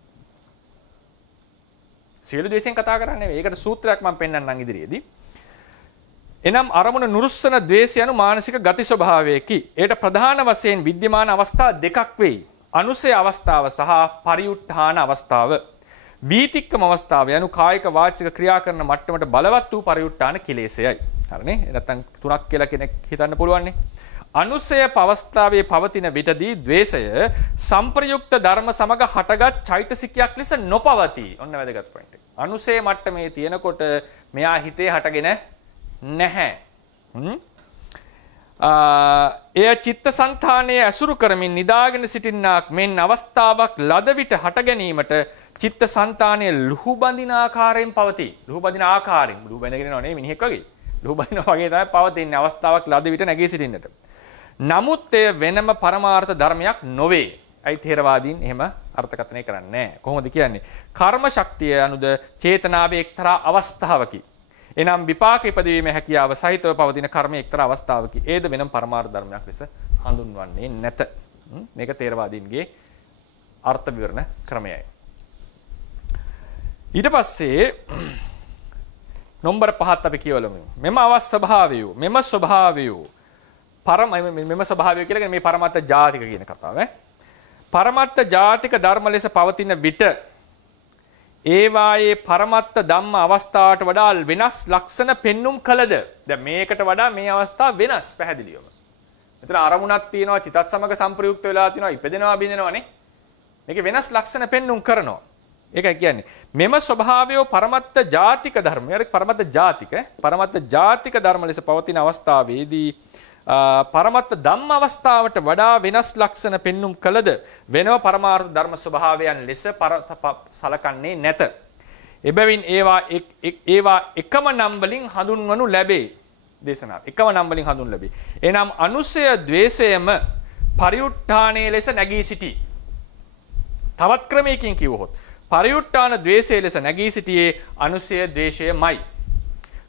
සියලු ද්වේෂයෙන් කතා කරන්නේ නෙමෙයි. ඒකට සූත්‍රයක් මම පෙන්නන්නම් ඉදිරියේදී. එනම් අරමුණ නුරුස්සන ද්වේෂය යනු මානසික ගති ස්වභාවයකි. ඒට ප්‍රධාන වශයෙන් විද්‍යමාන අවස්ථා දෙකක් වෙයි. අනුසය අවස්ථාව සහ පරිඋත්ථාන අවස්ථාව. වීතික්කම අවස්ථාව යනු කායික වාචික ක්‍රියා කරන මට්ටමට බලවත් වූ පරිඋත්ථාන කිලේශයයි. හරිනේ? නැත්තම් තුනක් කියලා කෙනෙක් හිතන්න පුළුවන් නේ. අනුසය අවස්ථාවේ පවතින විටදී ද්වේෂය සංප්‍රයුක්ත ධර්ම සමග හටගත් චෛතසිකයක් ලෙස නොපවතී. ඔන්න වැදගත් පොයින්ට් එක. අනුසය මට්ටමේ තියෙනකොට මෙයා හිතේ හටගෙන නැහැ. එය චිත්තසංතානයේ ඇසුරු කරමින් නිදාගෙන සිටින්නාක් මෙන් අවස්ථාවක් ලද විට හට ගැනීමට චිත්තසංතානයේ ලුහු බඳින ආකාරයෙන් පවතී. ලුහු බඳින ආකාරයෙන් ලුහු බඳගෙන ඉනව නේ මිනිහෙක් වගේ. ලුහු බඳිනවා වගේ තමයි පවතින අවස්ථාවක් ලද විට නැගී සිටින්නට. නමුත් එය වෙනම පරමාර්ථ ධර්මයක් නොවේ. අයි තේරවාදීන් එහෙම අර්ථකථනය කරන්නේ නැහැ. කොහොමද කියන්නේ? කර්ම ශක්තිය අනුද චේතනාවේ එක්තරා අවස්ථාවකි. එනම් විපාක ඉපදීමේ හැකියාව සහිතව පවතින කර්මයේ එක්තරා අවස්ථාවකි. ඒද වෙනම පරමාර්ථ ධර්මයක් ලෙස හඳුන්වන්නේ නැත. මේක තේරවාදීන්ගේ අර්ථ විවරණ ක්‍රමයයි. ඊට පස්සේ නම්බර 5ත් අපි කියවලමු. මෙම අවස්ථාභාවය මෙම ස්වභාවය මෙම ස්වභාවය කියලා කියන්නේ මේ පරමත්ත ජාතික කියන කතාව. පරමත්ත ජාතික ධර්ම ලෙස පවතින විට ඒවායේ පරමත්ත ධම්ම අවස්ථාවට වඩා වෙනස් ලක්ෂණ පෙන්눔 කළද. දැන් මේකට වඩා මේ අවස්ථාව වෙනස් පැහැදිලිවම. මෙතන අරමුණක් තියෙනවා, චිතත් සමග සංප්‍රයුක්ත වෙලා තියෙනවා, ඉපදෙනවා බින්දෙනවානේ. මේකේ වෙනස් ලක්ෂණ පෙන්눔 කරනවා. ඒකයි කියන්නේ මෙම ස්වභාවය පරමත්ත ජාතික ධර්ම. යාර පරමත්ත ජාතික ධර්ම ලෙස පවතින අවස්ථාවේදී පරමත්ත ධම්ම අවස්ථාවට වඩා වෙනස් ලක්ෂණ පෙන්눔 කළද වෙනව පරමාර්ථ ධර්ම ස්වභාවයන් ලෙස සලකන්නේ නැත. එබැවින් ඒවා එකම නම් වලින් හඳුන්වනු ලැබේ. දේශනාව එකම නම් වලින් හඳුන්වනු ලැබේ. එනම් අනුසය ද්වේෂයම පරිඋත්ථානයේ ලෙස නැගී සිටී. තවත් ක්‍රමයකින් කිව්වොත් පරිඋත්ථාන ද්වේෂය ලෙස නැගී සිටියේ අනුසය ද්වේෂයමයි.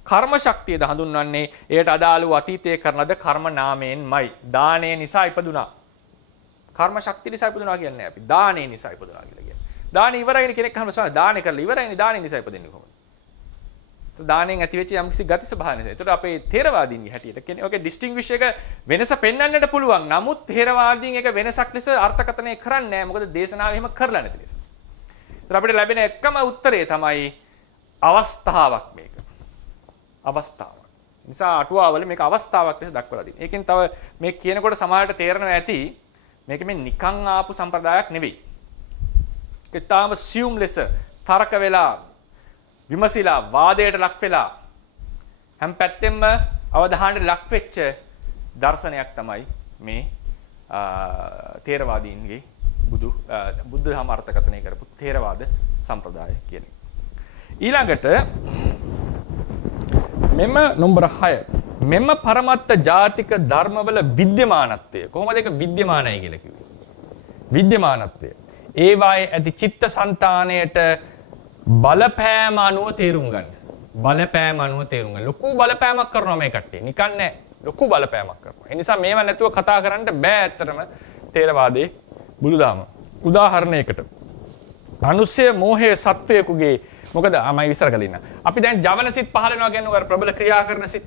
කර්ම ශක්තියද හඳුන්වන්නේ එයට අදාළ වූ අතීතයේ කරන ලද කර්ම නාමයෙන්මයි. දානය නිසා ඉපදුනා. කර්ම ශක්තිය නිසා ඉපදුනා කියන්නේ අපි දානය නිසා ඉපදුනා කියලා කියන්නේ. දාන ඉවරයිනේ කෙනෙක් අහනවා ස්වාමී දාන කරලා ඉවරයිනේ දානය නිසා ඉපදෙන්නේ කොහොමද? දාණයෙන් ඇති වෙච්ච යම්කිසි ගති ස්වභාවය නිසා. ඒතකොට අපේ ථේරවාදීන්ගේ හැටියට කියන්නේ ඔකේ ඩිස්ටින්ග්විෂ් එක වෙනස පෙන්වන්නට පුළුවන්. නමුත් ථේරවාදීන් එක වෙනසක් ලෙස අර්ථකථනය කරන්නේ නැහැ. මොකද දේශනාව එහෙම කරලා නැති නිසා. ඒතර අපිට ලැබෙන එකම උත්තරේ තමයි අවස්ථාවක් මේක. අවස්ථාවක්. නිසා අටුවාවල මේක අවස්ථාවක් ලෙස දක්වලා තියෙනවා. ඒකෙන් තව මේ කියනකොට සමහරට තේරෙනවා ඇති මේක මේ නිකන් ආපු සම්ප්‍රදායක් නෙවෙයි. ඒක තාම සියුම් ලෙස තරක වෙලා විමසිලා වාදයට ලක් වෙලා හැම පැත්තෙම අවධානයට ලක් වෙච්ච දර්ශනයක් තමයි මේ ථේරවාදීන්ගේ බුද්ධ ධර්ම අර්ථකථනය කරපු ථේරවාද සම්ප්‍රදාය කියන්නේ. ඊළඟට මෙම නම්බර 6 මෙම පරමත්ත ජාතික ධර්මවල විද්‍යමානත්වය කොහොමද ඒක විද්‍යමානයි කියලා කිව්වේ? විද්‍යමානත්වය ඒවායේ ඇති චිත්තසංතානයට බලපෑම අනුව තේරුම් ගන්න. බලපෑම අනුව තේරුම් ගන්න. ලොකු බලපෑමක් කරනවා මේ කට්ටිය. නිකන් නෑ. ලොකු බලපෑමක් කරනවා. ඒ නිසා මේවා නැතුව කතා කරන්න බෑ ඇත්තටම ථේරවාදයේ බුදුදහම. උදාහරණයකට අනුස්සය මෝහයේ සත්වයකුගේ මොකද මම විස්තර කළේ ඉන්න. අපි දැන් ජවන සිත් පහල වෙනවා කියන්නේ අර ප්‍රබල ක්‍රියා කරන සිත්.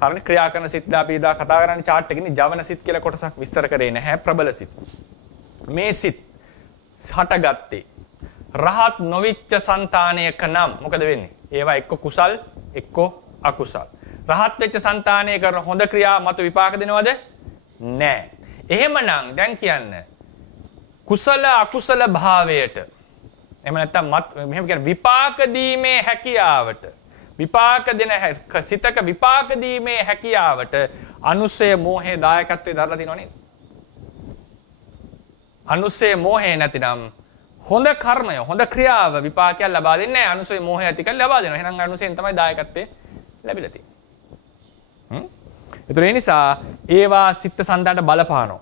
හරිනේ ක්‍රියා කරන සිත් අපි ඉදා කතා කරන්නේ chart එකකින් ජවන සිත් කියලා කොටසක් විස්තර කරේ නැහැ ප්‍රබල සිත්. මේ සිත් හටගත්තේ රහත් නොවිච්ච సంతානයක නම් මොකද වෙන්නේ? ඒවා එක්ක කුසල් එක්ක අකුසල්. රහත් වෙච්ච సంతානය කරන හොඳ ක්‍රියා මත විපාක දෙනවද? නැහැ. එහෙමනම් දැන් කියන්න කුසල අකුසල භාවයට එහෙම නැත්නම් මෙහෙම කියන විපාක දීමේ හැකියාවට විපාක දෙන සිතක විපාක දීමේ හැකියාවට අනුසය මෝහයේ දායකත්වයේ දරලා තිනව නේද? අනුසය මෝහේ නැතිනම් හොඳ කර්මය හොඳ ක්‍රියාව විපාකයක් ලබා දෙන්නේ නැහැ. අනුසය මෝහය ඇති කරලා ලබා දෙනවා. එහෙනම් අනුසයෙන් තමයි දායකත්වයේ ලැබිලා තියෙන්නේ. ඒතර ඒ නිසා ඒවා සිත් සන්දාට බලපානවා.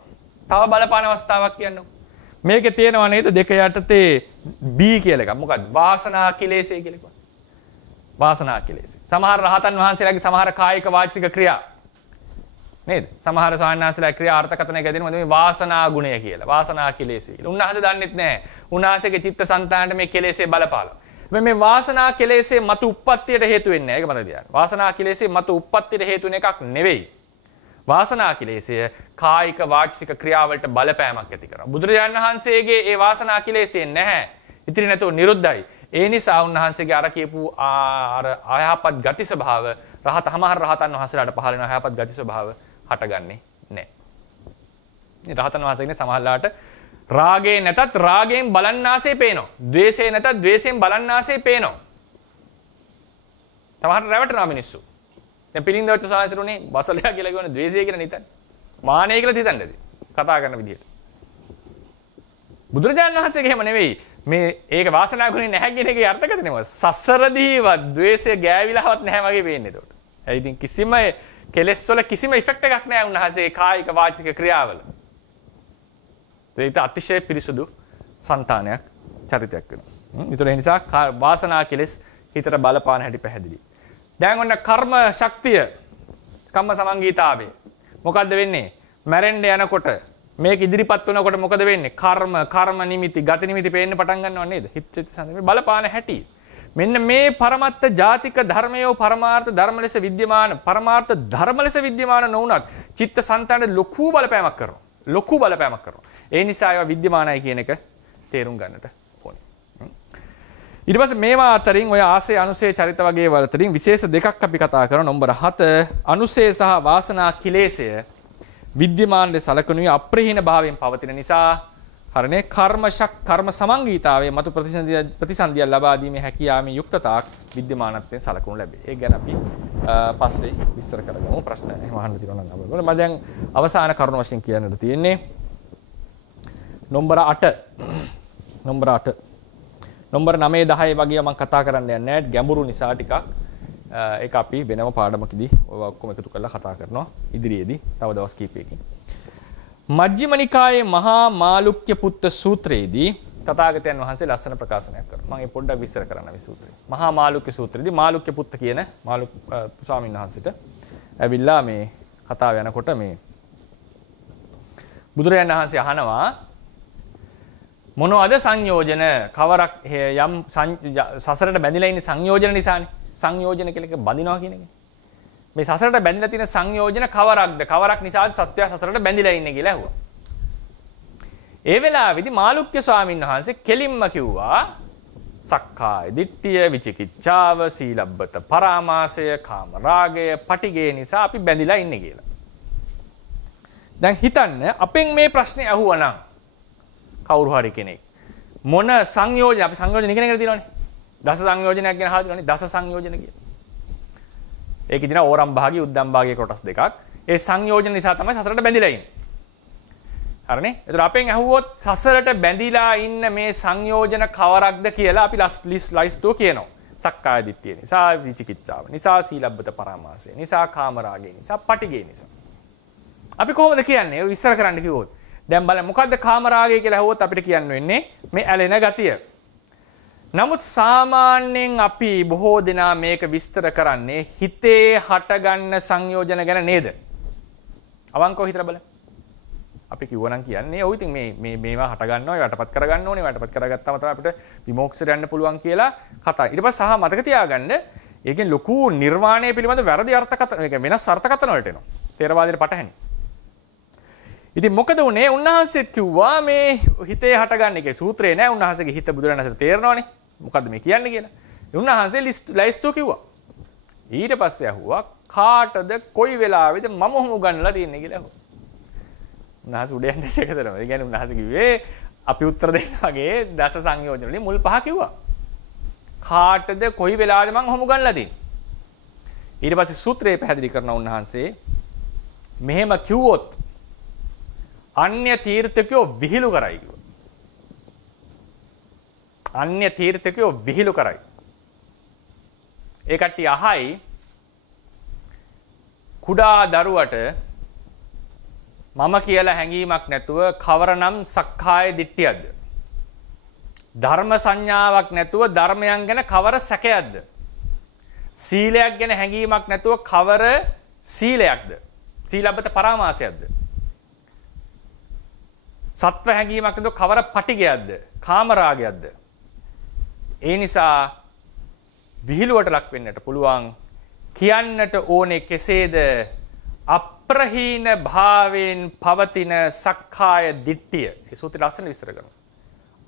තව බලපාන අවස්ථාවක් කියන්නකො. මේකේ තියෙනවා නේද දෙක යටතේ B කියලා එකක්. මොකක්ද? වාසනා කිලේශය කියලා එකක්. වාසනා කිලේශය. සමහර රහතන් වහන්සේලාගේ සමහර කායික වාචික ක්‍රියා නේද? සමහර සාන්නාසලා ක්‍රියා අර්ථකථනය දෙනවා මේ වාසනා ගුණය කියලා. වාසනා කිලේශය කියලා. උන්වහන්සේ දන්නෙත් නැහැ. උන්වහන්සේගේ චිත්ත සංතානට මේ කෙලෙසේ බලපාලා. මේ වාසනා කෙලෙසේ මතු උප්පත්තියට හේතු වෙන්නේ නැහැ. ඒක මතක තියාගන්න. වාසනා කෙලෙසේ මතු උප්පත්තියට හේතු වෙන එකක් නෙවෙයි. වාසනා කෙලෙසය කායික වාචික ක්‍රියාවලට බලපෑමක් ඇති කරනවා. බුදුරජාණන් වහන්සේගේ ඒ වාසනා කෙලෙසේ නැහැ. ඉතිරි නැතුව නිරුද්ධයි. ඒ නිසා උන්වහන්සේගේ අර කියපු අර අයහපත් ගති ස්වභාව සමහර රහතන් වහන්සේලාට පහළ වෙන අයහපත් ගති ස්වභාව හටගන්නේ නැහැ. මේ රහතන් වහන්සේගේ සමහරලාට රාගේ නැතත් රාගයෙන් බලන්නාසේ පේනවා. ද්වේෂේ නැතත් ද්වේෂයෙන් බලන්නාසේ පේනවා. සමහර රැවටෙනා මිනිස්සු. දැන් පිළිඳවච්ච සාහසිරුනේ බසලයා කියලා කියන ද්වේෂය කියලා නිතන්. මානෙය කියලා හිතන්නද? කතා කරන විදිහට. බුදුරජාණන් වහන්සේගේ එහෙම නෙවෙයි. මේ ඒක වාසනා ගුණේ නැහැ කියන එකේ අර්ථකථනය නෙවෙයි. සසරදීවත් ද්වේෂය ගෑවිලාවත් නැහැ වගේ පේන්නේ ඒකට. ඒ ඉතින් කිසිම කෙලෙස් වල කිසිම ඉෆෙක්ට් එකක් නැහැ උන්වහන්සේගේ කායික වාචික ක්‍රියාවල. ඒක අතිශය පිරිසුදු సంతානයක් චරිතයක් වෙනවා. ඒතර ඒ නිසා වාසනා කෙලෙස් හිතට බලපාන හැටි පැහැදිලි. දැන් ඔන්න කර්ම ශක්තිය කම්ම සමංගීතාවේ මොකද්ද වෙන්නේ? මැරෙන්න යනකොට මේක ඉදිරිපත් වෙනකොට මොකද වෙන්නේ? කර්ම නිමිති ගති නිමිති පේන්න පටන් ගන්නව නේද? හිත මේ බලපාන හැටි. මෙන්න මේ පරමත්ත ජාතික ධර්මයෝ පරමාර්ථ ධර්ම ලෙස විද්‍යමාන පරමාර්ථ ධර්ම ලෙස විද්‍යමාන නොවුනත් චිත්ත සංතානයේ ලොකු බලපෑමක් කරනවා. ලොකු බලපෑමක් කරනවා. ඒ නිසා ඒවා විද්‍යමානයි කියන එක තේරුම් ගන්නට ඕනේ. ඊට පස්සේ මේවා අතරින් ඔය ආසේ අනුසේ චරිත වගේ වල අතරින් විශේෂ දෙකක් අපි කතා කරනවා. නම්බර 7 අනුසේ සහ වාසනා කිලේශය විද්‍යමාන ලෙස සලකනුයි අප්‍රහීන භාවයෙන් පවතින නිසා හරනේ කර්ම සමංගීතාවේ මතු ප්‍රතිසන්දිය ලබා දීමේ හැකියාවේ යුක්තතාවක් විද්‍යමානත්වයෙන් සලකනු ලැබේ. ඒ ගැන අපි පස්සේ විස්තර කරගමු. ප්‍රශ්න එහෙම අහන්න තියෙනවා නම් අපිට. මම දැන් අවසාන කරුණ වශයෙන් කියන්නට තියෙන්නේ නම්බර 8. නම්බර 9 10 වගේ මම කතා කරන්න යන්නේ නැහැ. ගැඹුරු නිසා ටිකක් ඒක අපි වෙනම පාඩමකදී ඔය ඔක්කොම එකතු කරලා කතා කරනවා ඉදිරියේදී තව දවස් කිහිපයකින්. මජ්ක්‍ධිම නිකායේ මහා මාළුක්‍ය පුත්ත සූත්‍රයේදී තථාගතයන් වහන්සේ ලස්සන ප්‍රකාශනයක් කරනවා. මම ඒ පොඩ්ඩක් විස්තර කරන්න මේ සූත්‍රය. මහා මාළුක්‍ය සූත්‍රයේදී මාළුක්‍ය පුත්ත කියන මාළුක් ස්වාමීන් වහන්සේට ඇවිල්ලා මේ කතාව යනකොට මේ බුදුරජාණන් වහන්සේ අහනවා මොනවද සංයෝජන කවරක් යම් සසරට බැඳිලා ඉන්නේ සංයෝජන නිසානේ. සංයෝජන කියලා එක බඳිනවා කියන එක. මේ සසරට බැඳිලා තියෙන සංයෝජන කවරක්ද? කවරක් නිසාද සත්‍ය සසරට බැඳිලා ඉන්නේ කියලා ඇහුවා. ඒ වෙලාවේදී මාළුක්‍ය ස්වාමීන් වහන්සේ කෙලින්ම කිව්වා සක්කාය දිට්ඨිය, විචිකිච්ඡාව, සීලබ්බත පරාමාසය, කාමරාගය, පටිගය නිසා අපි බැඳිලා ඉන්නේ කියලා. දැන් හිතන්න අපෙන් මේ ප්‍රශ්නේ අහුවනම් කවුරු හරි කෙනෙක් මොන සංයෝජන අපි සංයෝජන ඉගෙන ගන්න තියෙනවනේ. දස සංයෝජනයක් ගැන අහලා තියෙනවනේ. දස සංයෝජන කියලා. ඒකේ දින ඕරම් භාගී උද්දම් භාගී කොටස් දෙකක්. ඒ සංයෝජන නිසා තමයි සසරට බැඳිලා ඉන්නේ. හරිනේ? ඒතර අපෙන් අහුවොත් සසරට බැඳිලා ඉන්න මේ සංයෝජන කවරක්ද කියලා අපි ලයිස්ට්ුව කියනවා. සක්කාය දිට්ඨිය නිසා, විචිකිච්ඡාව නිසා, සීලබ්බත පරාමාසය නිසා, කාමරාගය නිසා, පටිඝය නිසා. අපි කොහොමද කියන්නේ? විස්තර කරන්න කිව්වොත්. දැන් බලන්න මොකද්ද කාමරාගය කියලා අහුවොත් අපිට කියන්න වෙන්නේ මේ ඇලෙන ගතිය. නමුත් සාමාන්‍යයෙන් අපි බොහෝ දෙනා මේක විස්තර කරන්නේ හිතේ හටගන්න සංයෝජන ගැන නේද? අවංකව හිතලා බලන්න. අපි කිව්වනම් කියන්නේ ඔව් ඉතින් මේවා හට ගන්නවා යටපත් කර ගන්න ඕනේ යටපත් කරගත්තාම තමයි අපිට විමෝක්ෂයට යන්න පුළුවන් කියලා කතා. ඊට පස්සේ සහ මතක තියාගන්න ඒකෙන් ලොකු නිර්වාණය පිළිබඳ වැරදි අර්ථකථන මේක වෙනස් අර්ථකථන වලට එනවා. ථේරවාදයට පටහැනි. ඉතින් මොකද උනේ? උන්වහන්සේත් කිව්වා මේ හිතේ හටගන්න එකේ සූත්‍රේ නෑ. උන්වහන්සේගේ හිත බුදුරණන්සේට තේරෙනවනේ. මොකද්ද මේ කියන්නේ කියලා. උන්වහන්සේ ලයිස්ට්ුව කිව්වා. ඊට පස්සේ අහුවා කාටද කොයි වෙලාවෙද මම හොමු ගන්නලා තියෙන්නේ කියලා අහුවා. උන්වහන්සේ උඩ යන්න එකතරම. ඒ කියන්නේ උන්වහන්සේ කිව්වේ අපි උත්තර දෙන්න වගේ දස සංයෝජන වලින් මුල් පහ කිව්වා. කාටද කොයි වෙලාවෙද මම හොමු ගන්නලා තියෙන්නේ. ඊට පස්සේ සූත්‍රය පැහැදිලි කරන උන්වහන්සේ මෙහෙම කිව්වොත් අන්‍ය තීර්ථකයෝ විහිළු කරයි කිව්වා. අන්‍ය තීර්ථකයෝ විහිළු කරයි. ඒ කට්ටිය අහයි කුඩා දරුවට මම කියලා හැඟීමක් නැතුව කවරනම් සක්කාය දිට්ඨියක්ද? ධර්ම සංඥාවක් නැතුව ධර්මයන් ගැන කවර සැකයක්ද? සීලයක් ගැන හැඟීමක් නැතුව කවර සීලයක්ද? සීලබ්බත පරාමාසයක්ද? සත්ව හැඟීමක් නැතුව කවර පටිඝයක්ද? කාමරාගයක්ද? ඒ නිසා විහිළුවට ලක් වෙන්නට පුළුවන්. කියන්නට ඕනේ කෙසේද? අප්‍රහීන භාවයෙන් පවතින සක්කාය දිට්ඨිය. ඒ සූත්‍රය ලස්සන විස්තර කරනවා.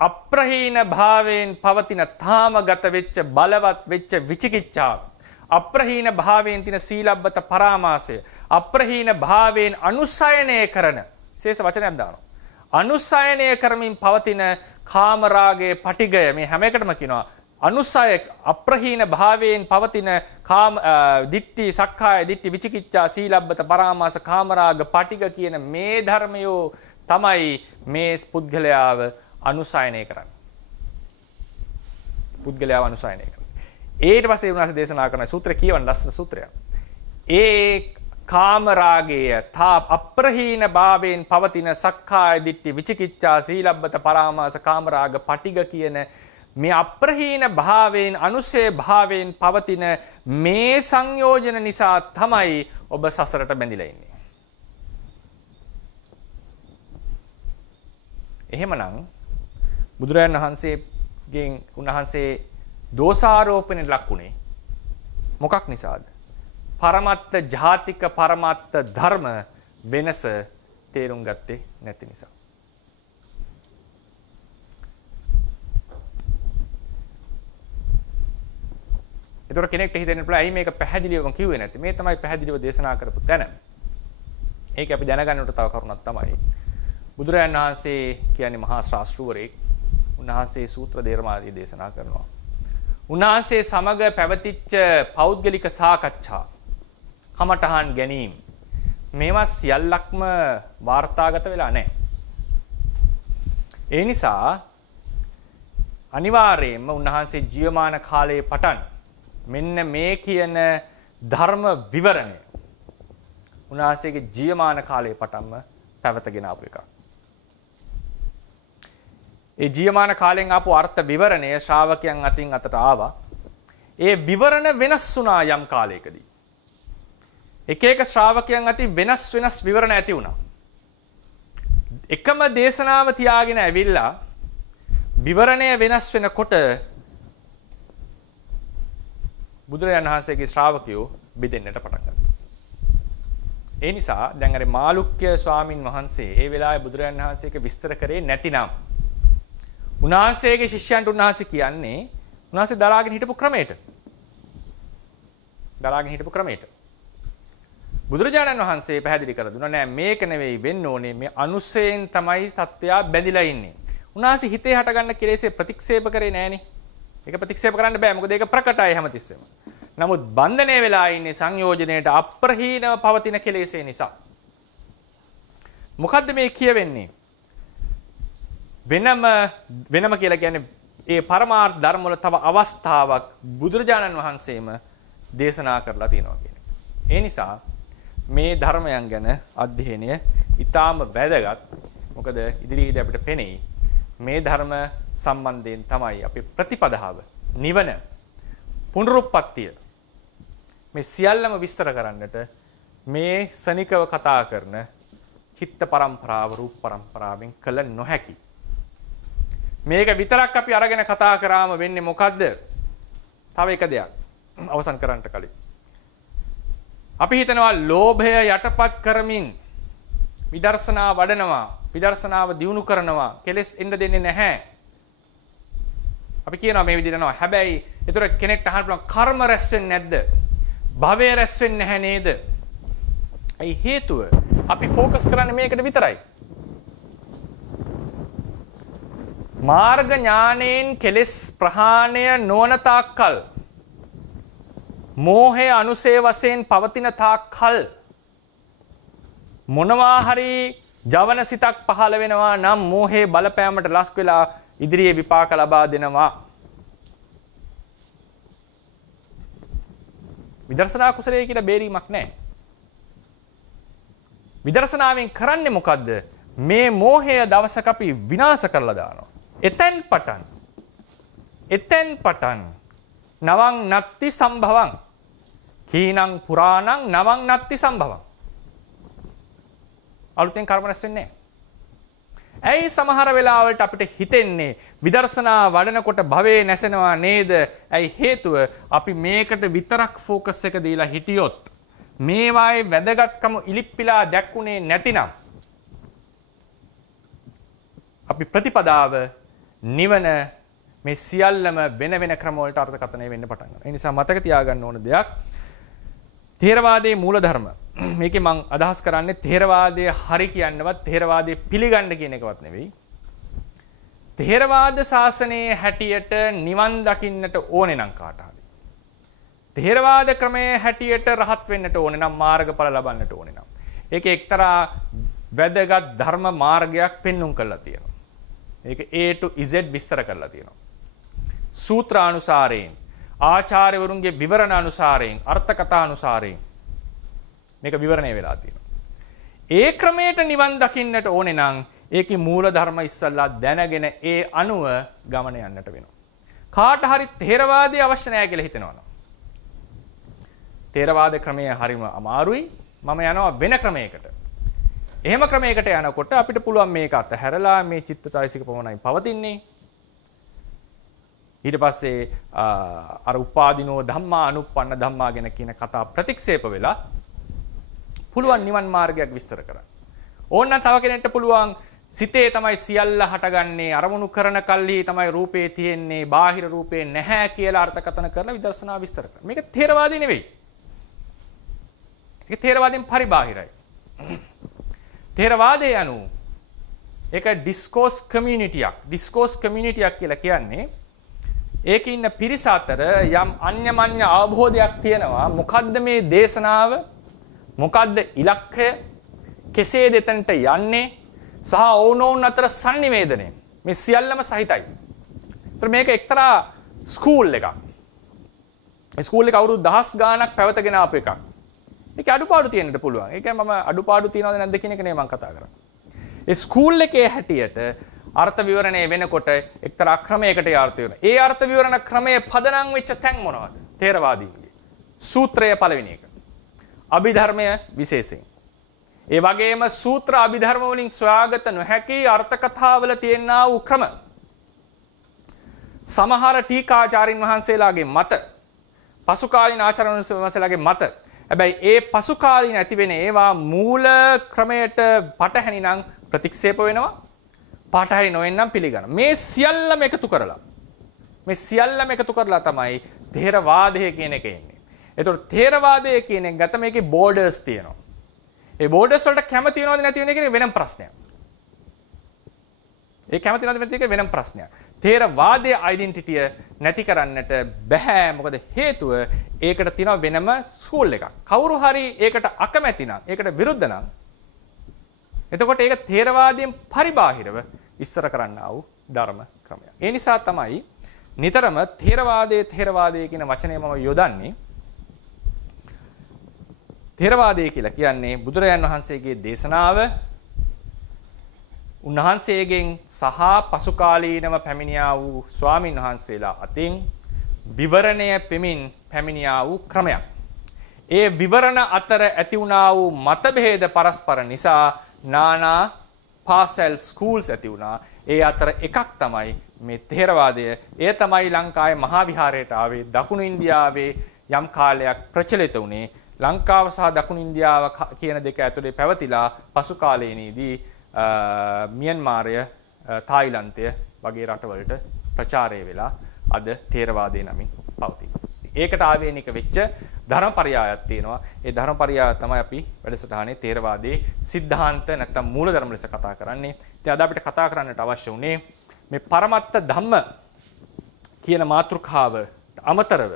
අප්‍රහීන භාවයෙන් පවතින තාමගත වෙච්ච බලවත් වෙච්ච විචිකිච්ඡාව. අප්‍රහීන භාවයෙන් තින සීලබ්බත පරාමාසය. අප්‍රහීන භාවයෙන් අනුසයනය කරන විශේෂ වචනයක් දානවා. අනුසයනය කරමින් පවතින කාමරාගයේ පටිඝය මේ හැම එකටම කියනවා අනුසය අප්‍රහීන භාවයෙන් පවතින කාම දිට්ඨි සක්කාය දිට්ඨි විචිකිච්ඡා සීලබ්බත පරාමාස කාමරාග පටිඝ කියන මේ ධර්මයෝ තමයි මේ පුද්ගලයාව අනුසයනය කරන්නේ. පුද්ගලයාව අනුසයනය කරන්නේ. ඊට පස්සේ උන්වහන්සේ දේශනා කරන සූත්‍රය කියවන ලස්සන සූත්‍රයක්. ඒ කාමරාගය තා අප්‍රහීන භාවයෙන් පවතින සක්කාය දිට්ඨි විචිකිච්ඡා සීලබ්බත පරාමාස කාමරාග පටිග කියන මේ අප්‍රහීන භාවයෙන් අනුසේ භාවයෙන් පවතින මේ සංයෝජන නිසා තමයි ඔබ සසරට බැඳිලා ඉන්නේ. එහෙමනම් බුදුරජාණන් වහන්සේගෙන් උන්වහන්සේ දෝෂාරෝපණයට ලක්ුණේ මොකක් නිසාද? පරමත්ත ජාතික පරමත්ත ධර්ම වෙනස තේරුම් ගත්තේ නැති නිසා. ඒතර කෙනෙක්ට හිතෙන්න පුළුවන් ඇයි මේක පැහැදිලිවම කිව්වේ නැත්තේ? මේ තමයි පැහැදිලිව දේශනා කරපු තැන. ඒක අපි දැනගන්නට තව කරුණක් තමයි. බුදුරජාණන් වහන්සේ කියන්නේ මහා ශාස්ත්‍රූවරයෙක්. උන්වහන්සේ සූත්‍ර දේශනාදී දේශනා කරනවා. උන්වහන්සේ සමග පැවතිච්ච පෞද්ගලික සාකච්ඡා කමඨහන් ගැනීම මේවා සියල්ලක්ම වාර්තාගත වෙලා නැහැ. ඒ නිසා අනිවාර්යයෙන්ම උන්වහන්සේ ජීවමාන කාලයේ පටන් මෙන්න මේ කියන ධර්ම විවරණය උන්වහන්සේගේ ජීවමාන කාලයේ පටන්ම පැවතගෙන ආපු එකක්. ඒ ජීවමාන කාලෙන් ආපු අර්ථ විවරණය ශ්‍රාවකයන් අතින් අතට ආවා. ඒ විවරණ වෙනස් වුණා යම් කාලයකදී. එක එක ශ්‍රාවකයන් අතින් වෙනස් විවරණ ඇති වුණා. එකම දේශනාව තියාගෙන ඇවිල්ලා විවරණය වෙනස් වෙනකොට බුදුරජාණන් වහන්සේගේ ශ්‍රාවකයෝ බෙදෙන්නට පටන් ගත්තා. ඒ නිසා දැන් අර මාළුක්‍ය ස්වාමින් වහන්සේ ඒ වෙලාවේ බුදුරජාණන් වහන්සේක විස්තර කරේ නැතිනම් උන්වහන්සේගේ ශිෂ්‍යයන්ට උන්වහන්සේ කියන්නේ උන්වහන්සේ දරාගෙන හිටපු ක්‍රමයට. බුදුරජාණන් වහන්සේ පැහැදිලි කර දුන්නා නෑ මේක නෙවෙයි වෙන්න ඕනේ මේ අනුසයෙන් තමයි සත්‍යය බැඳිලා ඉන්නේ. උන්වහන්සේ හිතේ හටගන්න කෙලෙසේ ප්‍රතික්ෂේප කරේ නෑනේ. ඒක ප්‍රතික්ෂේප කරන්න බෑ මොකද ඒක ප්‍රකටයි හැමතිස්සෙම. නමුත් බන්ධනය වෙලා ඉන්නේ සංයෝජනයේට අප්‍රහීනව පවතින කෙලෙසේ නිසා. මොකද්ද මේ කියවෙන්නේ? වෙනම කියලා කියන්නේ ඒ පරමාර්ථ ධර්ම වල තව අවස්ථාවක් බුදුරජාණන් වහන්සේම දේශනා කරලා තියෙනවා කියන එක. ඒ නිසා මේ ධර්මයන් ගැන අධ්‍යයනය ඊටාම වැදගත්. මොකද ඉදිරියේදී අපිට පෙනෙයි මේ ධර්ම සම්බන්ධයෙන් තමයි අපේ ප්‍රතිපදාව නිවන පුනරුත්පත්තිය මේ සියල්ලම විස්තර කරන්නට මේ සනිකව කතා කරන චිත්ත පරම්පරාව රූප පරම්පරාවෙන් කළ නොහැකි. මේක විතරක් අපි අරගෙන කතා කරාම වෙන්නේ මොකද්ද? තව එක දෙයක් අවසන් කරන්නට කලින් අපි හිතනවා ලෝභය යටපත් කරමින් විදර්ශනා වඩනවා, විදර්ශනාව දියුණු කරනවා, කෙලෙස් එන්න දෙන්නේ නැහැ. අපි කියනවා මේ විදිහට යනවා. හැබැයි ඒතර කෙනෙක්ට අහන්න පුළුවන් කර්ම රැස් වෙන්නේ නැද්ද? භවය රැස් වෙන්නේ නැහැ නේද? ඒ හේතුව අපි ફોકસ කරන්නේ මේකට විතරයි. මාර්ග ඥානයෙන් කෙලෙස් ප්‍රහාණය නොවන තාක්කල් මෝහය අනුසේ වශයෙන් පවතින තාක්කල් මොනවා හරි ජවන සිතක් පහළ වෙනවා නම් මෝහේ බලපෑමට ලක් වෙලා ඉදිරියේ විපාක ලබා දෙනවා. විදර්ශනා කුසලයේ කියලා බේරීමක් නැහැ. විදර්ශනාවෙන් කරන්නේ මොකද්ද? මේ මෝහය දවසක අපි විනාශ කරලා දානවා. එතෙන් පටන් නවං නත්ති සම්භවං කීනං පුරාණං නවං නත්ති සම්භවං අලුතෙන් කර්ම රැස් වෙන්නේ නැහැ. ඇයි සමහර වෙලාවලට අපිට හිතෙන්නේ විදර්ශනා වඩනකොට භවයේ නැසෙනවා නේද? ඇයි හේතුව අපි මේකට විතරක් ફોકસ එක දීලා හිටියොත් මේවායේ වැදගත්කම ඉලිප්පිලා දැක්ුණේ නැතිනම් අපි ප්‍රතිපදාව නිවන මේ සියල්ලම වෙන වෙන ක්‍රම වලට අර්ථකථනය වෙන්න පටන් ගන්නවා. ඒ නිසා මතක තියාගන්න ඕන දෙයක් ථේරවාදයේ මූලධර්ම. මේකේ මම අදහස් කරන්නේ ථේරවාදයේ හරි කියන්නවත් ථේරවාදයේ පිළිගන්න කියන එකවත් නෙවෙයි. ථේරවාද ශාසනයේ හැටියට නිවන් දකින්නට ඕනේ නම් කාට හරි. ථේරවාද ක්‍රමයේ හැටියට රහත් වෙන්නට ඕනේ නම් මාර්ගඵල ලබන්නට ඕනේ නම්. ඒකේ එක්තරා වැදගත් ධර්ම මාර්ගයක් පෙන්눔 කරලා තියෙනවා. ඒක A to Z විස්තර කරලා තියෙනවා. සූත්‍රානුසාරයෙන්, ආචාර්යවරුන්ගේ විවරණ අනුසාරයෙන්, අර්ථ කථා අනුසාරයෙන් මේක විවරණය වෙලා තියෙනවා. ඒ ක්‍රමයට නිවන් දකින්නට ඕනේ නම් ඒකේ මූල ධර්ම ඉස්සල්ලා දැනගෙන ඒ අනුව ගමන යන්නට වෙනවා. කාට හරි ථේරවාදයේ අවශ්‍ය නැහැ කියලා හිතනවා. ථේරවාද ක්‍රමය හරිම අමාරුයි. මම යනවා වෙන ක්‍රමයකට. එහෙම ක්‍රමයකට යනකොට අපිට පුළුවන් මේක අතහැරලා මේ චිත්තචෛතසික පමණයි පවතින්නේ. ඊට පස්සේ අර උපාදිනෝ ධම්මා අනුප්පන්න ධම්මා ගැන කියන කතා ප්‍රතික්ෂේප වෙලා පුළුවන් නිවන් මාර්ගයක් විස්තර කරන්න. ඕනනම් තව කෙනෙක්ට පුළුවන් සිතේ තමයි සියල්ල හටගන්නේ අරමුණු කරන කල්හි තමයි රූපේ තියෙන්නේ බාහිර රූපේ නැහැ කියලා අර්ථකථන කරලා විදර්ශනා විස්තර කරන්න. මේක ථේරවාදී නෙවෙයි. ඒක ථේරවාදයෙන් පරිබාහිරයි. ථේරවාදයේ අනු ඒක ඩිස්කෝස් කමියුනිටියක්. ඩිස්කෝස් කමියුනිටියක් කියලා කියන්නේ ඒකේ ඉන්න පිරිස අතර යම් අන්‍යමඤ්ඤ අවබෝධයක් තියෙනවා. මොකද්ද මේ දේශනාව? මොකද්ද ඉලක්කය? කෙසේද එතනට යන්නේ? සහ ඕනෝන් අතර sannivedanaye මේ සියල්ලම සහිතයි. ඒතර මේක එක්තරා ස්කූල් එකක්. ඒ ස්කූල් එක අවුරුදු 10 ගාණක් පැවතගෙන ආපු එකක්. ඒකේ අඩුපාඩු තියෙන්නත් පුළුවන්. ඒ කියන්නේ මම අඩුපාඩු තියනවද නැද්ද කියන එක නේ මම කතා කරන්නේ. ඒ ස්කූල් එකේ හැටියට අර්ථ විවරණය වෙනකොට එක්තරා ක්‍රමයකට අර්ථ වෙනවා. ඒ අර්ථ විවරණ ක්‍රමයේ පදනම් වෙච්ච තැන් මොනවද? ථේරවාදීන්ගේ. සූත්‍රය පළවෙනි එක. අභිධර්මය විශේෂයෙන්. ඒ වගේම සූත්‍ර අභිධර්ම වලින් සොයාගත නොහැකි අර්ථ කතාවල තියෙනා වූ ක්‍රම. සමහර ටීකාචාරින් වහන්සේලාගේ මත, පසුකාලීන ආචාර්යන් වහන්සේලාගේ මත. හැබැයි ඒ පසුකාලීන ඇති වෙන ඒවා මූල ක්‍රමයට පටහැනි නම් ප්‍රතික්ෂේප වෙනවා. පටහැනි නොවෙන්නම් පිළිගන්න. මේ සියල්ලම එකතු කරලා තමයි ථේරවාදය කියන එක එන්නේ. ඒතකොට ථේරවාදය කියන එක ගත මේකේ බෝඩර්ස් තියෙනවා. ඒ බෝඩර්ස් වලට කැමති වෙනවද නැති වෙනවද කියන වෙනම ප්‍රශ්නයක්. ඒ කැමති වෙනවද නැති එක වෙනම ප්‍රශ්නයක්. ථේරවාදයේ ඩෙන්ටිටිය නැති කරන්නට බෑ. මොකද හේතුව ඒකට තියෙනවා වෙනම ස්කූල් එකක්. කවුරු හරි ඒකට අකමැති නම්, ඒකට විරුද්ධ නම් එතකොට ඒක ථේරවාදයෙන් පරිබාහිරව විස්තර කරන්නා වූ ධර්ම ක්‍රමයක්. ඒ නිසා තමයි නිතරම ථේරවාදයේ කියන වචනය මම යොදන්නේ. ථේරවාදය කියලා කියන්නේ බුදුරජාන් වහන්සේගේ දේශනාව උන්වහන්සේගෙන් සහ පසුකාලීනව පැමිණියා වූ ස්වාමින් වහන්සේලා අතින් විවරණය පෙමින් පැමිණියා වූ ක්‍රමයක්. ඒ විවරණ අතර ඇති වුණා වූ මතභේද පරස්පර නිසා නානා පාසල් ස්කූල්ස් ඇති වුණා. ඒ අතර එකක් තමයි මේ ථේරවාදය. ඒ තමයි ලංකාවේ මහා විහාරයට ආවේ දකුණු ඉන්දියාවේ යම් කාලයක් ප්‍රචලිත වුණේ. ලංකාව සහ දකුණු ඉන්දියාව කියන දෙක ඇතුලේ පැවතිලා පසු කාලයේදී මියන්මාරය, තායිලන්තය වගේ රටවලට ප්‍රචාරය වෙලා අද ථේරවාදයේ නමින් පවතිනවා. ඒකට ආවේනික වෙච්ච ධර්මපරයායක් තියෙනවා. ඒ ධර්මපරයාය තමයි අපි වැඩසටහනේ ථේරවාදයේ සිද්ධාන්ත නැත්නම් මූලධර්ම ලෙස කතා කරන්නේ. ඉතින් අද අපිට කතා කරන්නට අවශ්‍ය වුණේ මේ පරමත්ත ධම්ම කියන මාතෘකාව අමතරව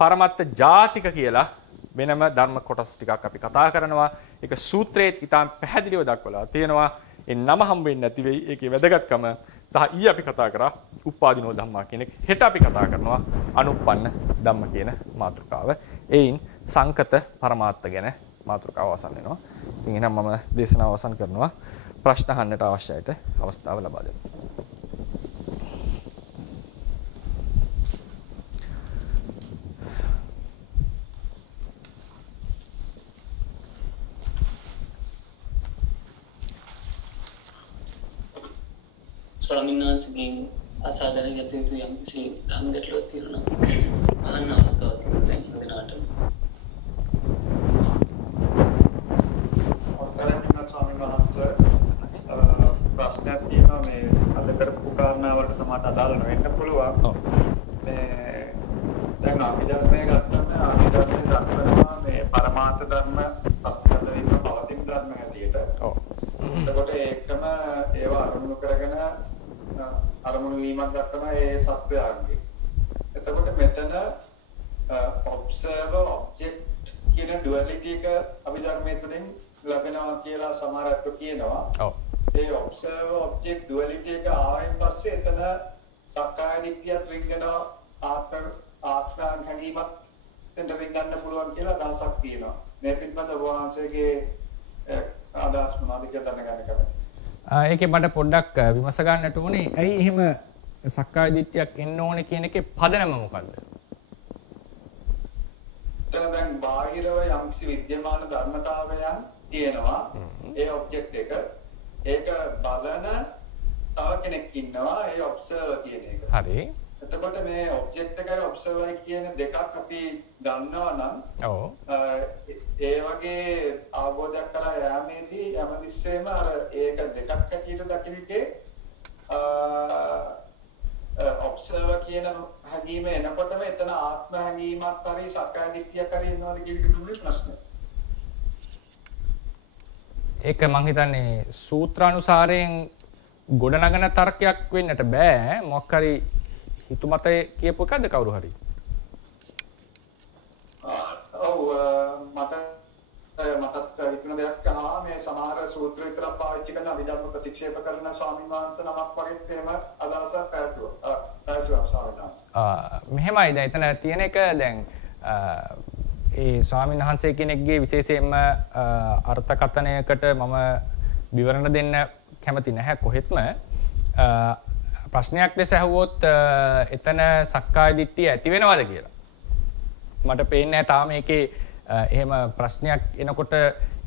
පරමත්ත ජාතික කියලා වෙනම ධර්ම කොටස් ටිකක් අපි කතා කරනවා. ඒක සූත්‍රයේ ඉතාම පැහැදිලිව දක්වලා තියෙනවා. ඒ නම හම් වෙන්නේ නැති වෙයි. ඒකේ වැදගත්කම සහ ඊ අපි කතා කරා උපාදිනෝ ධම්මා කියන එක. හෙට අපි කතා කරනවා අනුප්පන්න ධම්ම කියන මාතෘකාව. එයින් සංකත පරමාර්ථ ගැන මාතෘකාව අවසන් වෙනවා. ඉතින් එහෙනම් මම දේශනාව අවසන් කරනවා. ප්‍රශ්න අහන්නට අවශ්‍යයිට අවස්ථාව ලබා දෙන්න. ස්වාමීන් වහන්සේගෙන් අසා දැනගත යුතු යම් කිසි අංගටලක් තියෙනවා. අහන්න අවස්ථාවක් තියෙනවා දැන් හිතනට. අවසරයි ස්වාමීන් වහන්සේ. ප්‍රශ්නයක් තියෙනවා මේ අද කරපු කාරණාවලට සමහරට අදාළ නොවෙන්න පුළුවන්. මේ දැන් අපි ධර්මයේ ගත්තම අපි ධර්මයේ දක්වනවා මේ පරමාර්ථ ධර්ම සත්‍යයෙන් පවතින ධර්ම හැටියට. ඔව්. එතකොට ඒකම ඒවා අරමුණු කරගෙන අරමුණු වීමක් දක්වන ඒ සත්‍යයන්ගේ. එතකොට මෙතන observer object කියන duality එක අභිධර්මයේ තුලින් ලැබෙනවා කියලා සමහර අය කියනවා. ඔව්. ඒ observer object duality එක ආවෙන් පස්සේ එතන සක්කාය දිට්ඨියක් රින්ගනවා ආත්ම හැඟීමක් එතන රින්ගන්න පුළුවන් කියලා අදහසක් තියෙනවා. මේ පිටපත වහන්සේගේ අදහස් මොනවද කියලා දැනගන්න කැමතියි. ඒකේ මට පොඩ්ඩක් විමස ගන්නට ඕනේ. ඇයි එහෙම සක්කාය දිට්ඨියක් එන්න ඕනේ කියන එකේ පදනම මොකද්ද? දැන් බාහිරව යම්කිසි විද්‍යමාන ධර්මතාවයන් තියෙනවා. ඒ ඔබ්ජෙක්ට් එක ඒක බලන තව කෙනෙක් ඉන්නවා. ඒ ඔබ්සර්වර් කියන එක. හරි. එතකොට මේ ඔබ්ජෙක්ට් එකයි ඔබ්සර්වර් කියන දෙකක් අපි දන්නවා නම් ඔව්. ඒ වගේ අවබෝධයක් කරා යෑමේදී හැමතිස්සෙම අර ඒක දෙකක් හැටියට දකින එකේ ඔබ්සර්වර් කියන හැඟීම එනකොටම එතන ආත්ම හැඟීමක් හරි සක්කාය දිට්ඨියක් හරි එනවද කියන එක තමයි ප්‍රශ්නේ. ඒක මං හිතන්නේ සූත්‍රානුසාරයෙන් ගොඩනගන තර්කයක් වෙන්නට බෑ. මොකක් හරි හිතුමතේ කියපු එකද කවුරු හරි? ඔව් මටත් හිතන දෙයක් කරනවා මේ සමහර සූත්‍ර විතරක් පාවිච්චි කරන අභිධර්ම ප්‍රතික්ෂේප කරන ස්වාමීන් වහන්සේ නමක් වගේත් එහෙම අදහසක් පැවතුවා ස්වාමීන් වහන්සේ. මෙහෙමයි දැන් එතන තියෙන එක දැන් ඒ ස්වාමීන් වහන්සේ කෙනෙක්ගේ විශේෂයෙන්ම අර්ථකථනයකට මම විවරණ දෙන්න කැමති නැහැ කොහෙත්ම. ප්‍රශ්නයක් ලෙස ඇහුවොත් එතන සක්කාය දිට්ඨිය ඇති වෙනවද කියලා. මට පේන්නේ නැහැ තාම මේකේ එහෙම ප්‍රශ්නයක් එනකොට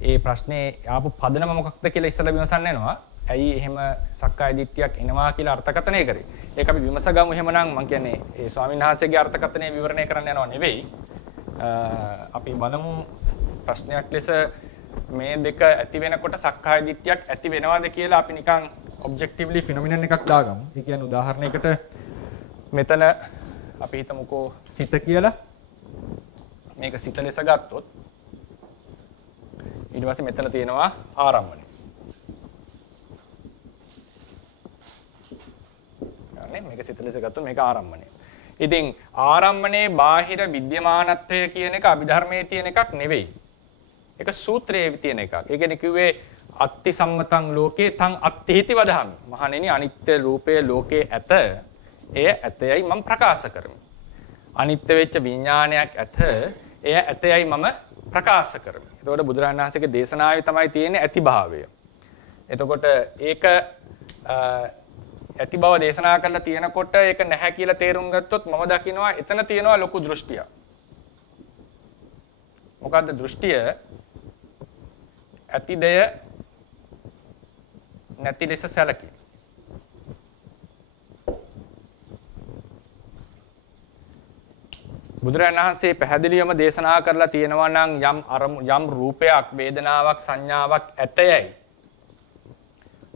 ඒ ප්‍රශ්නේ ආපු පදනම මොකක්ද කියලා ඉස්සෙල්ලා විමසන්න වෙනවා. ඇයි එහෙම සක්කාය දිට්ඨියක් එනවා කියලා අර්ථකථනය කරේ. ඒක අපි විමස ගමු. එහෙමනම් මම කියන්නේ ඒ ස්වාමීන් වහන්සේගේ අර්ථකථනය විවරණය කරන්න යනවා නෙවෙයි. අපි බලමු ප්‍රශ්නයක් ලෙස මේ දෙක ඇති වෙනකොට සක්කාය දිට්ඨියක් ඇති වෙනවද කියලා අපි නිකන් ඔබ්ජෙක්ටිව්ලි ෆිනොමිනන් එකක් දාගමු. ඒ කියන්නේ උදාහරණයකට මෙතන අපි හිතමුකෝ සිත කියලා. මේක සිත ලෙස ගත්තොත් ඊට පස්සේ මෙතන තියෙනවා ආරම්භණය. මේක සිත ලෙස ගත්තොත් මේක ආරම්භණය. ඉතින් ආරම්භණයේ බාහිර විද්‍යමානත්වය කියන එක අභිධර්මයේ තියෙන එකක් නෙවෙයි. ඒක සූත්‍රයේ තියෙන එකක්. ඒ කියන්නේ කිව්වේ අත්ති සම්මතං ලෝකේ තං අත්ථීති වදහමි. මහණෙනි අනිත්‍ය රූපයේ ලෝකේ ඇත. එය ඇතයයි මම ප්‍රකාශ කරමි. අනිත්‍ය වෙච්ච විඥානයක් ඇත. එය ඇතයයි මම ප්‍රකාශ කරමි. එතකොට බුදුරජාණන් වහන්සේගේ දේශනාවේ තමයි තියෙන්නේ ඇතිභාවය. එතකොට ඒක ඇති බව දේශනා කරලා තියෙනකොට ඒක නැහැ කියලා තේරුම් ගත්තොත් මම දකිනවා එතන තියෙනවා ලොකු දෘෂ්ටියක්. මොකද්ද දෘෂ්ටිය? ඇතිදය නැති ලෙස සැලකීම. බුදුරජාණන් වහන්සේ පැහැදිලිවම දේශනා කරලා තියෙනවා නම් යම් රූපයක් වේදනාවක් සංඥාවක් ඇතයයි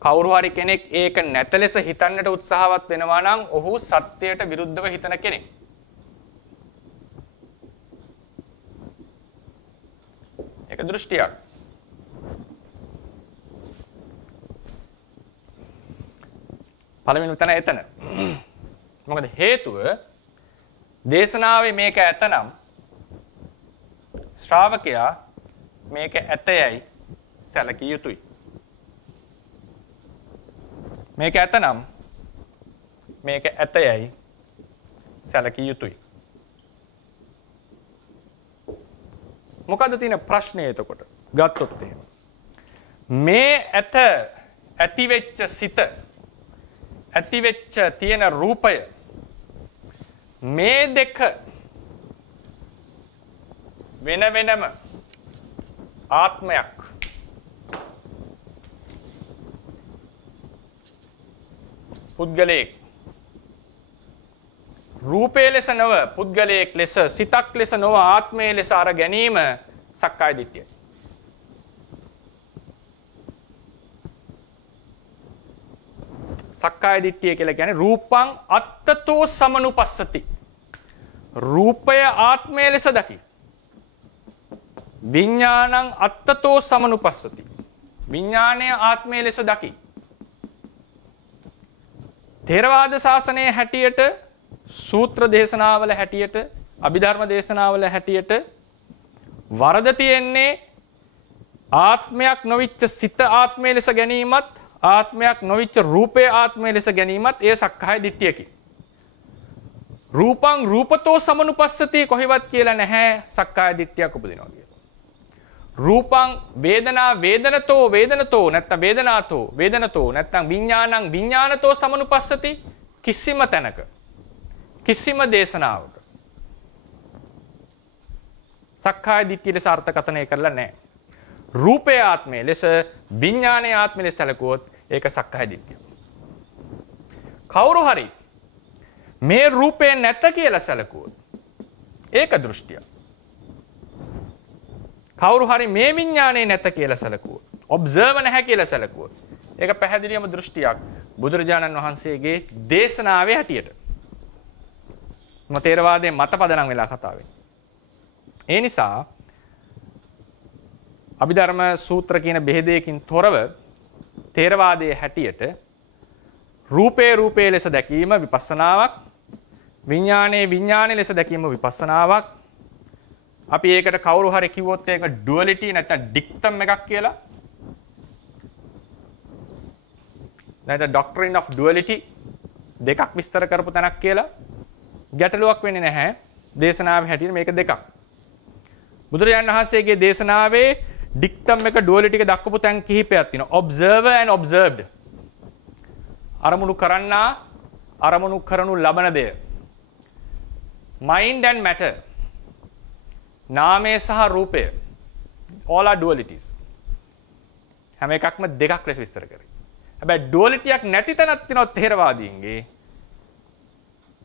කවුරු හරි කෙනෙක් ඒක නැත ලෙස හිතන්නට උත්සාහවත් වෙනවා නම් ඔහු සත්‍යයට විරුද්ධව හිතන කෙනෙක්. ඒක දෘෂ්ටියක්. පළවෙනි තැන එතන. මොකද හේතුව දේශනාවේ මේක ඇතනම් ශ්‍රාවකයා මේක ඇතයයි සැලකිය යුතුයි. මේක ඇතනම් මේක ඇතයයි සැලකිය යුතුයි. මොකද්ද තියෙන ප්‍රශ්නේ එතකොට? ගත්තොත් එහෙම. මේ ඇතිවෙච්ච සිත ඇතිවෙච්ච තියෙන රූපය මේ දෙක වෙන වෙනම ආත්මයක් පුද්ගලයෙක් රූපේ ලෙස නොව පුද්ගලයෙක් ලෙස සිතක් ලෙස නොව ආත්මයේ ලෙස අර ගැනීම සක්කාය දිට්ඨිය. සක්කාය දිට්ඨිය කියලා කියන්නේ රූපං අත්තතෝ සමනුපස්සති. රූපය ආත්මය ලෙස දකි. විඥානං අත්තතෝ සමනුපස්සති. විඥානය ආත්මය ලෙස දකි. ථේරවාද ශාසනයේ හැටියට සූත්‍ර දේශනාවල හැටියට අභිධර්ම දේශනාවල හැටියට වරද තියෙන්නේ ආත්මයක් නොවිච්ච සිත ආත්මය ලෙස ගැනීමත් ආත්මයක් නොවිච්ච රූපය ආත්මය ලෙස ගැනීමත් ඒ සක්කාය දිට්ඨියකි. රූපං රූපතෝ සමනුපස්සති කොහෙවත් කියලා නැහැ සක්කාය දිට්ඨියක් උපදිනවා කියලා. රූපං වේදනා වේදනතෝ නැත්නම් වේදනාතෝ නැත්නම් විඥානං විඥානතෝ සමනුපස්සති කිසිම තැනක කිසිම දේශනාවක සක්කාය දිට්ඨිය ලෙස අර්ථකථනය කරලා නැහැ. රූපේ ආත්මය ලෙස විඥානයේ ආත්මය ලෙස සැලකුවොත් ඒක සක්කාය දිට්ඨිය. කවුරු හරි මේ රූපේ නැත කියලා සැලකුවොත් ඒක දෘෂ්ටිය. කවුරු හරි මේ විඥානේ නැත කියලා සැලකුවොත් ඔබ්සර්වර් නැහැ කියලා සැලකුවොත් ඒක පැහැදිලිවම දෘෂ්ටියක් බුදුරජාණන් වහන්සේගේ දේශනාවේ හැටියට. තේරවාදයේ මත පදනම් වෙලා කතා වෙන්නේ. ඒ නිසා අභිධර්ම සූත්‍ර කියන බෙහෙදයකින් තොරව තේරවාදයේ හැටියට රූපේ ලෙස දැකීම විපස්සනාවක්, විඥානයේ ලෙස දැකීම විපස්සනාවක්. අපි ඒකට කවුරු හරි කිව්වොත් ඒක ඩුවැලිටි නැත්නම් ඩික්ටම් එකක් කියලා. නැත්නම් ඩොක්ට්‍රින් ඔෆ් ඩුවැලිටි දෙකක් විස්තර කරපු තැනක් කියලා ගැටලුවක් වෙන්නේ නැහැ. දේශනාවේ හැටියට මේක දෙකක්. බුදුරජාණන් වහන්සේගේ දේශනාවේ ඩික්ටම් එක ඩුවැලිටි එක දක්වපු තැන් කිහිපයක් තියෙනවා. Observer and observed. අරමුණු කරන්නා අරමුණු කරනු ලබන දෙය. mind and matter. නාමය සහ රූපය. all are dualities. හැම එකක්ම දෙකක් ලෙස විස්තර කරේ. හැබැයි ඩුවැලිටියක් නැති තැනක් තියෙනවා තේරවාදීන්ගේ.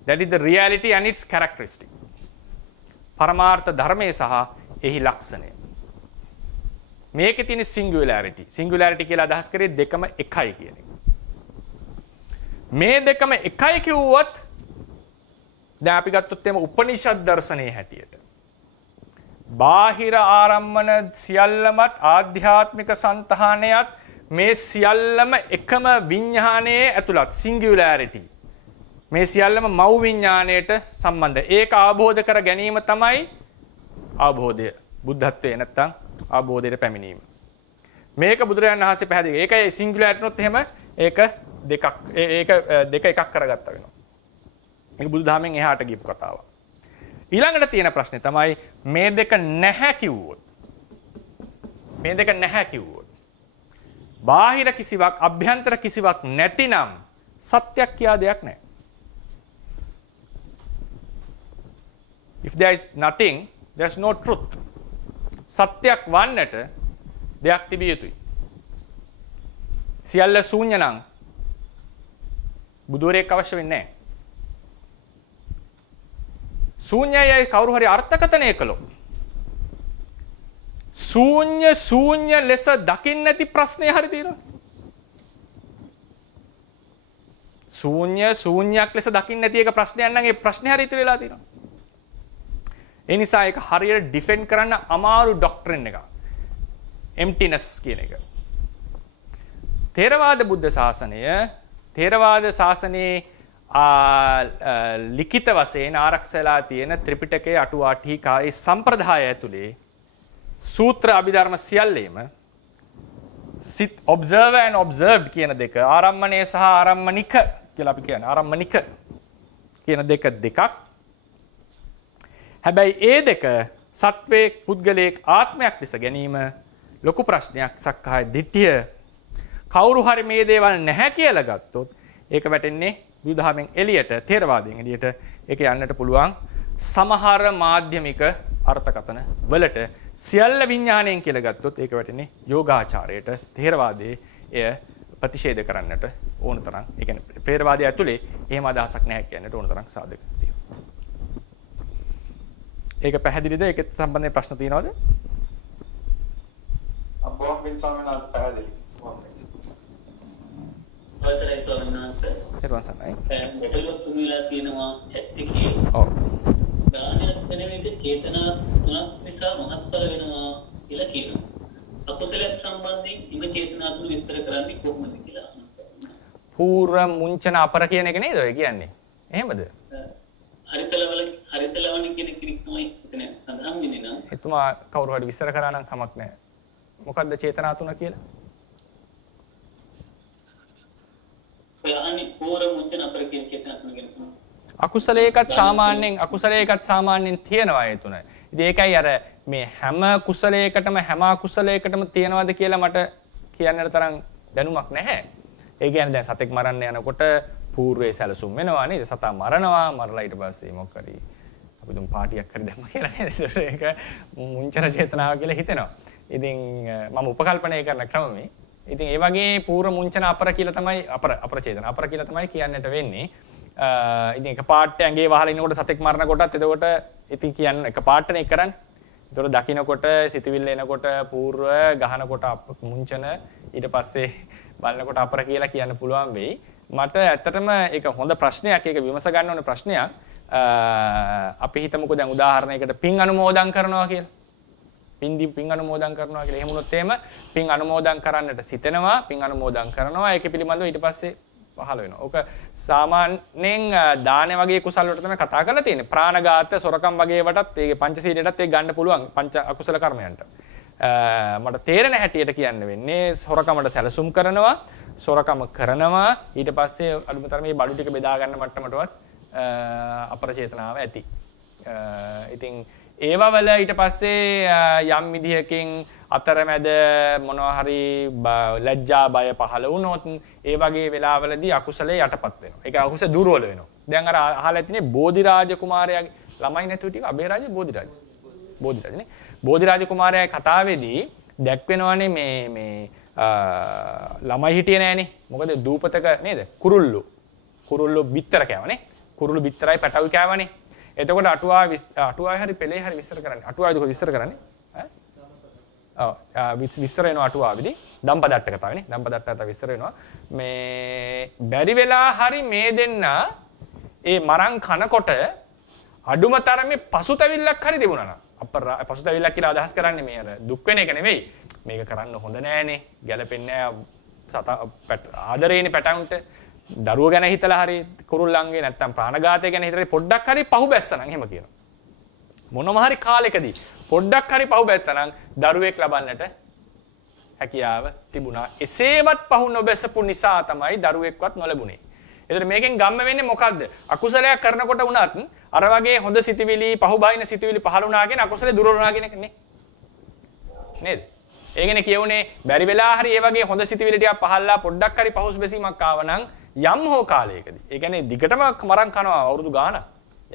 that is the reality and its characteristic. පරමාර්ථ ධර්මයේ සහ එහි ලක්ෂණය. මේකේ තියෙන singularity. singularity කියලා අදහස් කරේ දෙකම එකයි කියන එක. මේ දෙකම එකයි කිව්වොත් දැන් අපි ගත්තොත් එම උපනිෂද් දර්ශනයේ හැටියට බාහිර ආරම්මන සියල්ලමත් ආධ්‍යාත්මික సంతානයත් මේ සියල්ලම එකම විඥානයේ ඇතුළත් singularity. මේ සියල්ලම මව් විඥාණයට සම්බන්ධයි. ඒක අවබෝධ කර ගැනීම තමයි අවබෝධය. බුද්ධත්වයේ නැත්තම් අවබෝධයට පැමිණීම. මේක බුදුරජාණන් වහන්සේ පැහැදිලි. ඒකයි singularity නොත් එහෙම ඒක දෙක එකක් කරගත්තා වෙනවා. මේක බුදුදහමෙන් එහාට ගියපු කතාවක්. ඊළඟට තියෙන ප්‍රශ්නේ තමයි මේ දෙක නැහැ කිව්වොත්. බාහිර කිසිවක් අභ්‍යන්තර කිසිවක් නැතිනම් සත්‍යයක් කියා දෙයක් නැහැ. If there is nothing, there is no truth. සත්‍යයක් වන්නට දෙයක් තිබිය යුතුයි. සියල්ල ශූන්‍ය නම් බුදුරෙක් අවශ්‍ය වෙන්නේ නැහැ. ශූන්‍යයයි කවුරු හරි අර්ථකථනය කළොත් ශූන්‍ය ලෙස දකින්න නැති ප්‍රශ්නය හරි තියෙනවා. ශූන්‍යයක් ලෙස දකින්න නැති එක ප්‍රශ්නයක් නම් ඒ ප්‍රශ්නේ හරි ඉතිරි වෙලා තියෙනවා. ඒ නිසා ඒක හරියට ඩිෆෙන්ඩ් කරන්න අමාරු ඩොක්ට්‍රින් එකක්. emptiness කියන එක. තේරවාද බුද්ධ ශාසනයේ ලිඛිත වශයෙන් ආරක්ෂලා තියෙන ත්‍රිපිටකයේ අටුවා ටීකායේ සම්ප්‍රදාය ඇතුලේ සූත්‍ර අභිධර්ම සියල්ලේම observer and observed කියන දෙක ආරම්මණය සහ ආරම්මනික කියලා අපි කියන්නේ ආරම්මනික කියන දෙකක්. හැබැයි ඒ දෙක සත්වයේ පුද්ගලයක ආත්මයක් ලෙස ගැනීම ලොකු ප්‍රශ්නයක්. සක්කාය දිට්ඨිය කවුරු හරි මේ දේවල් නැහැ කියලා ගත්තොත් ඒක වැටෙන්නේ බුදුදහමෙන් එළියට තේරවාදයෙන් එළියට. ඒක යන්නට පුළුවන් සමහර මාධ්‍යමික අර්ථකථන වලට. සියල්ල විඥාණයෙන් කියලා ගත්තොත් ඒක වැටෙන්නේ යෝගාචාරයට. තේරවාදයේ එය ප්‍රතිෂේධ කරන්නට ඕන තරම්. ඒ කියන්නේ තේරවාදය ඇතුලේ එහෙම අදහසක් නැහැ කියන්නට ඕන තරම් සාධක තියෙනවා. ඒක පැහැදිලිද? ඒකත් සම්බන්ධයෙන් ප්‍රශ්න තියෙනවද? අපෝම් වින්සමනස් පැහැදිලි. අවසරයි ස්වාමීන් වහන්සේ. ඊළඟසයි. මෙතන තුමිලා තියෙනවා chat එකේ. ඔව්. දානයක් වෙන විට චේතනා තුනක් නිසා මහත්ඵල වෙනවා කියලා කියනවා. අකුසලයක් සම්බන්ධයෙන් ඉම චේතනා තුන විස්තර කරන්නේ කොහොමද කියලා අහනවා. පූර්ව මුංචන අපර කියන එක නේද ඔය කියන්නේ? එහෙමද? හරිතලවල කියන කෙනෙක් තමයි එතන සඳහන් වෙන්නේ නම්. එතුමා කවුරු හරි විස්තර කරා නම් කමක් නැහැ. මොකද්ද චේතනා තුන කියලා? යහනි පූර්ව මුංචන අපර කියන චේතනා තුන ගැන අකුසලයකත් සාමාන්‍යයෙන් තියෙනවා ඒ තුන. ඉතින් ඒකයි අර මේ හැම කුසලයකටම හැම අකුසලයකටම තියනවාද කියලා මට කියන්නට තරම් දැනුමක් නැහැ. ඒ කියන්නේ දැන් සතෙක් මරන්න යනකොට పూర్වේ සැලසුම් වෙනවා නේද? සතා මරනවා, මරලා ඊට පස්සේ මොකක් හරි අපි දුම් පාටියක් හරි දැම්ම කියලා නේද? ඒක මුංචන චේතනාව කියලා හිතෙනවා. ඉතින් මම උපකල්පනය කරන ක්‍රම මේ. ඉතින් ඒ වගේ పూర్ව මුංචන අපර කියලා තමයි අපර චේතන අපර කියලා තමයි කියන්නට වෙන්නේ. ඉතින් එක පාට ඇඟේ වහලා ඉන්නකොට සතෙක් මරන කොටත් එතකොට ඉතින් කියන්න එක පාටනේ කරන්නේ. ඒතකොට දකින්නකොට සිතවිල්ල එනකොට పూర్ව ගහනකොට මුංචන ඊට පස්සේ බලනකොට අපර කියලා කියන්න පුළුවන් වෙයි. මට ඇත්තටම ඒක හොඳ ප්‍රශ්නයක්. ඒක විමස ගන්න ඕන ප්‍රශ්නයක්. අපි හිතමුකෝ දැන් උදාහරණයකට පින් අනුමෝදන් කරනවා කියලා. පින් අනුමෝදන් කරනවා කියලා. එහෙම වුණොත් එහෙම පින් අනුමෝදන් කරන්නට සිතෙනවා, පින් අනුමෝදන් කරනවා. ඒක පිළිබඳව ඊට පස්සේ පහළ වෙනවා. ඕක සාමාන්‍යයෙන් දාන වගේ කුසල වලට තමයි කතා කරලා තියෙන්නේ. ප්‍රාණඝාත, සොරකම් වගේ වටත් ඒක පංචශීලයටත් ඒක ගන්න පුළුවන් පංච අකුසල කර්මයන්ට. මට තේරෙන හැටියට කියන්න වෙන්නේ සොරකමට සැලසුම් කරනවා, සොරකම කරනවා, ඊට පස්සේ අලුම තරමේ බඩු ටික බෙදා ගන්න මට්ටමටවත් අපර චේතනාව ඇති. ඉතින් ඒවා වල ඊට පස්සේ යම් විදිහකින් අතරමැද මොනවා හරි ලැජ්ජා බය පහළ වුණොත් ඒ වගේ වෙලාවලදී අකුසලේ යටපත් වෙනවා. ඒක අකුසල දුර්වල වෙනවා. දැන් අර අහලා ඇතිනේ බෝධිරාජ කුමාරයාගේ ළමයි නැතුව ටික අබේරාජ බෝධිරාජනේ. බෝධිරාජ කුමාරයාගේ කතාවේදී දැක්වෙනවානේ මේ ළමයි හිටියේ නෑනේ. මොකද දූපතක නේද? කුරුල්ලෝ බිත්තර කෑවනේ. කුරුල්ලෝ බිත්තරයි පැටවි කෑවනේ. එතකොට අටුවාවේ හරි පෙළේ හරි විස්තර කරන්නේ. අටුවාවේද කොහොමද විස්තර කරන්නේ? විස්තර වෙනවා අටුවාවේදී. දම්පදට්ට කතාවනේ. දම්පදට්ට කතාව විස්තර වෙනවා. මේ බැරි වෙලා හරි මේ දෙන්න ඒ මරන් කනකොට අඩුම තරමේ පසුතැවිල්ලක් හරි තිබුණා නම් පසුතැවිල්ලක් කියලා අදහස් කරන්නේ මේ අර දුක් වෙන එක නෙවෙයි. මේක කරන්න හොඳ නෑනේ. ගැලපෙන්නේ නෑ. ආදරේනේ පැටවුන්ට. දරුවෝ ගැන හිතලා හරි කුරුල්ලන්ගේ නැත්තම් ප්‍රාණඝාතය ගැන හිතලා පොඩ්ඩක් හරි පහු බැස්සනම් එහෙම කියනවා. මොනම හරි කාලෙකදී පොඩ්ඩක් හරි පහු බැස්සනම් දරුවෙක් ලබන්නට හැකියාව තිබුණා. එසේවත් පහු නොබැසපු නිසා තමයි දරුවෙක්වත් නොලැබුණේ. ඒතර මේකෙන් ගම්ම වෙන්නේ මොකද්ද? අකුසලයක් කරනකොට වුණත් අර වගේ හොඳ සිතිවිලි පහුබාහින සිතිවිලි පහළ වුණා කියන අකුසලේ දුර වුණා කියන එක නේ. නේද? ඒකනේ කියුනේ බැරි වෙලා හරි ඒ වගේ හොඳ සිතිවිලි ටිකක් පහළලා පොඩ්ඩක් හරි පහුස් බැසීමක් ආවනම් යම් හෝ කාලයකදී ඒ කියන්නේ දිගටම මරන් කනවා අවුරුදු ගාණක්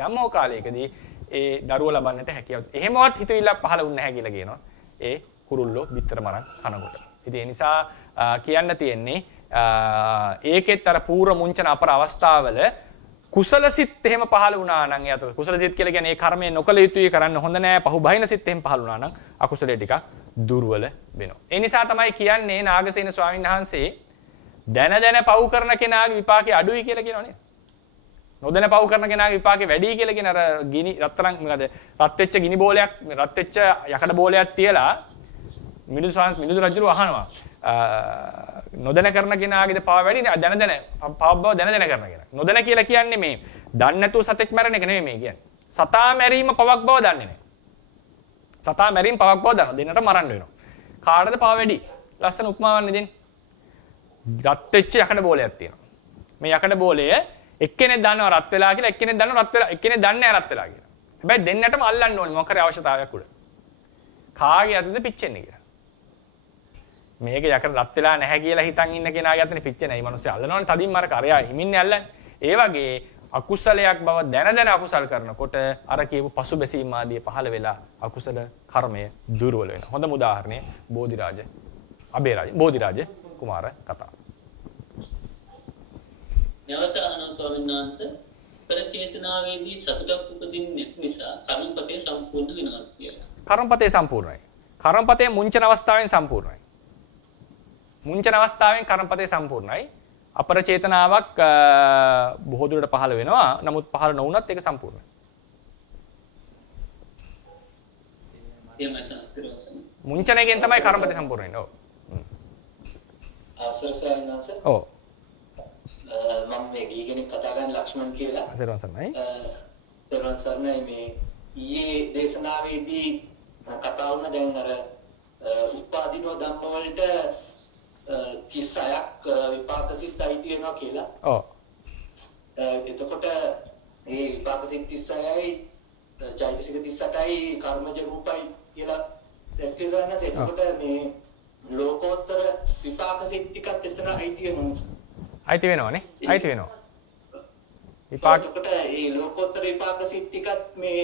යම් හෝ කාලයකදී ඒ දරුවෝ ලබන්නට හැකියාව. එහෙමවත් හිතවිල්ලක් පහළ වුණ නැහැ කියලා කියනවා. ඒ කුරුල්ලෝ බිත්තර මරන් කනකොට. ඉතින් ඒ නිසා කියන්න තියෙන්නේ ඒකෙත් අර පූර්ව මුංචන අපර අවස්ථාවල කුසල සිත් එහෙම පහළ වුණා නම් ඒ අතර කුසල සිත් කියලා කියන්නේ ඒ කර්මය නොකළ යුතුයි කරන්න හොඳ නෑ පහු බහින සිත් එහෙම පහළ වුණා නම් අකුසලයේ ටිකක් දුර්වල වෙනවා. ඒ නිසා තමයි කියන්නේ නාගසේන ස්වාමීන් වහන්සේ දැන පව් කරන කෙනාගේ විපාකේ අඩුයි කියලා කියනවනේ. නොදැන පව් කරන කෙනාගේ විපාකේ වැඩි කියලා කියන අර ගිනි රත්තරන් මොකද රත් වෙච්ච ගිනි බෝලයක් රත් වෙච්ච යකඩ බෝලයක් තියලා මිනිඳු රජුව අහනවා නොදැන කරන කෙනාගේද පව වැඩි දැන පව බව දැන කරන කෙනා. නොදැන කියලා කියන්නේ මේ දන්නේ නැතුව සතෙක් මැරෙන එක නෙමෙයි මේ කියන්නේ. සතා මැරීම පවක් බව දන්නේ නැහැ. සතා මැරීම පවක් බව දන්නවා. දෙන්නට මරන්න වෙනවා. කාටද පව වැඩි? ලස්සන උපමාවක් දෙන්නේ. රත් වෙච්ච යකඩ බෝලයක් තියෙනවා. මේ යකඩ බෝලය එක්කෙනෙක් දන්නවා රත් වෙලා කියලා එක්කෙනෙක් දන්නවා රත් වෙලා එක්කෙනෙක් දන්නේ නැහැ රත් වෙලා කියලා. හැබැයි දෙන්නටම අල්ලන්න ඕනේ මොකක් හරි අවශ්‍යතාවයක් උඩ. කාගේ අතද පිච්චෙන්නේ කියලා. මේක යකඩ රත් වෙලා නැහැ කියලා හිතන් ඉන්න කෙනාගේ අතනේ පිච්චෙන්නේ. මේ මිනිස්සු අල්ලනවනේ තදින් මාර කරයා හිමින්නේ අල්ලන්නේ. ඒ වගේ අකුසලයක් බව දැන අකුසල් කරනකොට අර කියපු පසුබැසීම් ආදී පහළ වෙලා අකුසල කර්මය දුර්වල වෙනවා. හොඳම උදාහරණය බෝධිරාජ කුමාර කතාව. නැවත අහනවා ස්වාමීන් වහන්සේ පෙර චේතනාවේදී සතුටක් උපදින්නේ නිසා කර්මපතේ සම්පූර්ණ වෙනවා කියලා. කර්මපතේ සම්පූර්ණයි. කර්මපතේ මුංචන අවස්ථාවෙන් සම්පූර්ණයි. මුංචන අවස්ථාවෙන් කර්මපතේ සම්පූර්ණයි. අපර චේතනාවක් බොහෝ දුරට පහළ වෙනවා. නමුත් පහළ නොවුනත් ඒක සම්පූර්ණයි. මුංචනයෙන් තමයි කර්මපතේ සම්පූර්ණ වෙන්නේ. ඔව්. අවසර සයන්වන්ස. ඔව්. මම මේ ගීගෙනෙක් කතා කරන ලක්ෂ්මන් කියලා. දරුවන් සර්ණයි. දරුවන් සර්ණයි මේ ඊයේ දේශනාවේදී කතා වුණා දැන් අර උපාදිනෝ ධම්ම වලට 36ක් විපාක සිත් අයිති වෙනවා කියලා. ඔව්. එතකොට මේ විපාක සිත් 36යි චෛතසික 38යි කර්මජ රූපයි කියලා දැක්කේසන එතකොට මේ ලෝකෝත්තර විපාක සිත් ටිකත් එතන අයිති වෙනවා. අයිති වෙනවනේ. අයිති වෙනවා. විපාක එතකොට මේ ලෝකෝත්තර විපාක සිත් ටිකත් මේ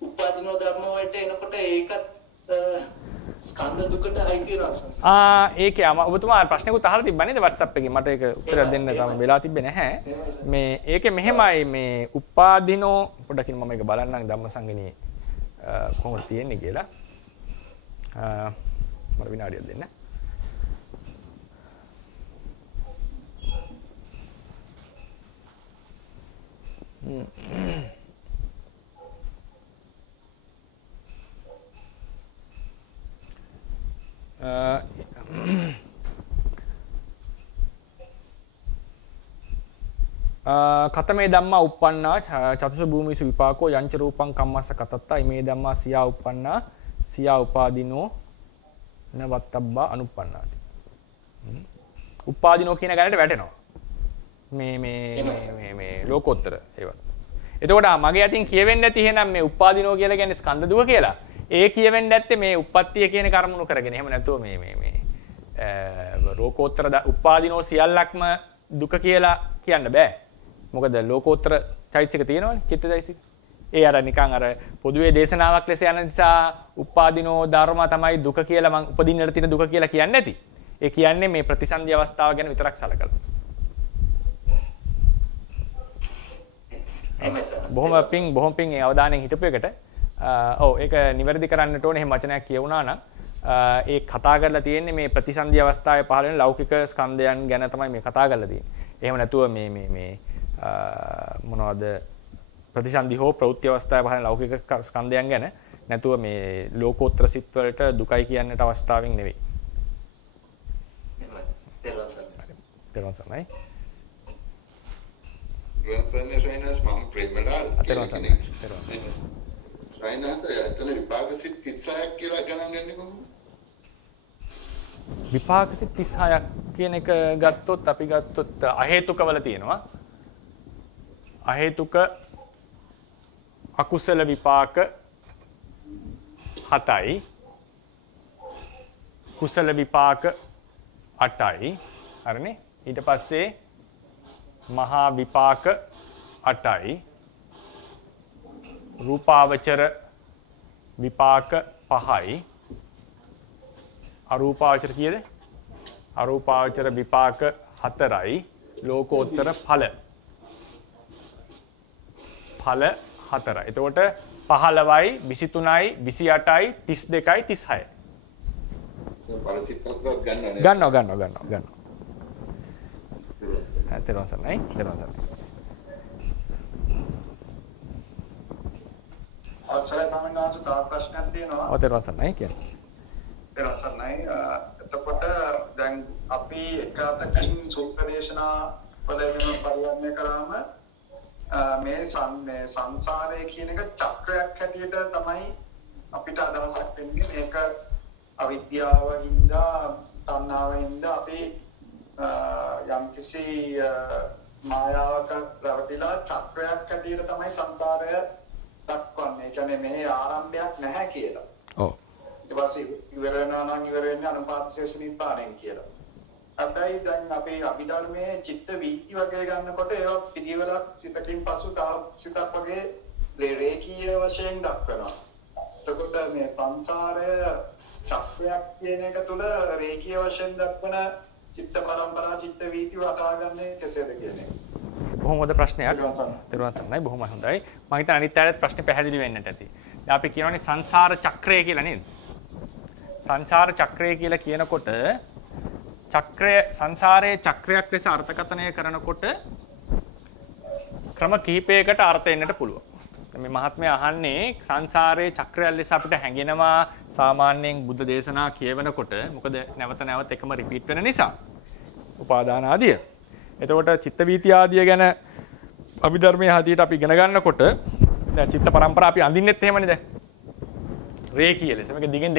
උපාදිනෝ ධර්ම වලට එනකොට ඒකත් ස්කන්ධ දුකට අයිති වෙනවා. ඒකේ ඔබතුමා ප්‍රශ්නකුත් අහලා තිබ්බනේ WhatsApp එකේ මට ඒක උත්තර දෙන්න තාම වෙලා තිබ්බේ නැහැ. මේ ඒකේ මෙහෙමයි මේ උපාදිනෝ පොඩ්ඩක් මම මේක බලන්නම් ධම්මසංගණියේ කොහොමද තියෙන්නේ කියලා. මට විනාඩියක් දෙන්න. කතමේ ධම්මා uppannā චතුස භූමිසු විපාකෝ යංච රූපං කම්මස්ස කතත්තා ඉමේ ධම්මා සියා uppannā සියා උපාදිනෝ නවත්තබ්බා අනුප්පන්නාති. උපාදිනෝ කියන ගණයට වැටෙනවා. මේ ලෝකෝත්තර ඒවා. එතකොට මගේ අතින් කියවෙන්නේ නැති එහෙනම් මේ උපාදිනෝ කියලා කියන්නේ ස්කන්ධ දුක කියලා. ඒ කියවෙන්නේ නැත්තේ මේ උප්පත්තිය කියන කර්මණු කරගෙන. එහෙම නැතුව මේ ලෝකෝත්තර උපාදිනෝ සියල්ලක්ම දුක කියලා කියන්න බෑ. මොකද ලෝකෝත්තර චෛතසික තියෙනවනේ චිත්ත චෛතසික. ඒ අර නිකන් අර පොදුවේ දේශනාවක් ලෙස යන නිසා උපාදිනෝ ධර්ම තමයි දුක කියලා මම උපදින්නට තියෙන දුක කියලා කියන්නේ නැති. ඒ කියන්නේ මේ ප්‍රතිසන්දි අවස්ථාව ගැන විතරක් සලකලා. බොහොම පිං ඒ අවධානයෙන් හිටපු එකට. ඔව් ඒක නිවැරදි කරන්නට ඕනේ. එහෙම වචනයක් කියවුණා නම් ඒ කතා කරලා තියෙන්නේ මේ ප්‍රතිසන්දි අවස්ථාවේ පහළ වෙන ලෞකික ස්කන්ධයන් ගැන තමයි මේ කතා කරලා තියෙන්නේ. එහෙම නැතුව මේ මොනවද ප්‍රතිසන්දි හෝ ප්‍රවෘත්ති අවස්ථාවේ පහළ ලෞකික ස්කන්ධයන් ගැන නැතුව මේ ලෝකෝත්තර සිත් වලට දුකයි කියන්නට අවස්ථාවෙන් නෙවෙයි. තේරුම් ගන්නයි. සයිනස් මම ප්‍රේමලාල් සයිනස් එතන විපාක සිත් 36ක් කියලා ගණන් ගන්නේ කොහොමද? විපාක සිත් 36ක් කියන එක ගත්තොත් අපි ගත්තොත් අහේතුකවල තියෙනවා. අහේතුක අකුසල විපාක 7යි කුසල විපාක 8යි හරිනේ. ඊට පස්සේ මහා විපාක 8යි රූපාවචර විපාක 5යි අරූපාවචර කීයද? අරූපාවචර විපාක 4යි ලෝකෝත්තර ඵල 4යි. එතකොට 15යි 23යි 28යි 32යි 36යි. පරිසිතක් ගන්නවනේ. ගන්නවා. තේරුම්සන්නයි. අවසරයි සමනාංශ තව ප්‍රශ්නයක් තියෙනවා. ඔව් තේරුම්සන්නයි කියන්නේ. තේරුම්සන්නයි. එතකොට දැන් අපි එක අතකින් සූත්‍රදේශනා වල වෙන පරිවර්තනය කරාම මේ සංසාරය කියන එක චක්‍රයක් හැටියට තමයි අපිට අදහසක් වෙන්නේ. මේක අවිද්‍යාව හින්දා තණ්හාව හින්දා අපි යම්කිසි මායාවක රැවටිලා චක්‍රයක් හැටියට තමයි සංසාරය දක්වන්නේ. ඒ කියන්නේ මේ ආරම්භයක් නැහැ කියලා. ඔව්. ඊට පස්සේ ඉවර වෙනවා නම් ඉවර වෙන්නේ අනුපාතශේෂ නිපාතයෙන් කියලා. හැබැයි දැන් අපේ අභිධර්මයේ චිත්ත වීති වගේ ගන්නකොට ඒවා පිළිවෙලක් සිතකින් පසු තව සිතක් වගේ රේඛීය වශයෙන් දක්වනවා. එතකොට මේ සංසාරය චක්‍රයක් කියන එක තුළ රේඛීය වශයෙන් දක්වන චිත්ත පරම්පරා චිත්ත වීති වටහාගන්නේ කෙසේද කියන එක. බොහොම හොඳ ප්‍රශ්නයක්. තේරුම්සන්නයි බොහොම හොඳයි. මම හිතන්නේ අනිත් අයත් ප්‍රශ්නේ පැහැදිලි වෙන්නට ඇති. දැන් අපි කියනවානේ සංසාර චක්‍රය කියලා නේද? සංසාර චක්‍රය කියලා කියනකොට චක්‍රය සංසාරයේ චක්‍රයක් ලෙස අර්ථකථනය කරනකොට ක්‍රම කිහිපයකට අර්ථ වෙන්නට පුළුවන්. මේ මහත්මයා අහන්නේ සංසාරයේ චක්‍රයක් ලෙස අපිට හැඟෙනවා සාමාන්‍යයෙන් බුද්ධ දේශනා කියවනකොට. මොකද නැවත එකම රිපීට් වෙන නිසා. උපාදාන ආදිය. එතකොට චිත්ත වීති ආදිය ගැන අභිධර්මයේ හදියට අපි ඉගෙන ගන්නකොට දැන් චිත්ත පරම්පරාව අපි අඳින්නෙත් එහෙමනේ දැන්. රේඛීය ලෙස මේක දිගින්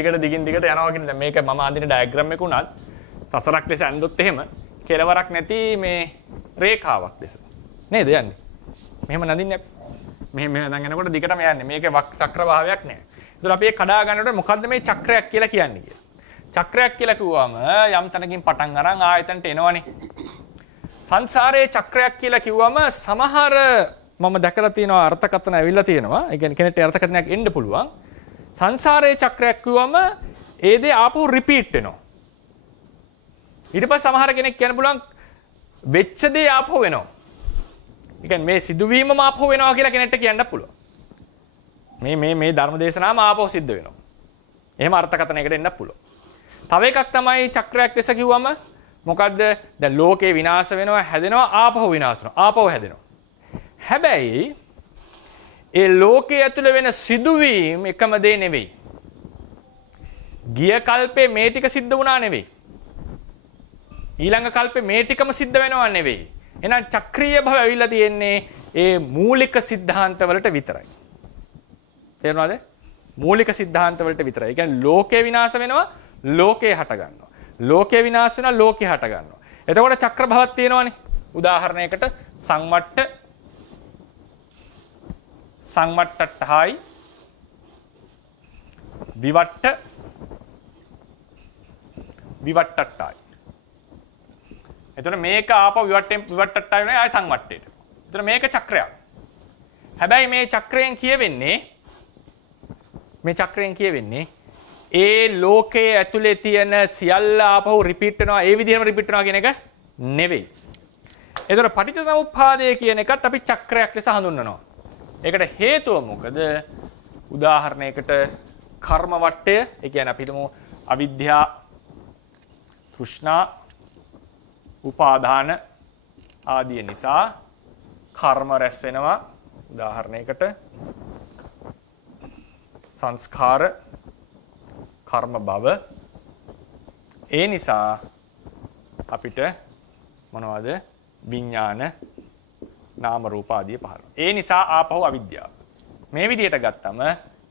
දිගට යනවා කියන්නේ දැන් මේක මම අඳින ඩයග්‍රෑම් එක උනත් සසරක් ලෙස අඳුත් එහෙම කෙලවරක් නැති මේ රේඛාවක් ලෙස නේද යන්නේ. මෙහෙම නඳින්නේ මෙහෙම දැන් යනකොට දිගටම යන්නේ. මේකේ චක්‍ර භාවයක් නැහැ. ඒතර අපි කඩා ගන්නකොට මොකද්ද මේ චක්‍රයක් කියලා කියන්නේ කියලා. චක්‍රයක් කියලා කිව්වම යම් තැනකින් පටන් අරන් ආයතනට එනවනේ. සංසාරයේ චක්‍රයක් කියලා කිව්වම සමහර මම දැකලා තියෙනවා අර්ථකථන ඇවිල්ලා තියෙනවා. ඒ කියන්නේ කෙනෙක්ට අර්ථකථනයක් එන්න පුළුවන්. සංසාරයේ චක්‍රයක් කිව්වම ඒ දේ ආපහු රිපීට් වෙනවා. ඊට පස්සේ සමහර කෙනෙක් කියන්න පුළුවන් වෙච්ච දේ ආපහු වෙනවා. ඒ කියන්නේ මේ සිදුවීමම ආපහු වෙනවා කියලා කෙනෙක්ට කියන්න පුළුවන්. මේ ධර්ම දේශනාවම ආපහු සිද්ධ වෙනවා. එහෙම අර්ථකථනයකට එන්න පුළුවන්. තව එකක් තමයි චක්‍රයක් ලෙස කිව්වම මොකද්ද? දැන් ලෝකේ විනාශ වෙනවා, හැදෙනවා, ආපහු විනාශ වෙනවා, ආපහු හැදෙනවා. හැබැයි ඒ ලෝකයේ ඇතුළේ වෙන සිදුවීම් එකම දේ නෙවෙයි. ගිය කල්පේ මේ ටික සිද්ධ වුණා නෙවෙයි. ඊළඟ කල්පේ මේ ටිකම සිද්ධ වෙනවා නෙවෙයි. එහෙනම් චක්‍රීය භව ඇවිල්ලා තියෙන්නේ ඒ මූලික સિદ્ધාන්ත වලට විතරයි. තේරුණාද? මූලික સિદ્ધාන්ත වලට විතරයි. ඒ කියන්නේ ලෝකේ විනාශ වෙනවා, ලෝකේ හට ගන්නවා. ලෝකේ විනාශ වෙනවා, ලෝකේ හට ගන්නවා. එතකොට චක්‍ර භවක් තියෙනවානේ. උදාහරණයකට සංවට්ටහයි විවට්ටට්ටයි. එතකොට මේක ආපහු විවට්ටට්ටයි වෙනවා ආය සංවට්ටේට. එතකොට මේක චක්‍රයක්. හැබැයි මේ චක්‍රයෙන් කියවෙන්නේ ඒ ලෝකයේ ඇතුලේ තියෙන සියල්ල ආපහු රිපීට් වෙනවා, ඒ විදිහම රිපීට් වෙනවා කියන එක නෙවෙයි. එතකොට පටිච්චසමුප්පාදය කියන එකත් අපි චක්‍රයක් ලෙස හඳුන්වනවා. ඒකට හේතුව මොකද? උදාහරණයකට කර්ම වට්ටය, ඒ කියන්නේ අපි හිතමු අවිද්‍යා, තෘෂ්ණා, උපාදාන ආදී නිසා කර්ම රැස් වෙනවා. උදාහරණයකට සංස්කාර, කර්ම භව. ඒ නිසා අපිට මොනවද? විඥාන, නාම රූප ආදී පහළ. ඒ නිසා ආපහු අවිද්‍යාව. මේ විදිහට ගත්තම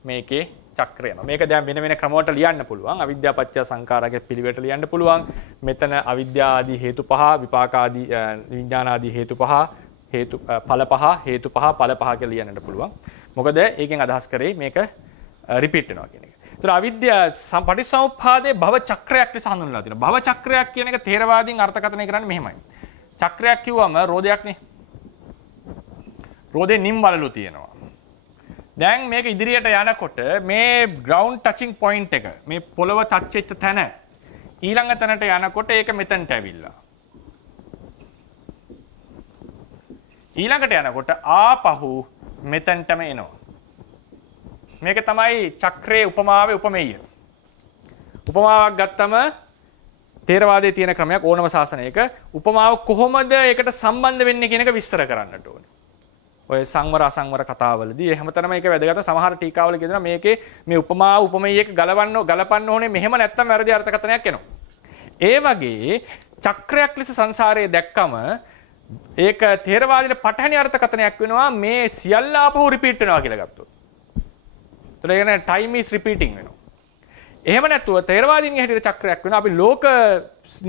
මේකේ චක්‍රය යනවා. මේක දැන් වෙන වෙන ක්‍රම වලට ලියන්න පුළුවන්. අවිද්‍යා පත්‍ය සංඛාරයේ පිළිවෙලට ලියන්න පුළුවන්. මෙතන අවිද්‍යා ආදී හේතු පහ, විපාක ආදී විඥාන ආදී හේතු පහ, ඵල පහ, හේතු පහ, ඵල පහ කියලා ලියන්නට පුළුවන්. මොකද ඒකෙන් අදහස් කරේ මේක රිපීට් වෙනවා කියන එක. ඒතර අවිද්‍යා පටිච්චසමුප්පාදයේ භව චක්‍රයක් ලෙස හඳුන්වලා තියෙනවා. භව චක්‍රයක් කියන එක තේරවාදීන් අර්ථකථනය කරන්නේ මෙහෙමයි. චක්‍රයක් කිව්වම රෝදයක්නේ. රෝදේ නිම් වලලු තියෙනවා. දැන් මේක ඉදිරියට යනකොට මේ ග්‍රවුන්ඩ් ටචින් පොයින්ට් එක, මේ පොළව ටච් වෙච්ච තැන ඊළඟ තැනට යනකොට ඒක මෙතනට ඇවිල්ලා. ඊළඟට යනකොට ආපහු මෙතනටම එනවා. මේක තමයි චක්‍රයේ උපමාවේ උපමේය. උපමාවක් ගත්තම තේරවාදයේ තියෙන ක්‍රමයක් ඕනම ශාසනයක උපමාව කොහොමද ඒකට සම්බන්ධ වෙන්නේ කියන එක විස්තර කරන්නට ඕනේ. ඔය සංවර අසංවර කතාවලදී හැමතැනම මේක වැදගත්. සමහර ටීකාවල කියනවා මේකේ මේ උපමාව උපමේයයක ගලපන්න ඕනේ, මෙහෙම නැත්තම් වැරදි අර්ථකථනයක් එනවා. ඒ වගේ චක්‍රයක් ලෙස සංසාරයේ දැක්කම ඒක තේරවාදයේ පටහැනි අර්ථකථනයක් වෙනවා. මේ සියල්ල ආපහු රිපීට් වෙනවා කියලා ගත්තොත්. ඒතර ඒ කියන්නේ time is repeating වෙනවා. එහෙම නැතුව තේරවාදීන්ගේ හැටියට චක්‍රයක් වෙනවා. අපි ලෝක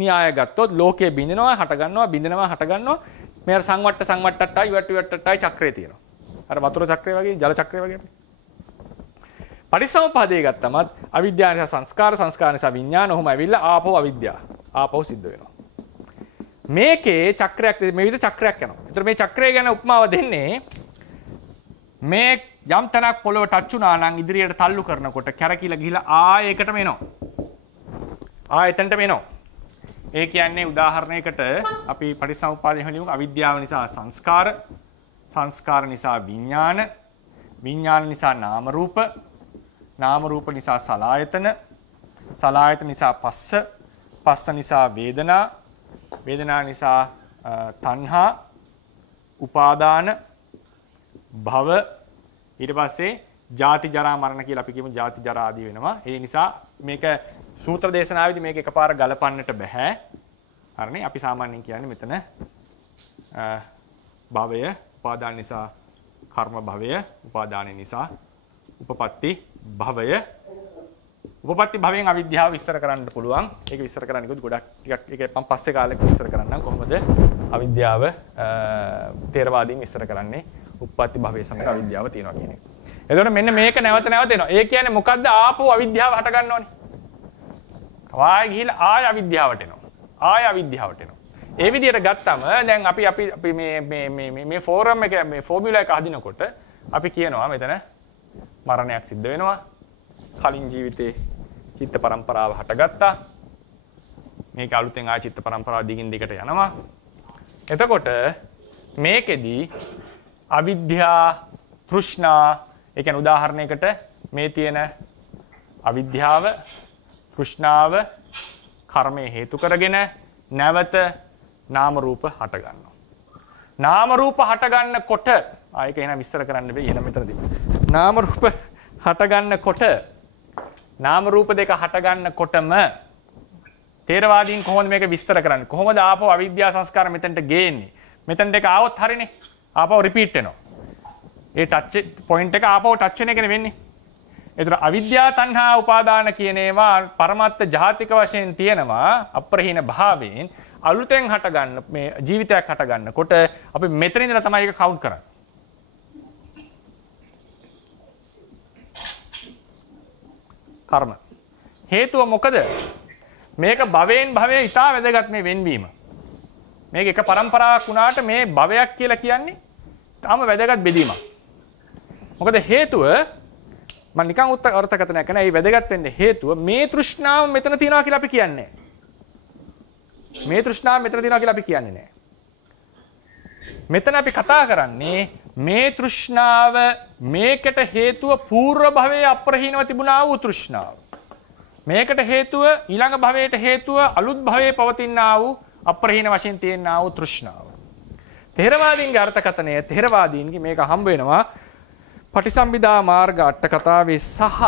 න්‍යාය ගත්තොත් ලෝකයේ බිඳිනවා, හට ගන්නවා, බිඳිනවා, හට ගන්නවා. මේ සංවට්ටට්ටයි විවට්ටට්ටයි චක්‍රය තියෙනවා. අර වතුර චක්‍රය වගේ, ජල චක්‍රය වගේ. පටිච්චසමුප්පාදයේ ගත්තමත් අවිද්‍යාව නිසා සංස්කාර, සංස්කාර නිසා විඥාන, ඔහොම ඇවිල්ලා ආපහු අවිද්‍යාව. ආපහු සිද්ධ වෙනවා. මේකේ චක්‍රයක්, මේ විදිහ චක්‍රයක් යනවා. ඒතර මේ චක්‍රය ගැන උපමාව දෙන්නේ මේ යම් තැනක් පොළව ටච් වුණා නම් ඉදිරියට තල්ලු කරනකොට කැරකිලා ගිහිලා ආයෙකටම එනවා. ආයෙතනටම එනවා. ඒ කියන්නේ උදාහරණයකට අපි පටිච්චසමුප්පාදයෙන් හලියමු. අවිද්‍යාව නිසා සංස්කාර, සංස්කාර නිසා විඥාන, විඥාන නිසා නාම රූප, නාම රූප නිසා සලආයතන, සලආයතන නිසා පස්ස, පස්ස නිසා වේදනා, වේදනා නිසා තණ්හා, උපාදාන, භව, ඊට පස්සේ ජාති ජරා මරණ කියලා අපි කියමු. ජාති ජරා ආදී වෙනවා. ඒ නිසා මේක සූත්‍ර දේශනාවේදී මේක එකපාර ගලපන්නට බෑ. හරිනේ. අපි සාමාන්‍යයෙන් කියන්නේ මෙතන භවය, උපාදාන නිසා කර්ම භවය, උපාදාන නිසා උපපත්ති භවය. උපපත්ති භවයෙන් අවිද්‍යාව විස්තර කරන්න පුළුවන්. ඒක විස්තර කරන්න කිව්වොත් ගොඩක් ටිකක් ඒක මම පස්සේ කාලෙක විස්තර කරන්නම් කොහොමද අවිද්‍යාව තේරවාදීන් විස්තර කරන්නේ උපපත්ති භවයේ සමග අවිද්‍යාව තියෙනවා කියන එක. එතකොට මෙන්න මේක නැවත නැවත එනවා. ඒ කියන්නේ මොකද්ද? ආපහු අවිද්‍යාව හට ගන්න ඕනේ. වාය ගිහිල්ලා ආය අවිද්‍යාවට එනවා. ආය අවිද්‍යාවට එනවා. ඒ විදිහට ගත්තම දැන් අපි මේ ෆෝරම් එක මේ ෆෝමියුලා එක හදිනකොට අපි කියනවා මෙතන මරණයක් සිද්ධ වෙනවා. කලින් ජීවිතේ චිත්ත පරම්පරාව හටගත්තා. මේක අලුතෙන් ආය චිත්ත පරම්පරාව දිගින් දිගට යනවා. එතකොට මේකෙදි අවිද්‍යා, තෘෂ්ණා, ඒ කියන්නේ උදාහරණයකට මේ තියෙන අවිද්‍යාව, තෘෂ්ණාව කර්මයේ හේතු කරගෙන නැවත නාම රූප හට ගන්නවා. නාම රූප හට ගන්නකොට ආයක එහෙනම් විස්තර කරන්න බෑ. එහෙනම් මෙතනදී නාම රූප හට ගන්නකොට නාම රූප දෙක හට ගන්නකොටම තේරවාදීන් කොහොමද මේක විස්තර කරන්නේ? කොහොමද ආපහු අවිද්‍යා සංස්කාර මෙතනට ගේන්නේ? මෙතන දෙක ආවොත් හරිනේ. ආපහු රිපීට් වෙනවා. ඒ ටච් පොයින්ට් එක ආපහු ටච් වෙන එකනේ වෙන්නේ. ඒතර අවිද්‍යා තණ්හා උපාදාන කියන ඒවා පරමත්ත ජාතික වශයෙන් තියෙනවා අප්‍රහීන භාවයෙන් අලුතෙන් හට ගන්න මේ ජීවිතයක් හට ගන්නකොට අපි මෙතන ඉඳලා තමයි ඒක කවුන්ට් කරන්නේ. කර්ම. හේතුව මොකද? මේක භවයෙන් භවයේ ඉතා වැදගත් මේ වෙන්වීම. මේක එක પરම්පරාවක් වුණාට මේ භවයක් කියලා කියන්නේ තාම වැදගත් බෙදීමක්. මොකද හේතුව මම නිකන් අර්ථකථනයක් කරන ඒ වැදගත් වෙන්නේ හේතුව මේ තෘෂ්ණාව මෙතන තියනවා කියලා අපි කියන්නේ. මේ තෘෂ්ණාව මෙතන තියනවා කියලා අපි කියන්නේ නැහැ. මෙතන අපි කතා කරන්නේ මේ තෘෂ්ණාව මේකට හේතුව పూర్ව භවයේ අප්‍රහීනව තිබුණා වූ තෘෂ්ණාව. මේකට හේතුව ඊළඟ භවයට හේතුව අලුත් භවයේ පවතිනා වූ අප්‍රහීන වශයෙන් තියෙනා වූ තෘෂ්ණාව. ථේරවාදීන්ගේ අර්ථකථනය ථේරවාදීන්ගේ මේක හම්බ වෙනවා පටිසම්භිදා මාර්ග අට කතාවේ සහ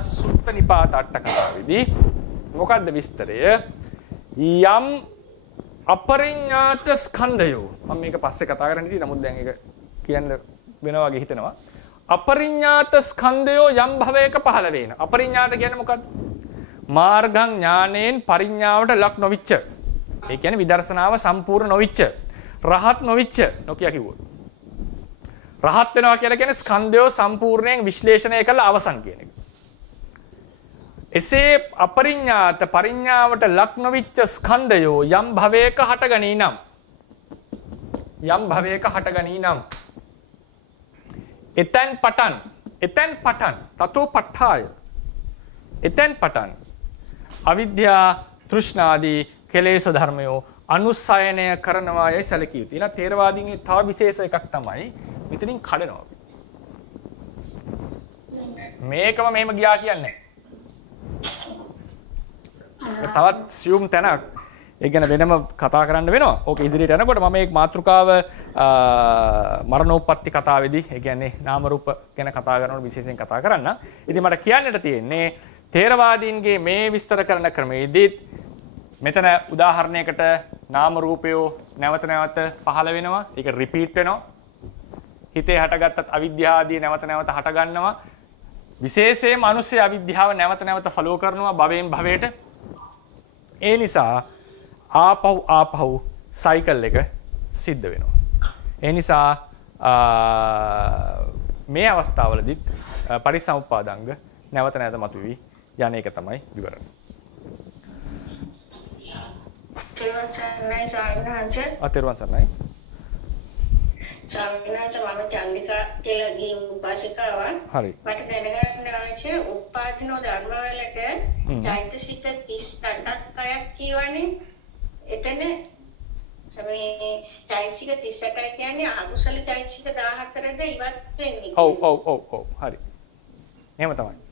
සුත්ත නිපාත අට කතාවේදී. මොකද්ද විස්තරය? යම් අපරිඤ්ඤාත ස්කන්ධයෝ මම මේක පස්සේ කතා කරන්න ඉතින් නමුත් දැන් ඒක කියන්න වෙනවා වගේ හිතෙනවා. අපරිඤ්ඤාත ස්කන්ධයෝ යම් භවයක පහළ වෙන. අපරිඤ්ඤාත කියන්නේ මොකද්ද? මාර්ගං ඥාණයෙන් පරිඤ්ඤාවට ලක් නොවිච්ච. ඒ කියන්නේ විදර්ශනාව සම්පූර්ණ නොවිච්ච. රහත් නොවිච්ච නොකිය කිව්වොත්. රහත් වෙනවා කියලා කියන්නේ ස්කන්ධයෝ සම්පූර්ණයෙන් විශ්ලේෂණය කරලා අවසන් කියන එක. එසේ අපරිඤ්ඤාත පරිඤ්ඤාවට ලක් නොවිච්ච ස්කන්ධයෝ යම් භවයක හටගනී නම් එතෙන් පටන් තතෝ පට්ඨාය එතෙන් පටන් අවිද්‍යා තෘෂ්ණාදී කෙලෙස් ධර්මයෝ අනුසයනය කරනවා යයි සැලකිය යුතුයි. ඊළඟ ථේරවාදීන්ගේ තව විශේෂ එකක් තමයි මෙතනින් කඩනවා. මේකම මෙහෙම ගියා කියන්නේ. තවත් සියුම් තැනක් ඒ ගැන වෙනම කතා කරන්න වෙනවා. ඕක ඉදිරියට යනකොට මම මේ මාතෘකාව මරණෝපපත්ති කතාවේදී ඒ කියන්නේ නාම රූප ගැන කතා කරනකොට විශේෂයෙන් කතා කරන්න. ඉතින් මට කියන්නට තියෙන්නේ ථේරවාදීන්ගේ මේ විස්තර කරන ක්‍රමයේදී මෙතන උදාහරණයකට නාම රූපයෝ නැවත නැවත පහළ වෙනවා. ඒක රිපීට් වෙනවා. හිතේ හටගත්තත් අවිද්‍යාවදී නැවත නැවත හට ගන්නවා. විශේෂයෙන්ම අනුස්සය අවිද්‍යාව නැවත නැවත ෆලෝ කරනවා භවයෙන් භවයට. ඒ නිසා ආපහු සයිකල් එක සිද්ධ වෙනවා. ඒ නිසා මේ අවස්ථාවලදීත් පරිසම්පාදාංග නැවත නැවත මතුවී යන එක තමයි විවරණය. තෙරුවන් සරණයි සාමිනාංශ. තෙරුවන් සරණයි. සාමිනාංශ මම චන්දිකා කියලා ගිහි උපාසිකාවක්. හරි. මට දැනගන්න අවශ්‍ය උපාදිනෝ ධර්මවලට චෛතසික 38ක් කියවනේ. එතන මේ චෛතසික 38යි කියන්නේ අකුසල චෛතසික 14ද ඉවත් වෙන්නේ. ඔව්. හරි. එහෙම තමයි.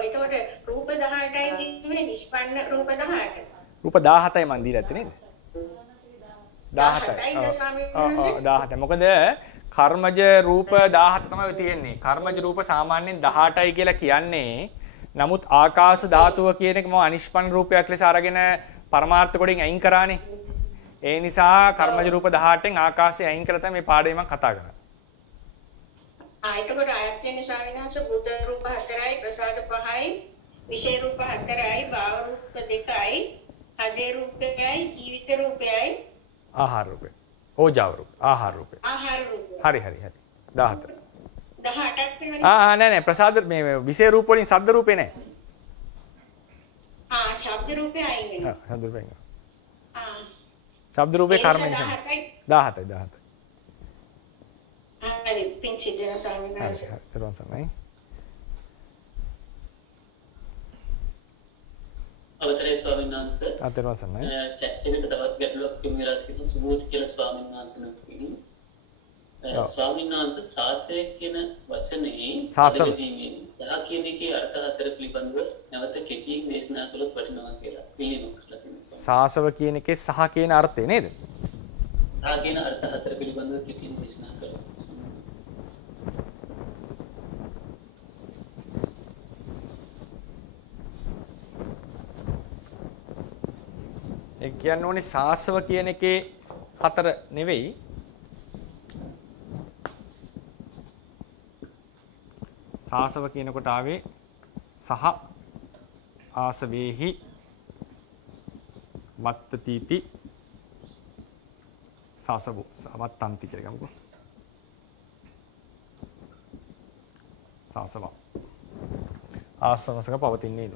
එතකොට රූප 18යි කියන්නේ නිෂ්පන්න රූප 18. රූප 17යි මන් දීලා ඇත්තේ නේද? 17. මොකද කර්මජ රූප 17 තමයි තියෙන්නේ. කර්මජ රූප සාමාන්‍යයෙන් 18යි කියලා කියන්නේ. නමුත් ආකාශ ධාතුව කියන එක මම අනිෂ්පන්න රූපයක් ලෙස අරගෙන පරමාර්ථ කොටින් අයින් කරානේ. ඒ නිසා කර්මජ රූප 18න් ආකාශය අයින් කරලා තමයි මේ පාඩේ මම කතා කරන්නේ. එතකොට ආයතන ස්වාමීනාංශ බුද්ධ රූප 4යි ප්‍රසාද 5යි විශේෂ රූප 4යි භාව රූප 2යි හදේ රූපයයි ජීවිත රූපයයි ආහාර රූපය ඕජාව රූප ආහාර රූපය ආහාර රූපය හරි 17 18ක් නෑ ප්‍රසාද මේ විෂය රූප වලින් ශබ්ද රූපේ නෑ. ශබ්ද රූපේ අයින් වෙනවා. ශබ්ද රූපේ. ශබ්ද රූපේ කර්ම නිසා. 17. හරි පිංචි දෙන ස්වාමීන් වහන්සේ. හරි සමයි. අවසරයි ස්වාමීන් වහන්සේ. අතේරුවන් සමයි. chat එකට තවත් ගැටලුවක් කියනවා කියලා සුබෝධ කියලා ස්වාමීන් වහන්සේ නමකින්. ස්වාමීන් වහන්සේ සාසය කියන වචනේ දෙකදීමේ දහ කියන එකේ අර්ථ හතර පිළිබඳව නැවත කෙටියෙන් දේශනා කළොත් වටිනවා කියලා පිළිගන්නවා කියලා තියෙනවා. සාසව කියන එකේ සහ කියන අර්ථය නේද? සහ කියන අර්ථ හතර පිළිබඳව කෙටියෙන් දේශනා කළොත්. ඒ කියන්න ඕනේ සාසව කියන එකේ හතර නෙවෙයි. සාසව කියනකොට ආවේ සහ ආසවේහි වත්තතිති සාසවෝ වත්තන්ති කියලා ගමුකෝ. සාසව ආසවසක පවතින්නේ නේද?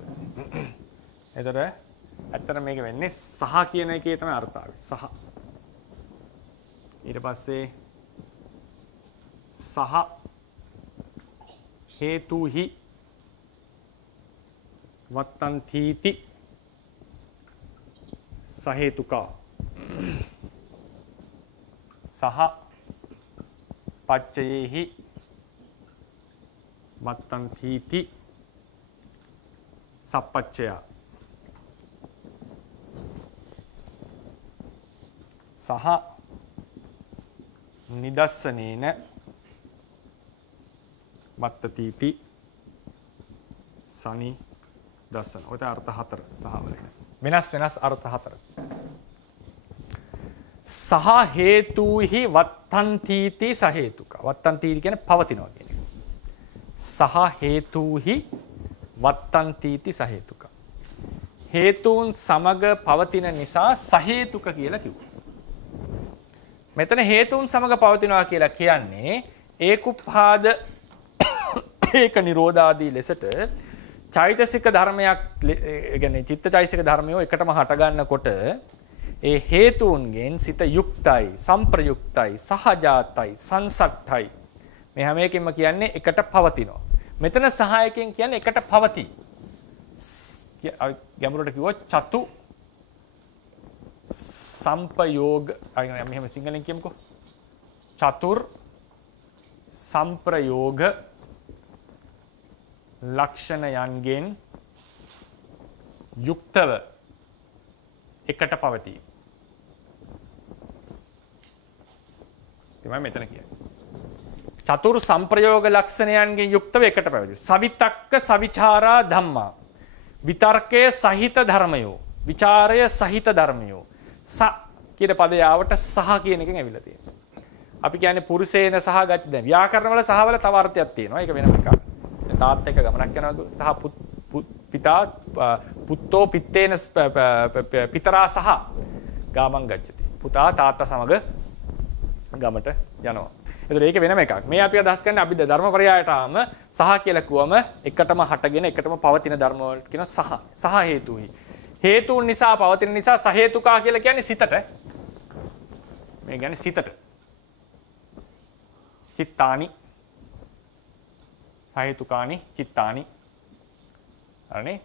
එතකොට ඇත්තට මේක වෙන්නේ සහ කියන එකේ තමයි අර්ථය. සහ ඊට පස්සේ සහ හේතුහි වත්තන්තිති සහේතුකා සහ පච්චයේහි වත්තන්තිති සප්පච්චය සහ නිදස්සනේන වත්තතිති සනි දස්සන. ඔය අර්ථ හතර සහවල. වෙනස් අර්ථ හතර. සහ හේතුහි වත්තන්තිති සහේතුක. වත්තන්තිති කියන්නේ පවතිනවා කියන එක. සහ හේතුහි වත්තන්තිති සහේතුක. හේතුන් සමග පවතින නිසා සහේතුක කියලා කිව්වා. මෙතන හේතුන් සමග පවතිනවා කියලා කියන්නේ ඒකුප්පාද ඒක නිරෝධාදී ලෙසට චෛතසික ධර්මයක් කියන්නේ චිත්තචෛතසික ධර්මයෝ එකටම හට ගන්නකොට ඒ හේතුන්ගෙන් සිත යුක්තයි සම්ප්‍රයුක්තයි සහජාතයි සංසට්ඨයි මේ හැම එකකින්ම කියන්නේ එකට පවතිනවා. මෙතන සහායකයෙන් කියන්නේ එකට පවතී. ගැඹුරට කිව්වොත් චතු සම්පයෝග අයින මෙහෙම සිංහලෙන් කියමුකෝ. චතුර් සම්ප්‍රයෝග ලක්ෂණයන්ගෙන් යුක්තව එකට පවතී. තමයි මෙතන කියන්නේ. චතුර් සම්ප්‍රයෝග ලක්ෂණයන්ගෙන් යුක්තව එකට පවතී. සවිතක්ක සවිචාරා ධම්මා. විතර්කයේ සහිත ධර්මයෝ. විචාරය සහිත ධර්මයෝ. ස කියන පදේ ආවට සහ කියන එකෙන් ඇවිල්ලා තියෙනවා. අපි කියන්නේ පුරුෂේන සහ ගච්ඡ දැන් ව්‍යාකරණ වල සහ වල තව අර්ථයක් තියෙනවා. ඒක වෙනම එකක්. තාත් එක්ක ගමනක් යනවා සහ පිතා පුත්තෝ පිත්තේන පිතරා සහ ගාමං ගච්ඡති. පුතා තාත්තා සමග ගමට යනවා. ඒතර ඒක වෙනම එකක්. මේ අපි අදහස් කරන්නේ අපි ධර්මපරයයට ආම සහ කියලා කිව්වම එකටම හටගෙන එකටම පවතින ධර්ම වලට කියන සහ හේතුයි. හේතුන් නිසා පවතින නිසා සහේතුකා කියලා කියන්නේ සිතට. මේ කියන්නේ සිතට. චිත්තානි සහේතුකානි චිත්තානි. හරිනේ?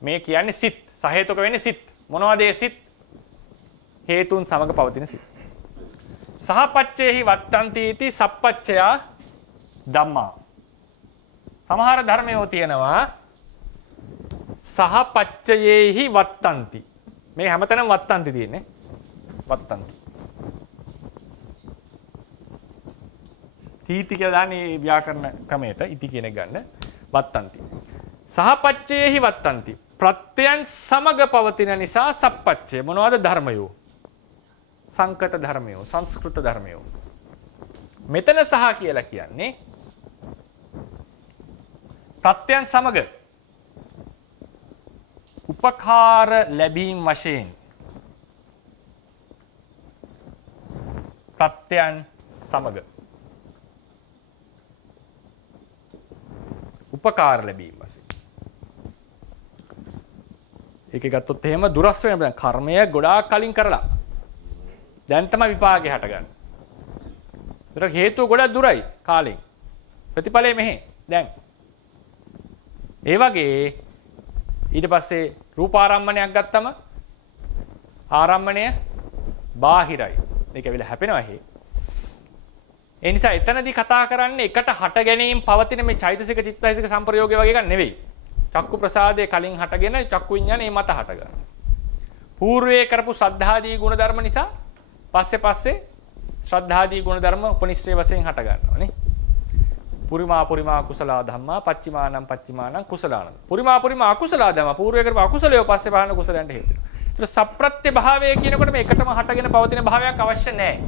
මේ කියන්නේ සිත්. සහේතුක වෙන්නේ සිත්. මොනවද ඒ සිත්? හේතුන් සමග පවතින සිත්. සහපච්චේහි වත්තන්තිති සප්පච්චයා ධම්මා. සමහර ධර්මයෝ තියෙනවා සහපච්චයේහි වත්තන්ති. මේ හැමතැනම වත්තන්ති තියෙන්නේ. වත්තන්ති. තීති කියලා දාන්නේ ව්‍යාකරණ ක්‍රමයට ඉති කියන එක ගන්න. වත්තන්ති. සහපච්චයේහි වත්තන්ති. ප්‍රත්‍යයන් සමග පවතින නිසා සප්පච්චය. මොනවද ධර්මයෝ? සංකත ධර්මයෝ, සංස්කෘත ධර්මයෝ. මෙතන සහ කියලා කියන්නේ ප්‍රත්‍යයන් සමග උපකාර ලැබීම් වශයෙන් ප්‍රත්‍යයන් සමග උපකාර ලැබීම වශයෙන්. ඒක ගත්තොත් එහෙම දුරස් වෙන බෑ. කර්මය ගොඩාක් කලින් කරලා. දැන් තමයි විපාකේ හටගන්නේ. ඒක හේතුව ගොඩක් දුරයි කාලෙන්. ප්‍රතිඵලය මෙහෙ. දැන්. ඒ වගේ ඊට පස්සේ රූපාරම්මණයක් ගත්තම ආරම්මණය බාහිරයි. මේක ඇවිල්ලා හැපෙනවා එහෙ. ඒ නිසා එතනදී කතා කරන්නේ එකට හට ගැනීම පවතින මේ චෛතසික චිත්තයිසික සම්ප්‍රයෝගය වගේ එකක් නෙවෙයි. චක්කු ප්‍රසාදයේ කලින් හටගෙන චක්කු විඤ්ඤාණය මත හටගන්න. పూర్වයේ කරපු ශ්‍රද්ධාදී ගුණ ධර්ම නිසා පස්සේ ශ්‍රද්ධාදී ගුණ ධර්ම උපනිශ්‍රේ වශයෙන් හට ගන්නවා නේ. පුරිමා කුසලා ධම්මා පච්චිමානං කුසලානං. පුරිමා අකුසලා ධම්මා పూర్වයේ කරපු අකුසලයේ පස්සේ පහන කුසලයන්ට හේතු වෙනවා. ඒක සප්‍රත්‍ය භාවය කියනකොට මේ එකටම හටගෙන පවතින භාවයක් අවශ්‍ය නැහැ.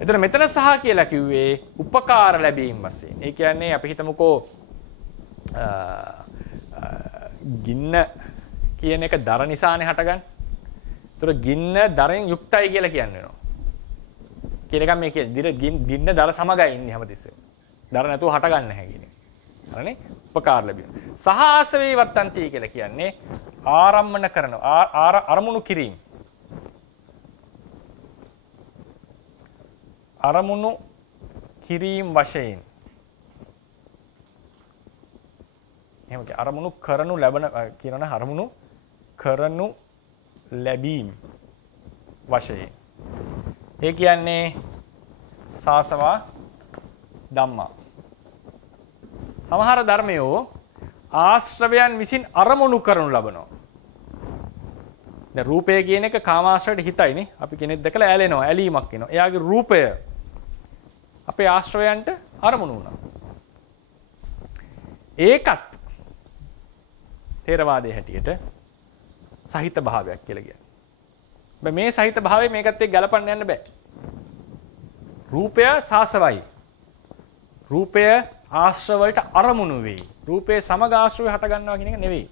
එතන මෙතන සහ කියලා කිව්වේ උපකාර ලැබීම වශයෙන්. ඒ කියන්නේ අපි හිතමුකෝ ගින්න කියන එක දර නිසානේ හටගන්නේ. ඒතර ගින්න දරෙන් යුක්තයි කියලා කියන්නේ වෙනවා. කියන එක මේ කියන්නේ ගින්න දර සමගයි ඉන්නේ හැමතිස්සෙම. දර නැතුව හටගන්නේ නැහැ කියන එක. හරිනේ? උපකාර ලැබීම. සහ ආසවේ වත්තන්ති කියලා කියන්නේ ආරම්මන කරන අරමුණු කිරීම. අරමුණු කිරීම වශයෙන් එහෙම කිය අරමුණු කරනු ලැබන කියනවනේ අරමුණු කරනු ලැබීම වශයෙන් ඒ කියන්නේ සාසවා ධම්මා සමහර ධර්මයෝ ආශ්‍රවයන් විසින් අරමුණු කරනු ලබනවා. දැන් රූපය කියන එක කාමාශ්‍රවයට හිතයිනේ. අපි කෙනෙක් දැකලා ඇලෙනවා, ඇලීමක් එනවා. එයාගේ රූපය අපේ ආශ්‍රවයන්ට අරමුණු වුණා. ඒකත් තේරවාදයේ හැටියට සහිත භාවයක් කියලා කියන්නේ. මේ සහිත භාවය මේකත් එක්ක ගලපන්න යන්න බෑ. රූපය සාසවයි. රූපය ආශ්‍රව වලට අරමුණු වෙයි. රූපේ සමග ආශ්‍රවය හට ගන්නවා කියන එක නෙවෙයි.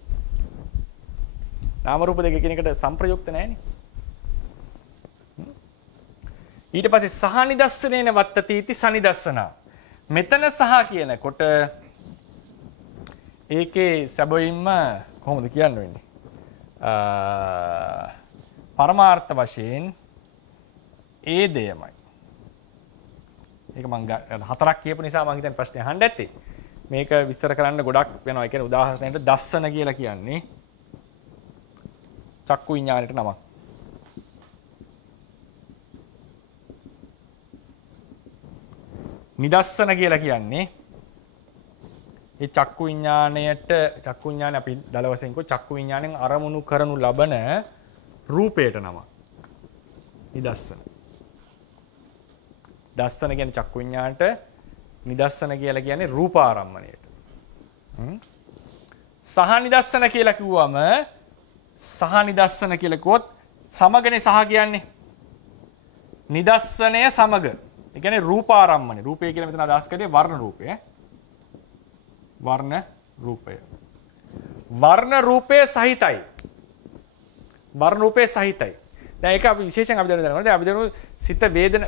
නාම රූප දෙක එකිනෙකට සංප්‍රයුක්ත නැහැනේ. ඊට පස්සේ සහ නිදස්සනේන වත්තතිති සනිදස්සන. මෙතන සහ කියනකොට ඒකේ සැබවින්ම කොහොමද කියන්න වෙන්නේ? පරමාර්ථ වශයෙන් ඒ දෙයමයි. ඒක මම හතරක් කියපු නිසා මම හිතන්නේ ප්‍රශ්නේ අහන්න ඇත්තේ. මේක විස්තර කරන්න ගොඩක් වෙනවා. ඒ කියන්නේ උදාහරණයක් දස්සන කියලා කියන්නේ චක්කු විඤ්ඤාණයට නමක්. නිදස්සන කියලා කියන්නේ ඒ චක්කු විඤ්ඤාණය අපි දල වශයෙන් කෝ චක්කු විඤ්ඤාණයෙන් අරමුණු කරනු ලබන රූපයට නමක්. නිදස්සන. දස්සන කියන්නේ චක්කු විඤ්ඤාණයට, නිදස්සන කියලා කියන්නේ රූපාරම්මණයට. සහ නිදස්සන කියලා කිව්වම සහ නිදස්සන කියලා කිව්වොත් සමගනේ සහ කියන්නේ නිදස්සනය සමග. ඒ කියන්නේ රූපාරම්මණය. රූපය කියලා මෙතන අදහස් කරේ වර්ණ රූපය. වර්ණ රූපය. වර්ණ රූපය සහිතයි. වර්ණ රූපය සහිතයි. දැන් ඒක අපි විශේෂයෙන් අපි දැනගන්න ඕනේ. දැන් අපි දන්නවා සිත වේදන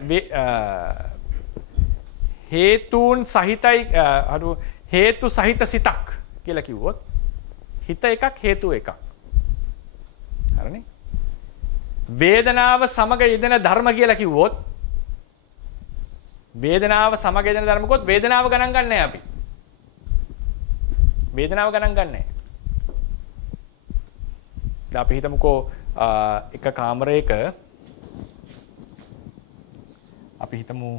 හේතුන් සහිතයි හේතු සහිත සිතක් කියලා කිව්වොත් හිත එකක් හේතු එකක්. හරිනේ? වේදනාව සමග යෙදෙන ධර්ම කියලා කිව්වොත් වේදනාව සමග යෙදෙන ධර්ම කොත් වේදනාව ගණන් ගන්න නැහැ අපි. වේදනාව ගණන් ගන්න නැහැ. දැන් අපි හිතමුකෝ එක කාමරයක අපි හිතමු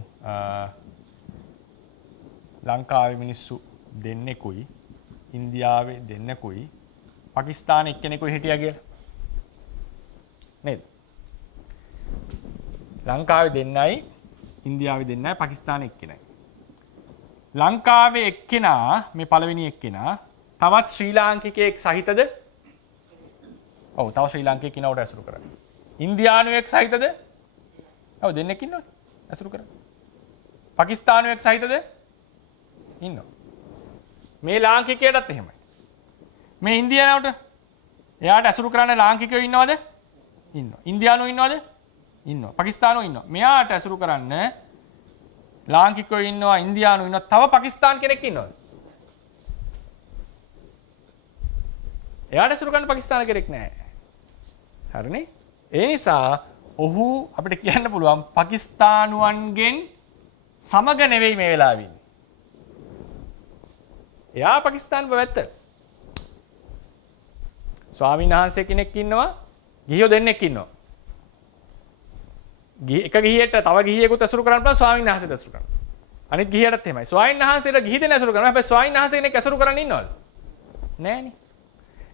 ලංකාවේ මිනිස්සු දෙන්නෙකුයි ඉන්දියාවේ දෙන්නෙකුයි පාකිස්තානයේ එක්කෙනෙකුයි හිටියා කියලා. නේද? ලංකාවේ දෙන්නයි ඉන්දියාවේ දෙන්නයි පාකිස්තානයේ එක්කෙනයි. ලංකාවේ එක්කෙනා මේ පළවෙනි එක්කෙනා තවත් ශ්‍රී ලාංකිකයෙක් සහිතද? ඔව් තව ශ්‍රී ලාංකිකයෙක් කෙනෙකුට ඇසුරු කරන්නේ. ඉන්දියානුවෙක් සහිතද? ඔව් දෙන්නෙක් ඉන්නවනේ ඇසුරු කරන්නේ. පාකිස්තානුවෙක් සහිතද? ඉන්නවා. මේ ලාංකිකයටත් එහෙමයි. මේ ඉන්දියානුවට එයාට ඇසුරු කරන්න ලාංකිකයෝ ඉන්නවද? ඉන්නවා. ඉන්දියානුවෝ ඉන්නවද? ඉන්නවා. පාකිස්තානුවෝ ඉන්නවා. මෙයාට ඇසුරු කරන්න ලාංකිකයෝ ඉන්නවා, ඉන්දියානුවෝ ඉන්නවා, තව පාකිස්තාන් කෙනෙක් ඉන්නවද? එයාට ඇසුරු කරන්න පාකිස්තාන කෙනෙක් නැහැ. හරිනේ? ඒ නිසා ඔහු අපිට කියන්න පුළුවන් පාකිස්තානුවන්ගෙන් සමග නෙවෙයි මේ වෙලාවේ ඉන්නේ. එයා පාකිස්තාන පැවැත්ත. ස්වාමීන් වහන්සේ කෙනෙක් ඉන්නවා, ගිහියෝ දෙන්නෙක් ඉන්නවා. එක ගිහියට තව ගිහියෙකුට ඇසුරු කරන්න පුළුවන් ස්වාමීන් වහන්සේට ඇසුරු කරන්න. අනිත් ගිහියටත් එහෙමයි. ස්වාමීන් වහන්සේට ගිහි දෙන ඇසුරු කරනවා. හැබැයි ස්වාමීන් වහන්සේ කෙනෙක් ඇසුරු කරන්න ඉන්නවද? නෑනේ.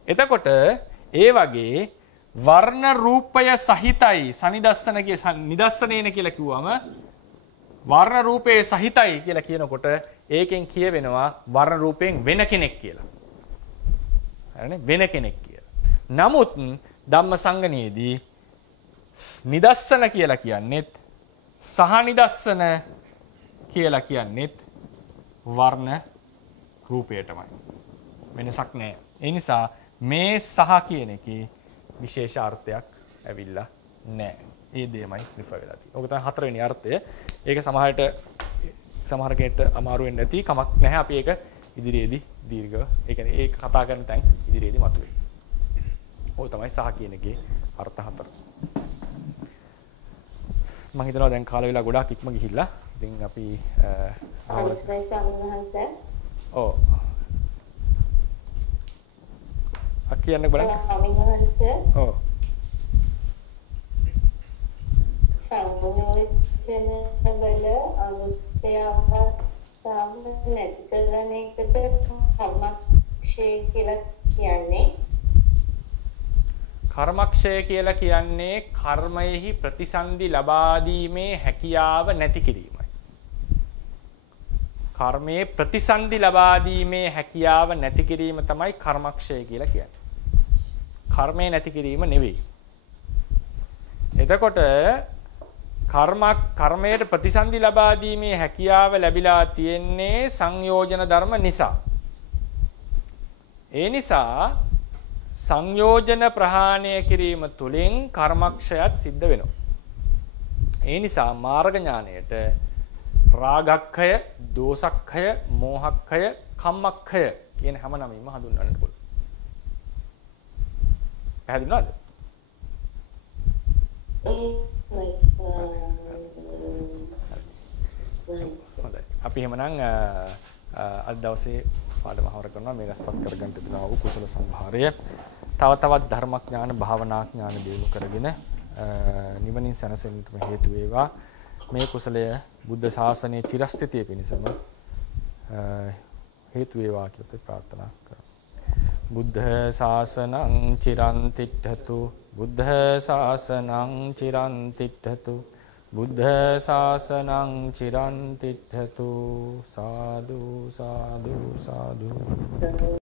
එතකොට ඒ වගේ වර්ණ රූපය සහිතයි සනිදස්සනගේ නිදස්සනේන කියලා කිව්වම වර්ණ රූපයේ සහිතයි කියලා කියනකොට ඒකෙන් කියවෙනවා වර්ණ රූපයෙන් වෙන කෙනෙක් කියලා. හරිනේ? වෙන කෙනෙක් කියලා. නමුත් ධම්මසංගණයේදී නිදස්සන කියලා කියන්නේත් සහ නිදස්සන කියලා කියන්නේත් වර්ණ රූපයටමයි. වෙනසක් නැහැ. ඒ නිසා මේ සහ කියන එකේ විශේෂ අර්ථයක් ඇවිල්ලා නැහැ. ඒ දෙයමයි රිෆර් වෙලා තියෙන්නේ. ඕක තමයි හතරවෙනි අර්ථය. ඒක සමහර කෙනෙක්ට අමාරු වෙන්නේ නැති කමක් නැහැ. අපි ඒක ඉදිරියේදී දීර්ඝව ඒ කියන්නේ ඒක කතා කරන තැන් ඉදිරියේදී මතුවේ. ඕක තමයි සහ කියන එකේ අර්ථ හතර. මම හිතනවා දැන් කාල වේලා ගොඩාක් ඉක්ම ගිහිල්ලා. ඉතින් අපි අවසරයි ස්වාමීන් වහන්සේ. ඔව්. කියන්න බලන්න. ස්වාමීන් වහන්සේ. ඔව්. සංයෝජන වල අනුශය අවස්ථාව නැති කරන එකට කර්මක්ෂය කියලා කියන්නේ. කර්මක්ෂය කියලා කියන්නේ කර්මයෙහි ප්‍රතිසන්දි ලබා දීමේ හැකියාව නැති කිරීමයි. කර්මයේ ප්‍රතිසන්දි ලබා දීමේ හැකියාව නැති කිරීම තමයි කර්මක්ෂය කියලා කියන්නේ. කර්මය නැති කිරීම නෙවෙයි. එතකොට කර්මයට ප්‍රතිසන්දි ලබා දීමේ හැකියාව ලැබිලා තියෙන්නේ සංයෝජන ධර්ම නිසා. ඒ නිසා සංයෝජන ප්‍රහාණය කිරීම තුළින් කර්මක්ෂයත් සිද්ධ වෙනවා. ඒ නිසා මාර්ග ඥාණයට රාගක්ඛය, දෝසක්ඛය, මෝහක්ඛය, කම්මක්ඛය කියන හැම නමින්ම හඳුන්වන්නට පුළුවන්. පැහැදිලිද? හොඳයි. අපි එහෙමනම් අද දවසේ පාඩම හවර කරනවා මේ රසපත් කරගන්න තිබෙනා වූ කුසල සම්භාරය තව තවත් ධර්මඥාන භාවනා ඥාන දියුණු කරගෙන නිවනින් සැනසෙන්නට හේතු වේවා. මේ කුසලය බුද්ධ ශාසනයේ චිරස්ථිතිය පිණිසම හේතු වේවා කියලා ප්‍රාර්ථනා කරමු. බුද්ධ ශාසනං චිරන් තිට්ඨතු බුද්ධ ශාසනං චිරන් තිට්ඨතු බුද්ධ ශාසනං චිරන් තිට්ඨතු සාදු සාදු සාදු